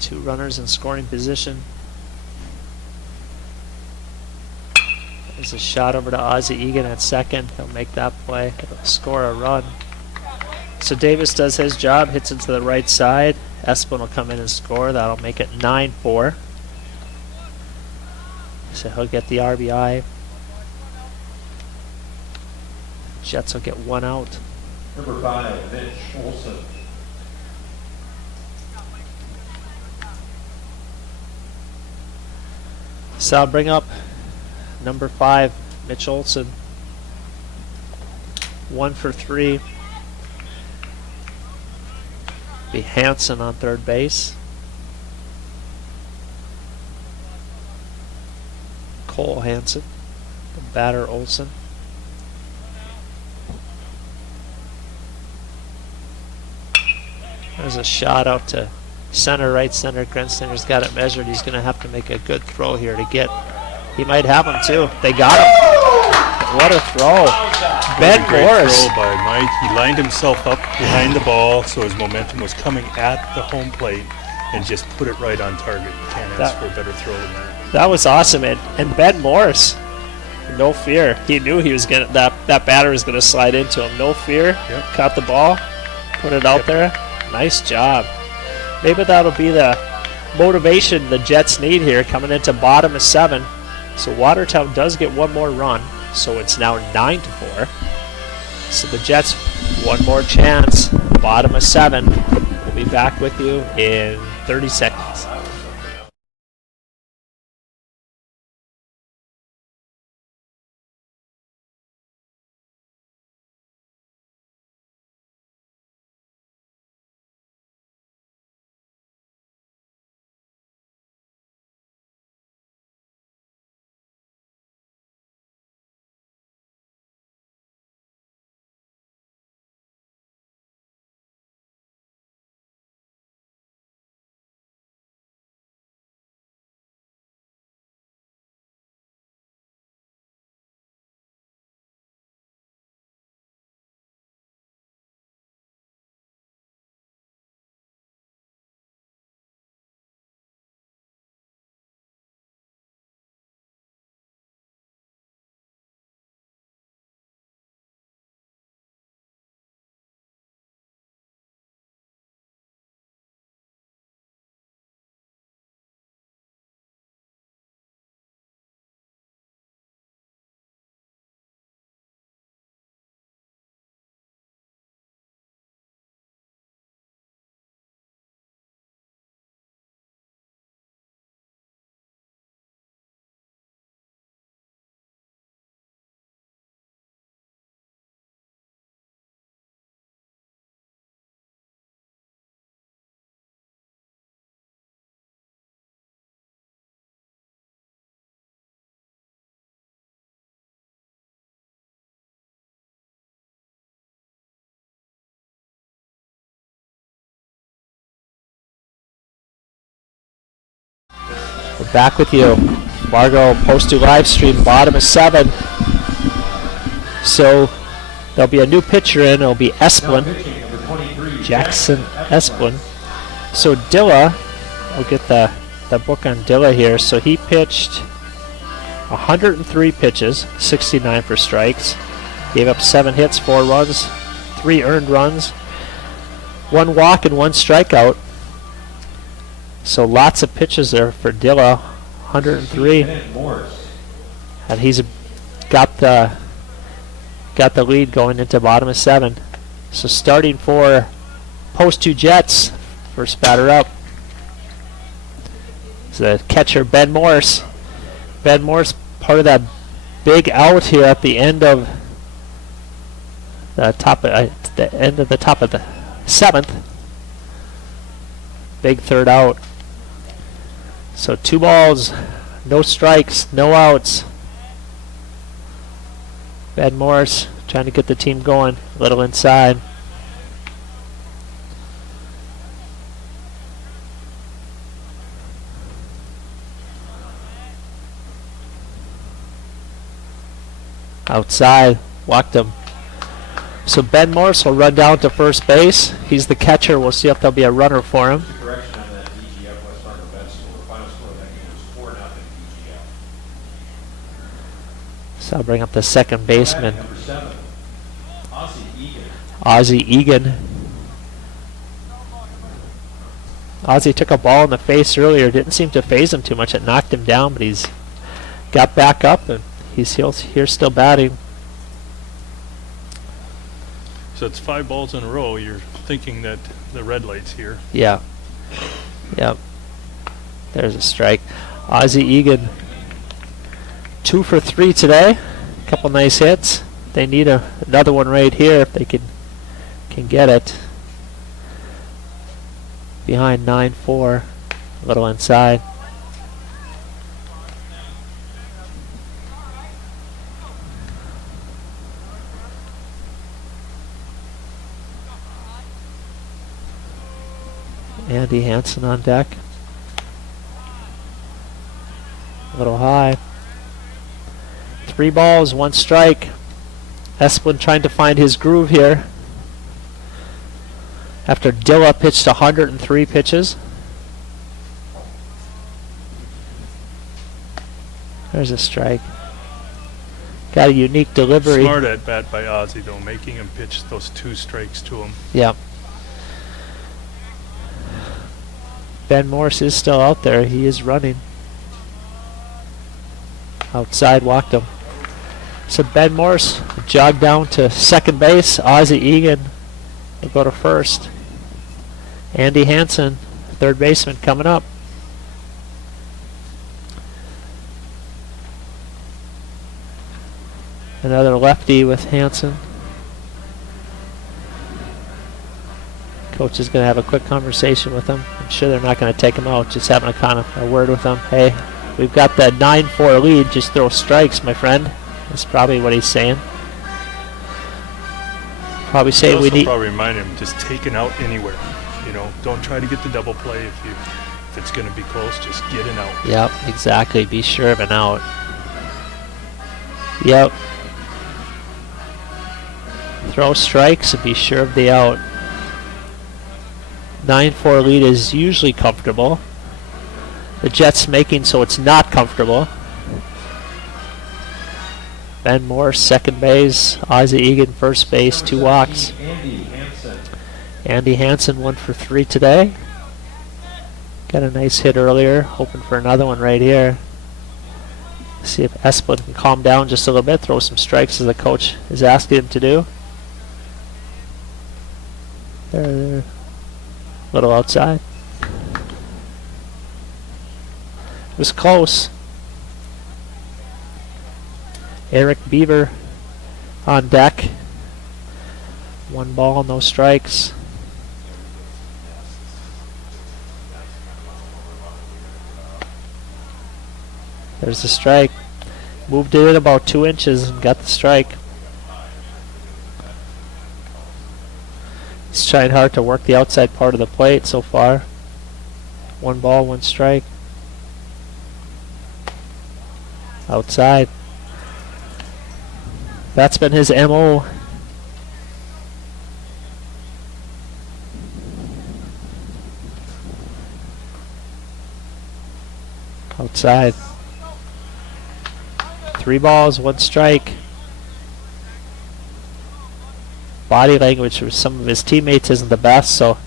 2 runners in scoring position. There's a shot over to Ozzie Egan at second. He'll make that play. He'll score a run. So Davis does his job, hits it to the right side. Esplin will come in and score. That'll make it 9-4. So he'll get the RBI. Jets will get 1 out. Number 5, Mitch Olson. So I'll bring up number 5, Mitch Olson. 1 for 3. Be Hansen on third base. Cole Hansen, the batter Olson. There's a shot out to center, right center. Grenslinger's got it measured. He's going to have to make a good throw here to get. He might have him too. They got him. What a throw. Ben Morris. Throw by Mike. He lined himself up behind the ball so his momentum was coming at the home plate and just put it right on target. You can't ask for a better throw than that. That was awesome. And Ben Morris, no fear. He knew he was gonna that batter was gonna slide into him. No fear. Yep. Caught the ball, put it out there. Nice job. Maybe that'll be the motivation the Jets need here coming into bottom of 7. So Watertown does get 1 more run. So it's now 9-4. So the Jets, 1 more chance. Bottom of 7. We'll be back with you in 30 seconds. We're back with you. Fargo Post 2 live stream, bottom of 7. So there'll be a new pitcher in. It'll be Esplin, Jackson Esplin. So Dilla, we'll get the book on Dilla here. So he pitched 103 pitches, 69 for strikes. Gave up 7 hits, 4 runs, 3 earned runs, 1 walk and 1 strikeout. So lots of pitches there for Dilla, 103. And he's got the lead going into bottom of 7. So starting for Post 2 Jets, first batter up is the catcher Ben Morse. Ben Morse, part of that big out here at the end of the top of the 7th. Big third out. So 2 balls, no strikes, no outs. Ben Morse trying to get the team going, a little inside. Outside, walked him. So Ben Morse will run down to first base. He's the catcher. We'll see if there'll be a runner for him. Correction on that DGF West Fargo bench score. Final score of that game was 4-0 DGF. So I'll bring up the second baseman, Number 7, Ozzie Egan. Ozzie took a ball in the face earlier. Didn't seem to phase him too much. It knocked him down, but he's got back up and he's here still batting. So it's 5 balls in a row. You're thinking that the red light's here. Yeah. Yep. There's a strike. Ozzie Egan, 2 for 3 today. Couple nice hits. They need another one right here if they can get it. Behind 9-4. A little inside. Andy Hansen on deck. A little high. 3 balls, 1 strike. Esplin trying to find his groove here. After Dilla pitched 103 pitches. There's a strike. Got a unique delivery. Smart at bat by Ozzie though, making him pitch those 2 strikes to him. Yep. Ben Morse is still out there. He is running. Outside, walked him. So Ben Morse jogged down to second base. Ozzie Egan will go to first. Andy Hansen, third baseman, coming up. Another lefty with Hansen. Coach is going to have a quick conversation with him. I'm sure they're not going to take him out, just having a word with him. Hey, we've got that 9-4 lead. Just throw strikes, my friend. That's probably what he's saying. Probably saying we need. Probably remind him just taking out anywhere. You know, don't try to get the double play if it's going to be close. Just get an out. Yep, exactly. Be sure of an out. Yep. Throw strikes and be sure of the out. 9-4 lead is usually comfortable. The Jets making so it's not comfortable. Ben Morse, second base. Ozzie Egan, first base. 2 walks. Andy Hansen, 1 for 3 today. Got a nice hit earlier. Hoping for another one right here. See if Esplin can calm down just a little bit. Throw some strikes as the coach is asking him to do. There. Little outside. It was close. Eric Beaver on deck. 1 ball, no strikes. There's the strike. Moved it in about 2 inches and got the strike. He's trying hard to work the outside part of the plate so far. 1 ball, 1 strike. Outside. That's been his MO. Outside. 3 balls, 1 strike. Body language for some of his teammates isn't the best, so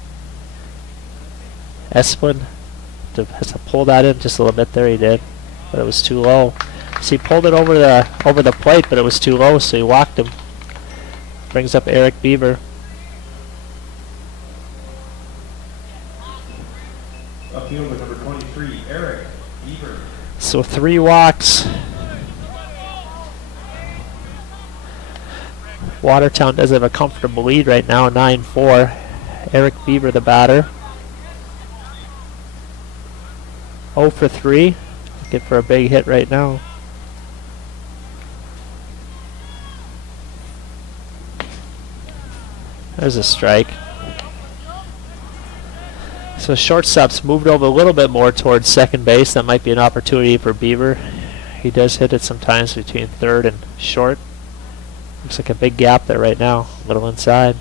Esplin has to pull that in just a little bit there. He did, but it was too low. So he pulled it over the plate, but it was too low, so he walked him. Brings up Eric Beaver. Upfield with number 23, Eric Beaver. So 3 walks. Watertown does have a comfortable lead right now, 9-4. Eric Beaver, the batter. 0 for 3. Looking for a big hit right now. There's a strike. So shortstop's moved over a little bit more towards second base. That might be an opportunity for Beaver. He does hit it sometimes between third and short. Looks like a big gap there right now. A little inside.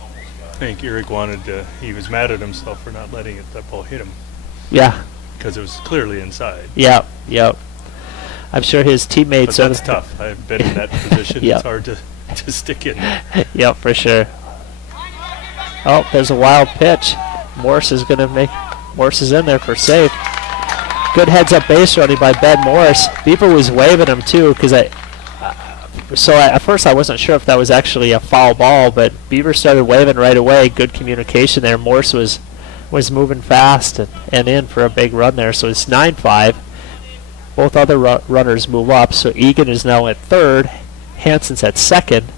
I think Eric wanted to, he was mad at himself for not letting that ball hit him Yeah. because it was clearly inside. Yep. I'm sure his teammates But that's tough. I've been in that position. Yep. It's hard to stick in there. Yep, for sure. Oh, there's a wild pitch. Morse is in there for safe. Good heads up base running by Ben Morris. Beaver was waving him too, because at first I wasn't sure if that was actually a foul ball, but Beaver started waving right away. Good communication there. Morse was moving fast and in for a big run there. So it's 9-5. Both other runners move up. So Egan is now at third. Hansen's at second.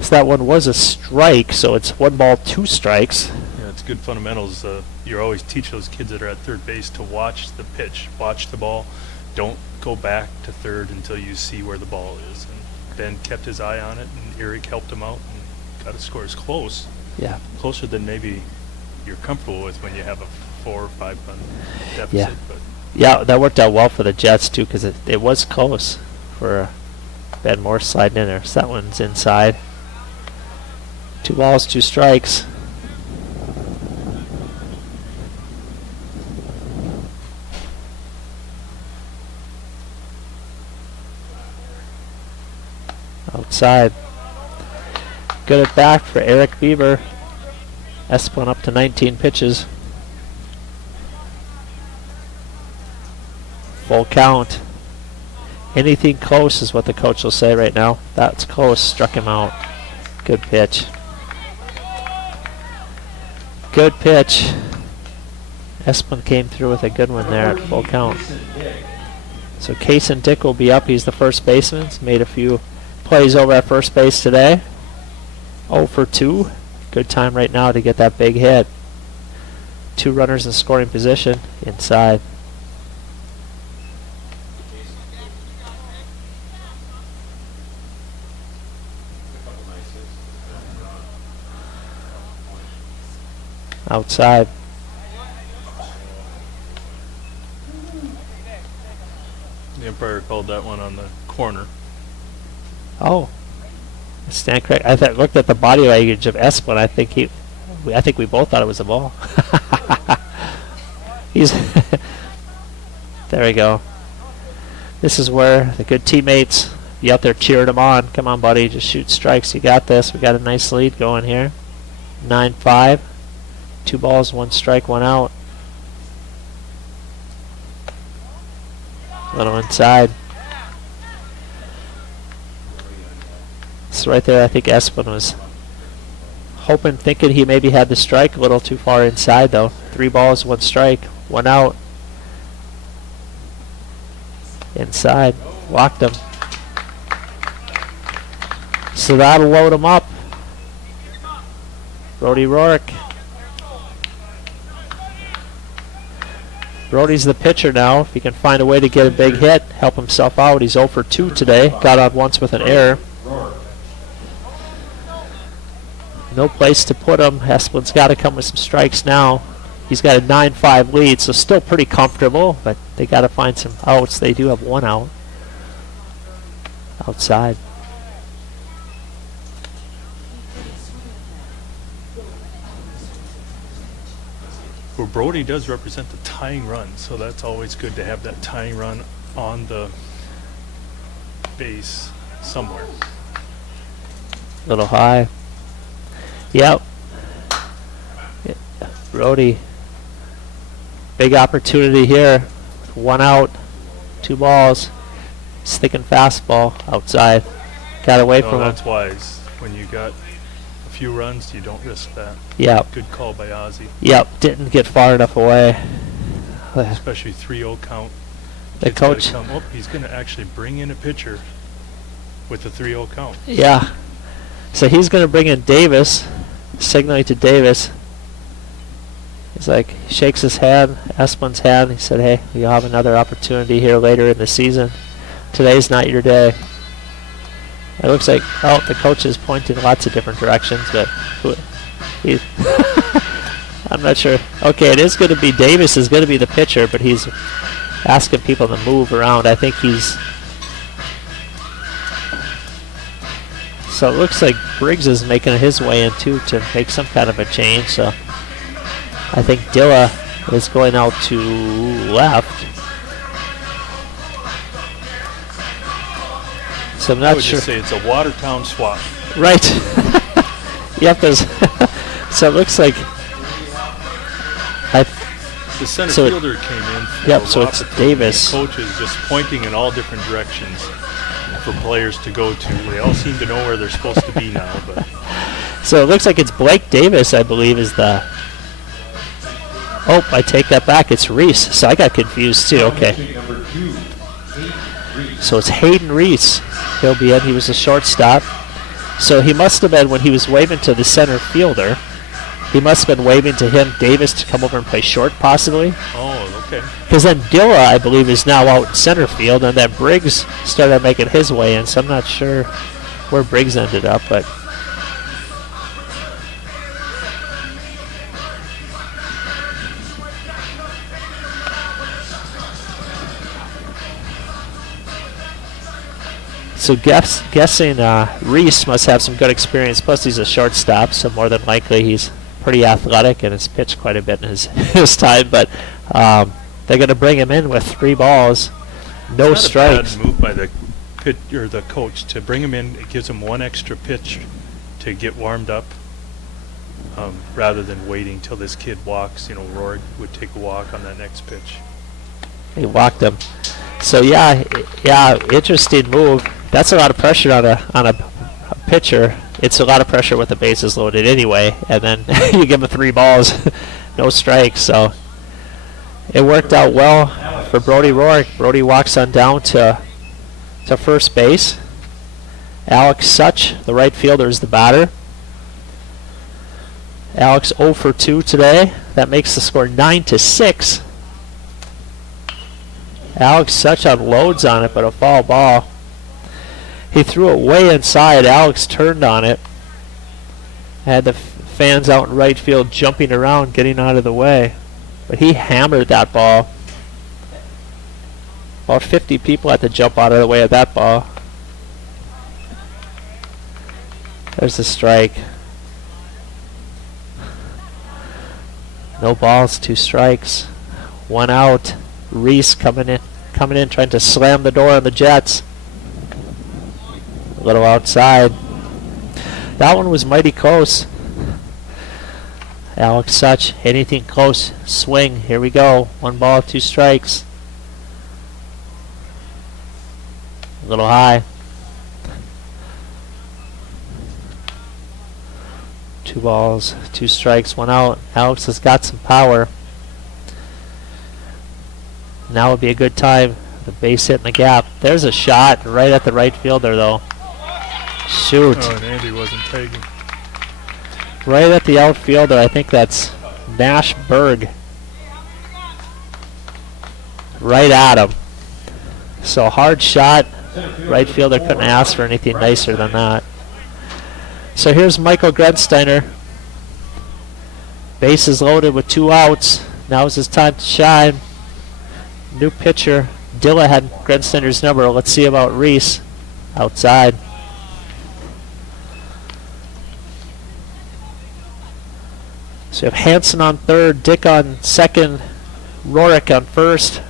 So that one was a strike. So it's 1 ball, 2 strikes. Yeah, it's good fundamentals. You always teach those kids that are at third base to watch the pitch, watch the ball. Don't go back to third until you see where the ball is. And Ben kept his eye on it, and Eric helped him out and got his scores close. Yeah. Closer than maybe you're comfortable with when you have a 4 or 5 run deficit. Yeah. But Yeah, that worked out well for the Jets too, because it was close for Ben Morse sliding in there. So that one's inside. 2 balls, 2 strikes. Outside. Good at bat for Eric Beaver. Esplin up to 19 pitches. Full count. Anything close is what the coach will say right now. That's close. Struck him out. Good pitch. Good pitch. Esplin came through with a good one there at full count. So Case and Dick will be up. He's the first baseman. He's made a few plays over at first base today. 0 for 2. Good time right now to get that big hit. 2 runners in scoring position inside. Outside. the umpire called that one on the corner. Oh. Stand correct. I looked at the body language of Esplin. I think we both thought it was a ball. He's there we go. This is where the good teammates be out there cheering him on. Come on, buddy, just shoot strikes. You got this. We got a nice lead going here. 9-5. 2 balls, 1 strike, 1 out. A little inside. So right there, I think Esplin was thinking he maybe had the strike a little too far inside, though. 3 balls, 1 strike, 1 out. Inside, walked him. So that'll load him up. Brody Rourke. Brody's the pitcher now. If he can find a way to get a big hit, help himself out. He's 0 for 2 today. Got on once with an error. No place to put him. Esplin's got to come with some strikes now. He's got a 9-5 lead, so still pretty comfortable, but they got to find some outs. They do have one out outside. Well, Brody does represent the tying run, so that's always good to have that tying run on the base somewhere. Little high. Yep. Brody. Big opportunity here. One out, 2 balls. He's thinking fastball outside. Got away from him. That's wise. When you got a few runs, you don't risk that. Yep. Good call by Ozzie. Yep. Didn't get far enough away. Especially 3-0 count. The Kid's gotta coach. come up. He's going to actually bring in a pitcher with the 3-0 count. Yeah. So he's going to bring in Davis, signaling to Davis. He's like, he shakes his hand, Espen's hand. He said, hey, you'll have another opportunity here later in the season. Today's not your day. It looks like, oh, the coach is pointing in lots of different directions, but he's I'm not sure. Okay, it is going to be Davis is going to be the pitcher, but he's asking people to move around. I think he's... So it looks like Briggs is making his way in too to make some kind of a change. So I think Dilla is going out to left. So I'm I not would sure. just say it's a Watertown swap. Right. Yep. So it looks like. The center So fielder came in. Yep, for so it's Watertown. Davis. The coach is just pointing in all different directions for players to go to. They all seem to know where they're supposed to be now. But So it looks like it's Blake Davis, I believe, is the. Oh, I take that back. It's Reese. So I got confused too. Okay. So it's Hayden Reese. He'll be in. He was a shortstop. So he must have been, when he was waving to the center fielder, he must have been waving to him, Davis, to come over and play short, possibly. oh, okay. Because then Dilla, I believe, is now out in center field, and then Briggs started making his way in. So I'm not sure where Briggs ended up, but. So guessing Reese must have some good experience. Plus, he's a shortstop, so more than likely he's pretty athletic and has pitched quite a bit in his time. But they're going to bring him in with 3 balls, no It's not strikes. a bad move by the the coach to bring him in. It gives him one extra pitch to get warmed up, rather than waiting till this kid walks. You know, Rory would take a walk on that next pitch. He walked him. So yeah, interesting move. That's a lot of pressure on a pitcher. It's a lot of pressure with the bases loaded anyway, and then you give him 3 balls, no strikes. So it worked out well for Brody Rourke. Brody walks on down to first base. Alex Such, the right fielder, is the batter. Alex 0 for 2 today. That makes the score 9-6. Alex Such unloads on it, but a foul ball. He threw it way inside. Alex turned on it. Had the fans out in right field jumping around, getting out of the way. But he hammered that ball. About 50 people had to jump out of the way of that ball. There's the strike. No balls, 2 strikes. 1 out. Reese coming in, trying to slam the door on the Jets. A little outside. That one was mighty close. Alex Such, anything close, swing. Here we go. 1 ball, 2 strikes. A little high. 2 balls, 2 strikes, 1 out. Alex has got some power. Now would be a good time. The base hit in the gap. There's a shot right at the right fielder, though. Shoot. Oh, and Andy wasn't taking. Right at the outfielder. I think that's Nash Berg. Right at him. So hard shot. Right fielder couldn't ask for anything nicer than that. So here's Michael Grensteiner. Bases loaded with 2 outs. Now is his time to shine. New pitcher. Dilla had Grenstender's number. Let's see about Reese. Outside. So you have Hansen on third, Dick on second, Rorick on first.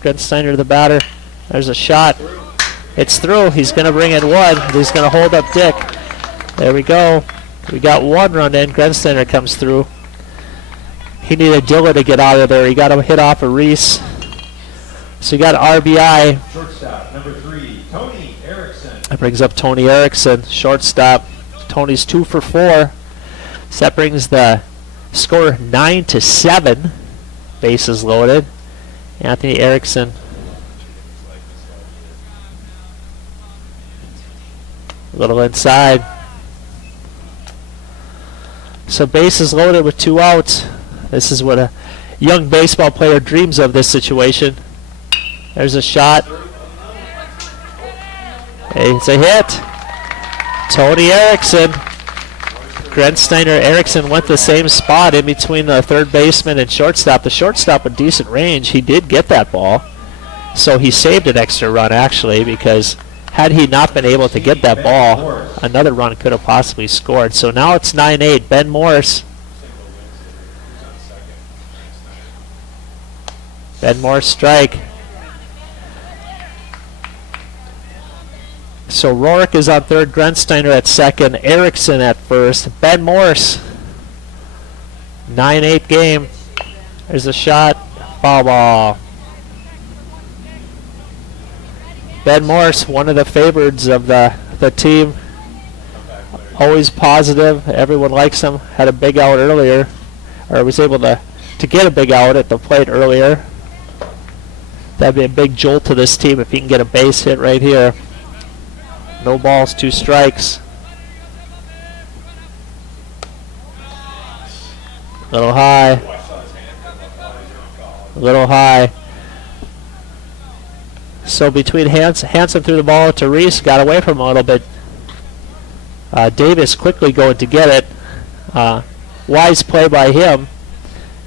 Grensteiner the batter. There's a shot. It's through. He's going to bring in one. He's going to hold up Dick. There we go. We got 1 run in. Grensteiner comes through. He needed Dilla to get out of there. He got a hit off of Reese. So you got RBI. Shortstop, number 3, Tony Erickson. That brings up Tony Erickson, shortstop. Tony's 2 for 4. So that brings the score 9-7. Bases loaded. Anthony Erickson. A little inside. So bases loaded with 2 outs. This is what a young baseball player dreams of, this situation. There's a shot. It's a hit. Tony Erickson. Grensteiner, Erickson went the same spot in between the third baseman and shortstop. The shortstop with decent range. He did get that ball. So he saved an extra run, actually, because had he not been able to get that ball, another run could have possibly scored. So now it's 9-8. Ben Morse. Ben Morse strike. So Rorick is on third, Grensteiner at second, Erickson at first, Ben Morse. 9-8 game. There's a shot. Foul ball. Ben Morse, one of the favorites of the team. Always positive. Everyone likes him. Had a big out earlier. Or was able to get a big out at the plate earlier. That'd be a big jolt to this team if he can get a base hit right here. No balls, 2 strikes. Little high. Little high. So between Hansen threw the ball to Reese, got away from him a little bit. Davis quickly going to get it. Wise play by him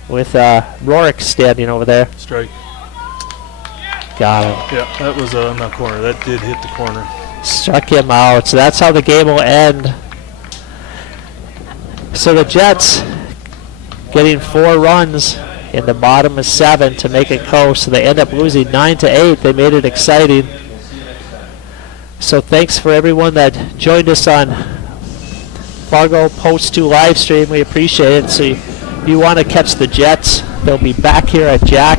with Rorick standing over there. Strike. Got him. Yeah, that was on the corner. That did hit the corner. Struck him out. So that's how the game will end. So the Jets getting 4 runs in the bottom of 7 to make it close. So they end up losing 9-8. They made it exciting. So thanks for everyone that joined us on Fargo Post 2 live stream. We appreciate it. So if you want to catch the Jets, they'll be back here at Jack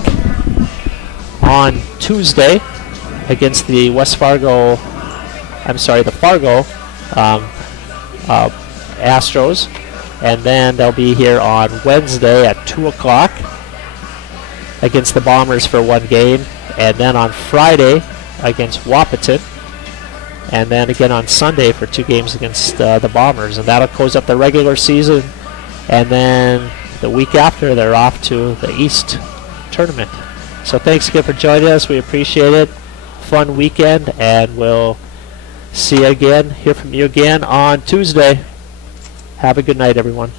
on Tuesday against the the Fargo Astros. And then they'll be here on Wednesday at 2 o'clock against the Bombers for 1 game. And then on Friday against Wapaton. And then again on Sunday for 2 games against the Bombers. And that'll close up the regular season. And then the week after, they're off to the East tournament. So thanks again for joining us. We appreciate it. Fun weekend. And we'll see you again, hear from you again on Tuesday. Have a good night, everyone.